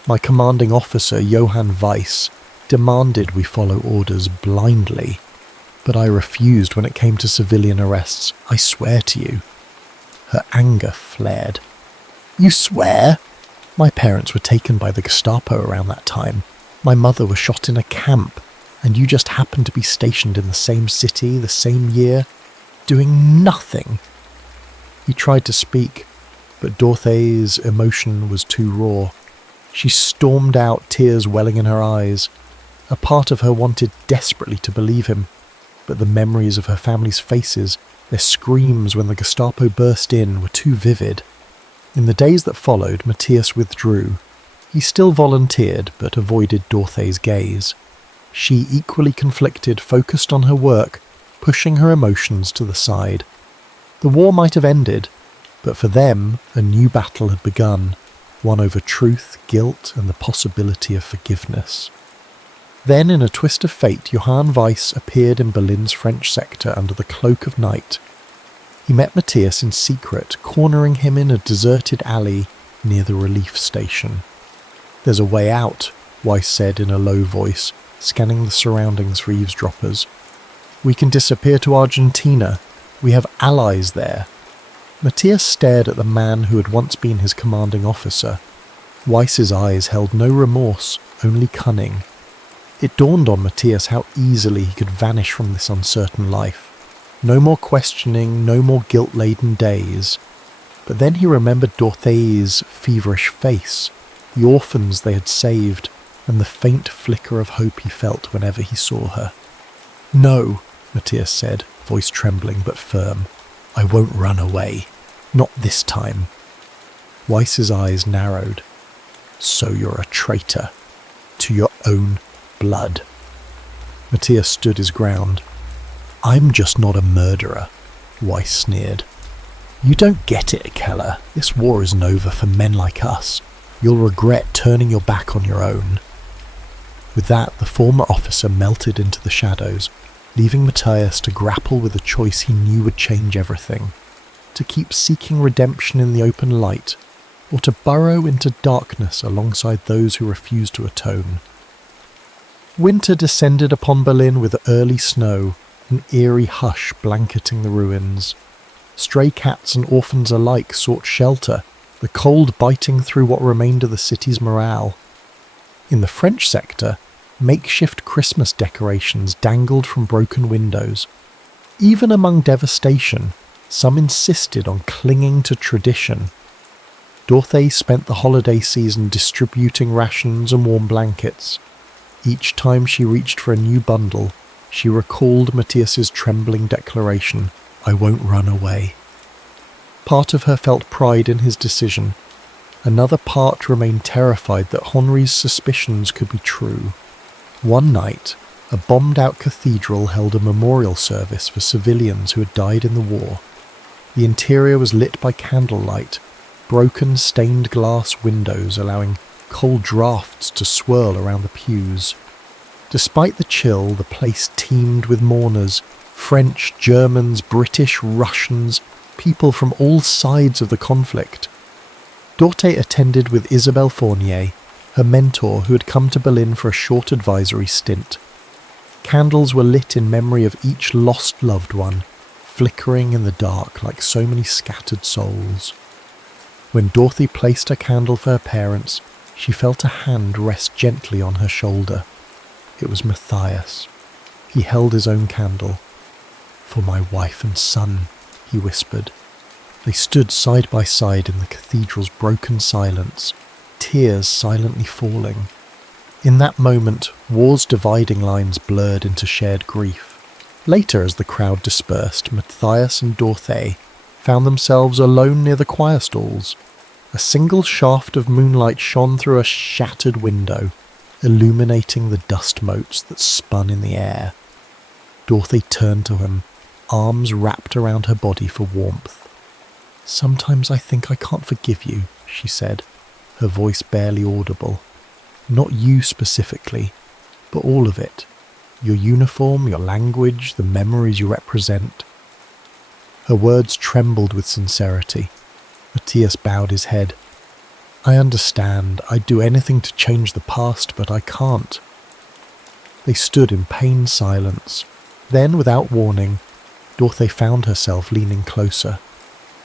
My commanding officer, Johann Weiss, demanded we follow orders blindly, but I refused when it came to civilian arrests, I swear to you." Her anger flared. "You swear?" "My parents were taken by the Gestapo around that time. My mother was shot in a camp, and you just happened to be stationed in the same city, the same year, doing nothing." He tried to speak, but Dorothee's emotion was too raw. She stormed out, tears welling in her eyes. A part of her wanted desperately to believe him, but the memories of her family's faces, their screams when the Gestapo burst in, were too vivid. In the days that followed, Matthias withdrew. He still volunteered, but avoided Dorothee's gaze. She, equally conflicted, focused on her work, pushing her emotions to the side. The war might have ended, but for them, a new battle had begun, one over truth, guilt, and the possibility of forgiveness. Then, in a twist of fate, Johann Weiss appeared in Berlin's French sector under the cloak of night. He met Matthias in secret, cornering him in a deserted alley near the relief station. "There's a way out," Weiss said in a low voice, scanning the surroundings for eavesdroppers. "We can disappear to Argentina. We have allies there." Matthias stared at the man who had once been his commanding officer. Weiss's eyes held no remorse, only cunning. It dawned on Matthias how easily he could vanish from this uncertain life. No more questioning, no more guilt-laden days. But then he remembered Dorothee's feverish face, the orphans they had saved, and the faint flicker of hope he felt whenever he saw her. "No," Matthias said, voice trembling but firm. "I won't run away. Not this time." Weiss's eyes narrowed. "So you're a traitor. To your own blood." Matthias stood his ground. "I'm just not a murderer," Weiss sneered. "You don't get it, Keller. This war isn't over for men like us. You'll regret turning your back on your own." With that, the former officer melted into the shadows, leaving Matthias to grapple with a choice he knew would change everything. To keep seeking redemption in the open light, or to burrow into darkness alongside those who refused to atone. Winter descended upon Berlin with early snow, an eerie hush blanketing the ruins. Stray cats and orphans alike sought shelter, the cold biting through what remained of the city's morale. In the French sector, makeshift Christmas decorations dangled from broken windows. Even among devastation, some insisted on clinging to tradition. Dorothée spent the holiday season distributing rations and warm blankets. Each time she reached for a new bundle, she recalled Matthias's trembling declaration, "I won't run away." Part of her felt pride in his decision. Another part remained terrified that Henri's suspicions could be true. One night, a bombed-out cathedral held a memorial service for civilians who had died in the war. The interior was lit by candlelight, broken stained glass windows allowing cold drafts to swirl around the pews. Despite the chill, the place teemed with mourners, French, Germans, British, Russians, people from all sides of the conflict. Dorte attended with Isabelle Fournier, her mentor who had come to Berlin for a short advisory stint. Candles were lit in memory of each lost loved one, flickering in the dark like so many scattered souls. When Dorothy placed her candle for her parents, she felt a hand rest gently on her shoulder. It was Matthias. He held his own candle. "For my wife and son," he whispered. They stood side by side in the cathedral's broken silence, tears silently falling. In that moment, war's dividing lines blurred into shared grief. Later, as the crowd dispersed, Matthias and Dorothy found themselves alone near the choir stalls. A single shaft of moonlight shone through a shattered window, illuminating the dust motes that spun in the air. Dorothy turned to him, arms wrapped around her body for warmth. "Sometimes I think I can't forgive you," she said, her voice barely audible. "Not you specifically, but all of it. Your uniform, your language, the memories you represent." Her words trembled with sincerity. Matthias bowed his head. "I understand. I'd do anything to change the past, but I can't." They stood in pained silence. Then, without warning, Dorothy found herself leaning closer.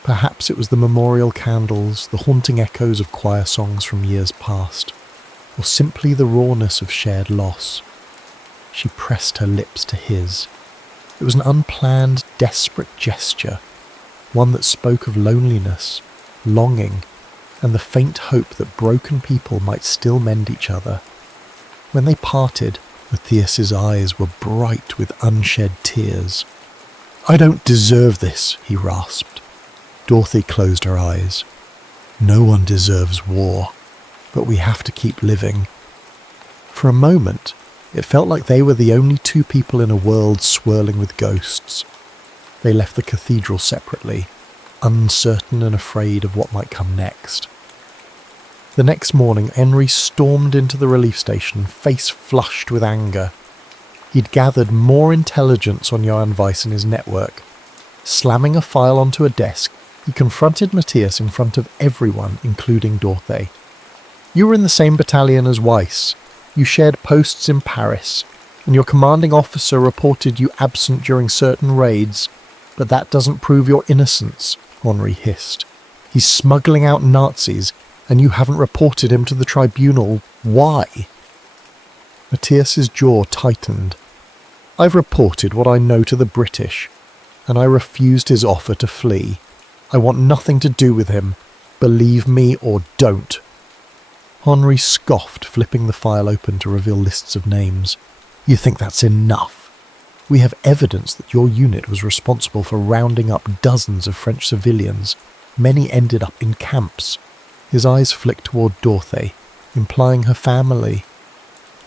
Perhaps it was the memorial candles, the haunting echoes of choir songs from years past, or simply the rawness of shared loss. She pressed her lips to his. It was an unplanned, desperate gesture, one that spoke of loneliness, longing, and the faint hope that broken people might still mend each other. When they parted, Matthias's eyes were bright with unshed tears. "I don't deserve this," he rasped. Dorothy closed her eyes. "No one deserves war, but we have to keep living." For a moment, it felt like they were the only two people in a world swirling with ghosts. They left the cathedral separately, uncertain and afraid of what might come next. The next morning, Henry stormed into the relief station, face flushed with anger. He'd gathered more intelligence on Johann Weiss and his network. Slamming a file onto a desk, he confronted Matthias in front of everyone, including Dorothy. "You were in the same battalion as Weiss. You shared posts in Paris, and your commanding officer reported you absent during certain raids, but that doesn't prove your innocence," Henri hissed. "He's smuggling out Nazis, and you haven't reported him to the tribunal. Why?" Matthias's jaw tightened. "I've reported what I know to the British, and I refused his offer to flee. I want nothing to do with him. Believe me or don't." Henri scoffed, flipping the file open to reveal lists of names. "You think that's enough? We have evidence that your unit was responsible for rounding up dozens of French civilians. Many ended up in camps." His eyes flicked toward Dorothy, implying her family.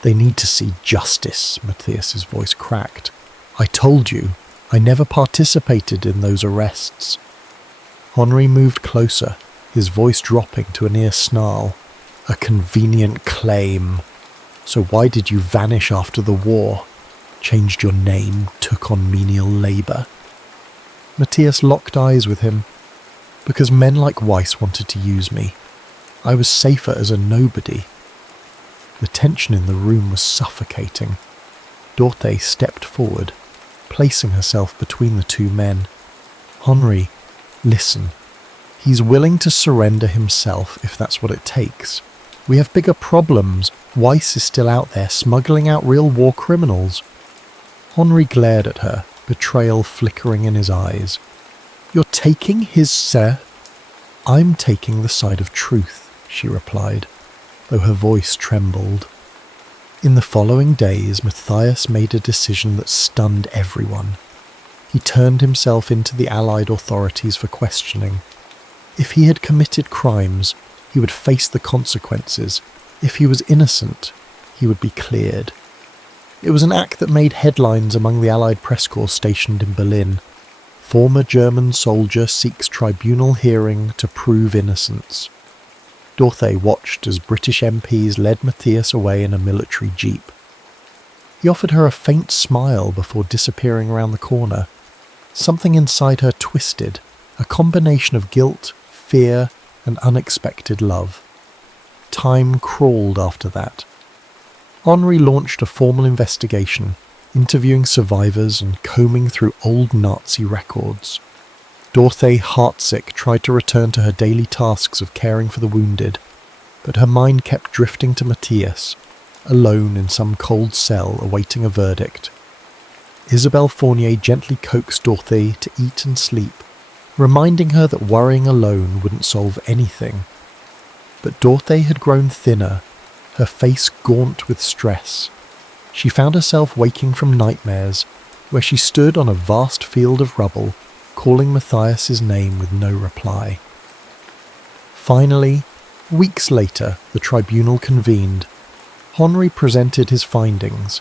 "They need to see justice," Matthias's voice cracked. "I told you, I never participated in those arrests." Henri moved closer, his voice dropping to a near snarl. "A convenient claim. So why did you vanish after the war? Changed your name, took on menial labour?" Matthias locked eyes with him. "Because men like Weiss wanted to use me. I was safer as a nobody." The tension in the room was suffocating. Dorothy stepped forward, placing herself between the two men. "Henri, listen. He's willing to surrender himself if that's what it takes. We have bigger problems. Weiss is still out there smuggling out real war criminals." Henri glared at her, betrayal flickering in his eyes. "You're taking his sir?" "I'm taking the side of truth," she replied, though her voice trembled. In the following days, Matthias made a decision that stunned everyone. He turned himself into the Allied authorities for questioning. If he had committed crimes, he would face the consequences. If he was innocent, he would be cleared. It was an act that made headlines among the Allied press corps stationed in Berlin. "Former German soldier seeks tribunal hearing to prove innocence." Dorothy watched as British MPs led Matthias away in a military jeep. He offered her a faint smile before disappearing around the corner. Something inside her twisted, a combination of guilt, fear, and unexpected love. Time crawled after that. Henri launched a formal investigation, interviewing survivors and combing through old Nazi records. Dorothy, heartsick, tried to return to her daily tasks of caring for the wounded, but her mind kept drifting to Matthias, alone in some cold cell awaiting a verdict. Isabelle Fournier gently coaxed Dorothy to eat and sleep, reminding her that worrying alone wouldn't solve anything. But Dorothy had grown thinner, her face gaunt with stress. She found herself waking from nightmares, where she stood on a vast field of rubble, calling Matthias's name with no reply. Finally, weeks later, the tribunal convened. Henri presented his findings.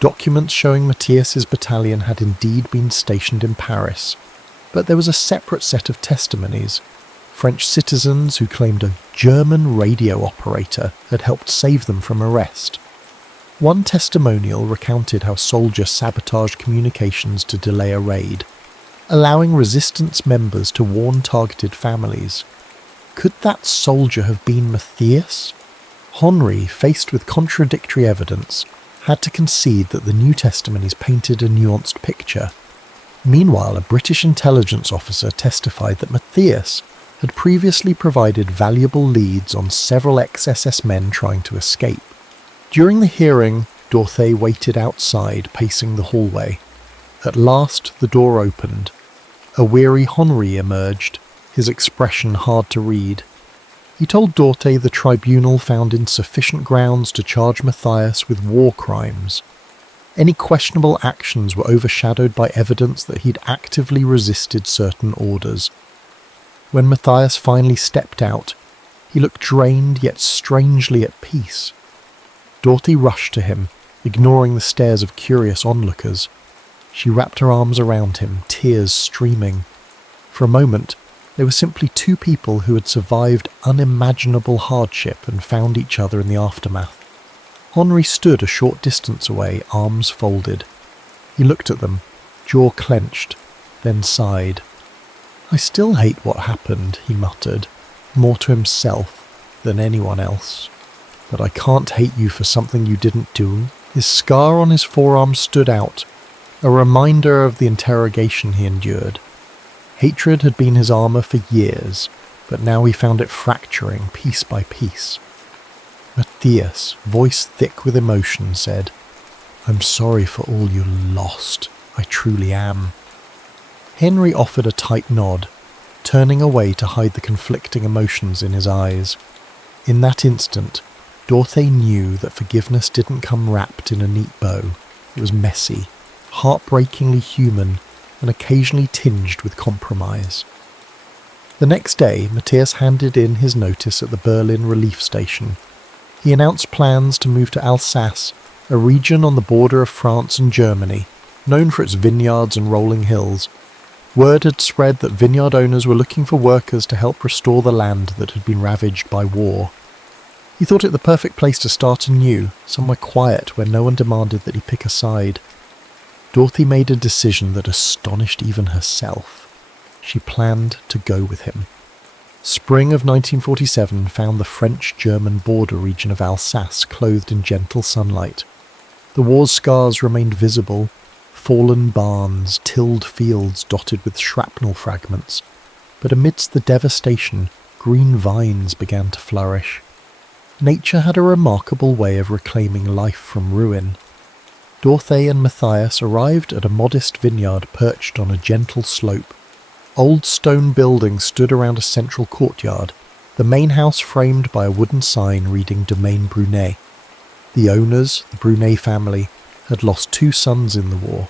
Documents showing Matthias's battalion had indeed been stationed in Paris, but there was a separate set of testimonies. French citizens who claimed a German radio operator had helped save them from arrest. One testimonial recounted how soldiers sabotaged communications to delay a raid, allowing resistance members to warn targeted families. Could that soldier have been Matthias? Henri, faced with contradictory evidence, had to concede that the new testimonies painted a nuanced picture. Meanwhile, a British intelligence officer testified that Matthias had previously provided valuable leads on several ex-SS men trying to escape. During the hearing, Dorothy waited outside, pacing the hallway. At last, the door opened. A weary Henri emerged, his expression hard to read. He told Dorothy the tribunal found insufficient grounds to charge Matthias with war crimes. Any questionable actions were overshadowed by evidence that he'd actively resisted certain orders. When Matthias finally stepped out, he looked drained yet strangely at peace. Dorothy rushed to him, ignoring the stares of curious onlookers. She wrapped her arms around him, tears streaming. For a moment, they were simply two people who had survived unimaginable hardship and found each other in the aftermath. Henri stood a short distance away, arms folded. He looked at them, jaw clenched, then sighed. "I still hate what happened," he muttered, more to himself than anyone else. "But I can't hate you for something you didn't do." His scar on his forearm stood out, a reminder of the interrogation he endured. Hatred had been his armour for years, but now he found it fracturing piece by piece. Matthias, voice thick with emotion, said, "I'm sorry for all you lost. I truly am." Henri offered a tight nod, turning away to hide the conflicting emotions in his eyes. In that instant, Dorothy knew that forgiveness didn't come wrapped in a neat bow. It was messy, heartbreakingly human, and occasionally tinged with compromise. The next day, Matthias handed in his notice at the Berlin relief station. He announced plans to move to Alsace, a region on the border of France and Germany, known for its vineyards and rolling hills. Word had spread that vineyard owners were looking for workers to help restore the land that had been ravaged by war. He thought it the perfect place to start anew, somewhere quiet where no one demanded that he pick a side. Dorothy made a decision that astonished even herself. She planned to go with him. Spring of 1947 found the French-German border region of Alsace clothed in gentle sunlight. The war's scars remained visible, fallen barns, tilled fields dotted with shrapnel fragments, but amidst the devastation, green vines began to flourish. Nature had a remarkable way of reclaiming life from ruin. Dorothy and Matthias arrived at a modest vineyard perched on a gentle slope. Old stone buildings stood around a central courtyard, the main house framed by a wooden sign reading Domaine Brunet. The owners, the Brunet family, had lost 2 sons in the war,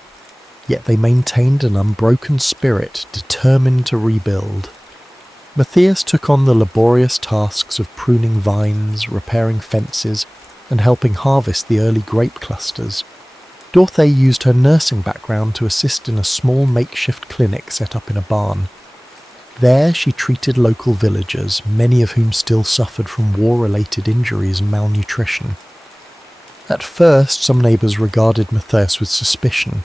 yet they maintained an unbroken spirit determined to rebuild. Matthias took on the laborious tasks of pruning vines, repairing fences, and helping harvest the early grape clusters. Dorothy used her nursing background to assist in a small makeshift clinic set up in a barn. There she treated local villagers, many of whom still suffered from war-related injuries and malnutrition. At first, some neighbours regarded Matthias with suspicion.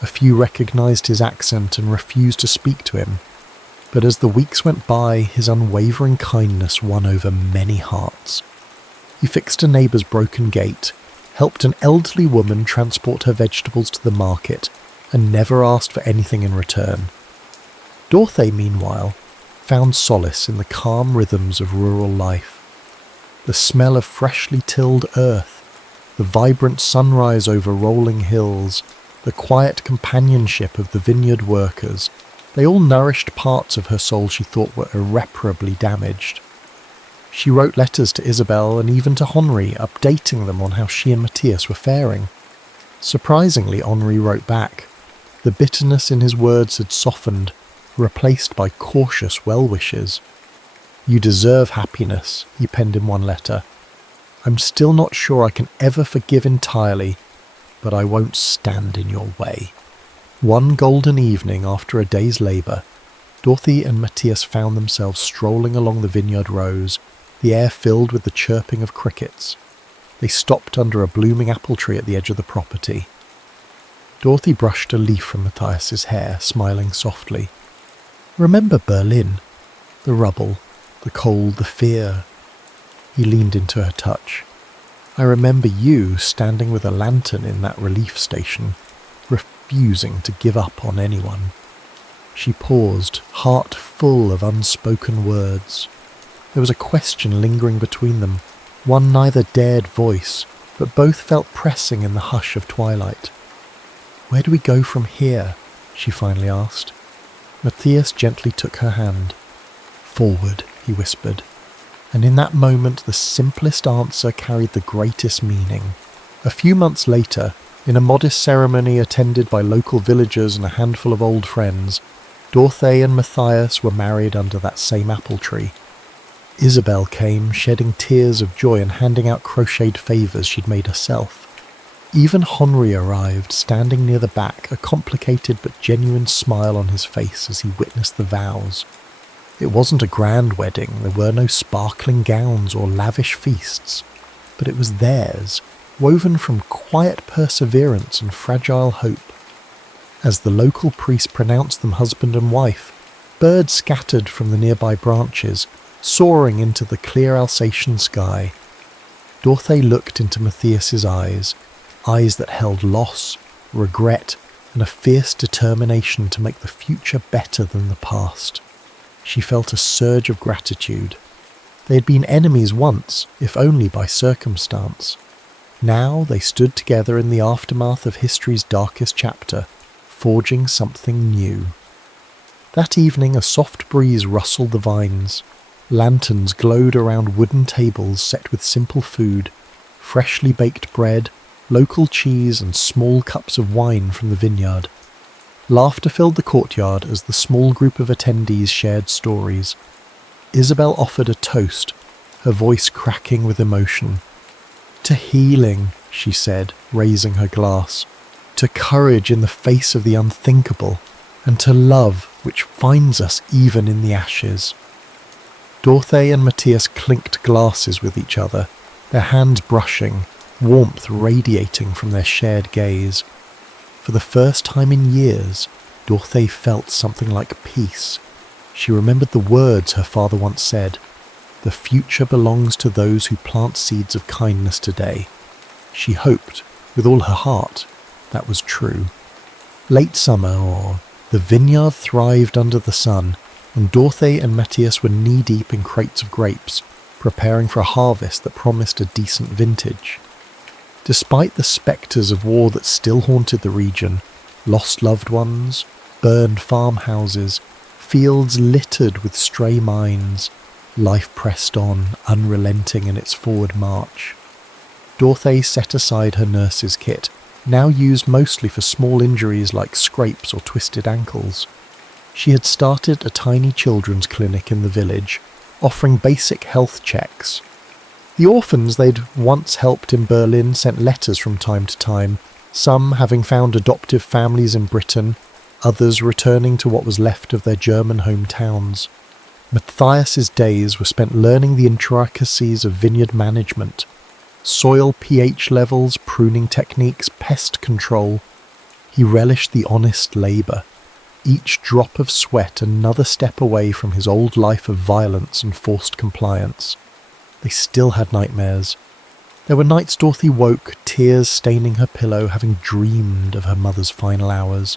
A few recognised his accent and refused to speak to him. But as the weeks went by, his unwavering kindness won over many hearts. He fixed a neighbour's broken gate, helped an elderly woman transport her vegetables to the market, and never asked for anything in return. Dorothy, meanwhile, found solace in the calm rhythms of rural life. The smell of freshly tilled earth, the vibrant sunrise over rolling hills, the quiet companionship of the vineyard workers, they all nourished parts of her soul she thought were irreparably damaged. She wrote letters to Isabel and even to Henri, updating them on how she and Matthias were faring. Surprisingly, Henri wrote back. The bitterness in his words had softened, replaced by cautious well-wishes. "You deserve happiness," he penned in one letter. "I'm still not sure I can ever forgive entirely, but I won't stand in your way." One golden evening after a day's labour, Dorothy and Matthias found themselves strolling along the vineyard rows, the air filled with the chirping of crickets. They stopped under a blooming apple tree at the edge of the property. Dorothy brushed a leaf from Matthias's hair, smiling softly. "Remember Berlin? The rubble, the cold, the fear." He leaned into her touch. "I remember you standing with a lantern in that relief station, refusing to give up on anyone." She paused, heart full of unspoken words. There was a question lingering between them, one neither dared voice, but both felt pressing in the hush of twilight. "Where do we go from here?" she finally asked. Matthias gently took her hand. "Forward," he whispered. And in that moment the simplest answer carried the greatest meaning. A few months later, in a modest ceremony attended by local villagers and a handful of old friends, Dorothy and Matthias were married under that same apple tree. Isabel came, shedding tears of joy and handing out crocheted favours she'd made herself. Even Henri arrived, standing near the back, a complicated but genuine smile on his face as he witnessed the vows. It wasn't a grand wedding, there were no sparkling gowns or lavish feasts, but it was theirs, woven from quiet perseverance and fragile hope. As the local priest pronounced them husband and wife, birds scattered from the nearby branches, soaring into the clear Alsatian sky. Dorothy looked into Matthias's eyes that held loss, regret, and a fierce determination to make the future better than the past. She felt a surge of gratitude. They had been enemies once, if only by circumstance. Now they stood together in the aftermath of history's darkest chapter, forging something new. That evening a soft breeze rustled the vines. Lanterns glowed around wooden tables set with simple food, freshly baked bread, local cheese and small cups of wine from the vineyard. Laughter filled the courtyard as the small group of attendees shared stories. Isabel offered a toast, her voice cracking with emotion. "To healing," she said, raising her glass. "To courage in the face of the unthinkable, and to love which finds us even in the ashes." Dorothy and Matthias clinked glasses with each other, their hands brushing, warmth radiating from their shared gaze. For the first time in years, Dorothy felt something like peace. She remembered the words her father once said, "The future belongs to those who plant seeds of kindness today." She hoped, with all her heart, that was true. Late summer, or the vineyard thrived under the sun, and Dorothy and Matthias were knee-deep in crates of grapes, preparing for a harvest that promised a decent vintage. Despite the spectres of war that still haunted the region, lost loved ones, burned farmhouses, fields littered with stray mines, life pressed on, unrelenting in its forward march. Dorothy set aside her nurse's kit, now used mostly for small injuries like scrapes or twisted ankles. She had started a tiny children's clinic in the village, offering basic health checks. The orphans they'd once helped in Berlin sent letters from time to time, some having found adoptive families in Britain, others returning to what was left of their German hometowns. Matthias's days were spent learning the intricacies of vineyard management. Soil pH levels, pruning techniques, pest control. He relished the honest labour, each drop of sweat another step away from his old life of violence and forced compliance. They still had nightmares. There were nights Dorothy woke, tears staining her pillow, having dreamed of her mother's final hours.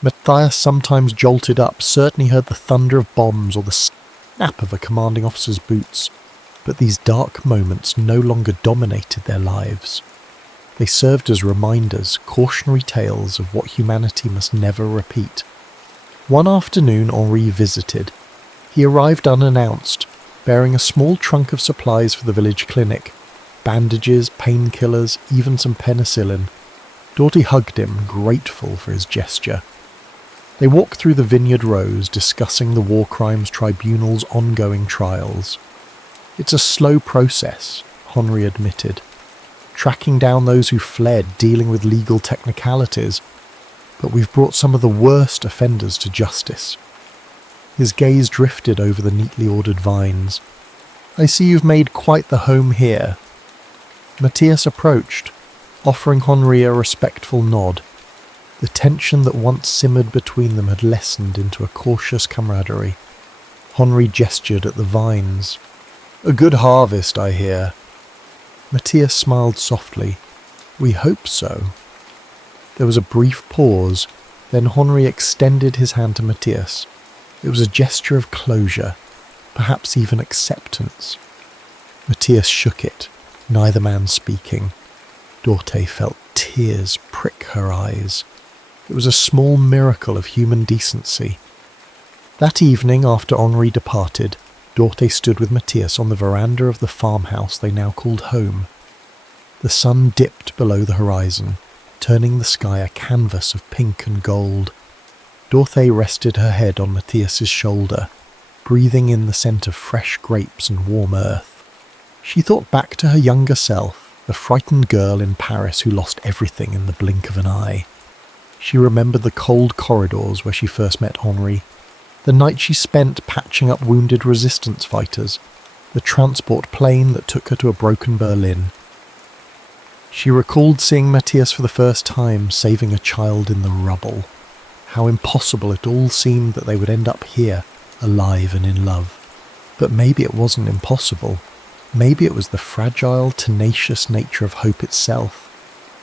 Matthias sometimes jolted up, certain he heard the thunder of bombs or the snap of a commanding officer's boots. But these dark moments no longer dominated their lives. They served as reminders, cautionary tales of what humanity must never repeat. One afternoon Henri visited. He arrived unannounced, bearing a small trunk of supplies for the village clinic. Bandages, painkillers, even some penicillin. Dorothy hugged him, grateful for his gesture. They walked through the vineyard rows, discussing the War Crimes Tribunal's ongoing trials. It's a slow process, Henri admitted. Tracking down those who fled, dealing with legal technicalities, but we've brought some of the worst offenders to justice. His gaze drifted over the neatly ordered vines. I see you've made quite the home here. Matthias approached, offering Henri a respectful nod. The tension that once simmered between them had lessened into a cautious camaraderie. Henri gestured at the vines. A good harvest, I hear. Matthias smiled softly. We hope so. There was a brief pause, then Henri extended his hand to Matthias. It was a gesture of closure, perhaps even acceptance. Matthias shook it, neither man speaking. Dorothy felt tears prick her eyes. It was a small miracle of human decency. That evening, after Henri departed, Dorothy stood with Matthias on the veranda of the farmhouse they now called home. The sun dipped below the horizon, turning the sky a canvas of pink and gold. Dorothy rested her head on Matthias's shoulder, breathing in the scent of fresh grapes and warm earth. She thought back to her younger self, the frightened girl in Paris who lost everything in the blink of an eye. She remembered the cold corridors where she first met Henri, the night she spent patching up wounded resistance fighters, the transport plane that took her to a broken Berlin. She recalled seeing Matthias for the first time saving a child in the rubble. How impossible it all seemed that they would end up here, alive and in love. But maybe it wasn't impossible. Maybe it was the fragile, tenacious nature of hope itself.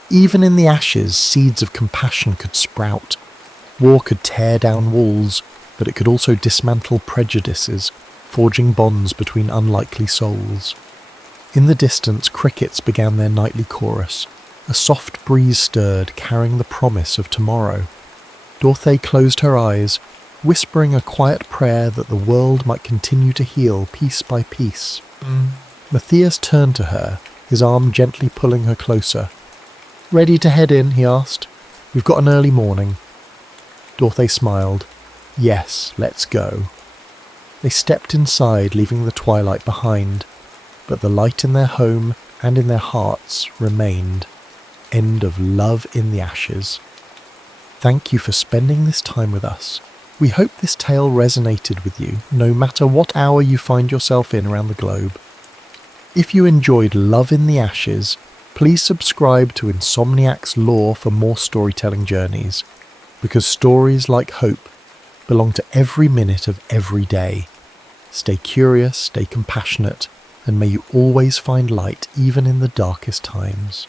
Even in the ashes, seeds of compassion could sprout. War could tear down walls, but it could also dismantle prejudices, forging bonds between unlikely souls. In the distance, crickets began their nightly chorus. A soft breeze stirred, carrying the promise of tomorrow. Dorothy closed her eyes, whispering a quiet prayer that the world might continue to heal piece by piece. Matthias turned to her, his arm gently pulling her closer. "Ready to head in?" he asked. "We've got an early morning." Dorothy smiled. "Yes, let's go." They stepped inside, leaving the twilight behind, but the light in their home and in their hearts remained. End of Love in the Ashes. Thank you for spending this time with us. We hope this tale resonated with you, no matter what hour you find yourself in around the globe. If you enjoyed Love in the Ashes, please subscribe to Insomniac's Lore for more storytelling journeys, because stories like hope belong to every minute of every day. Stay curious, stay compassionate, and may you always find light even in the darkest times.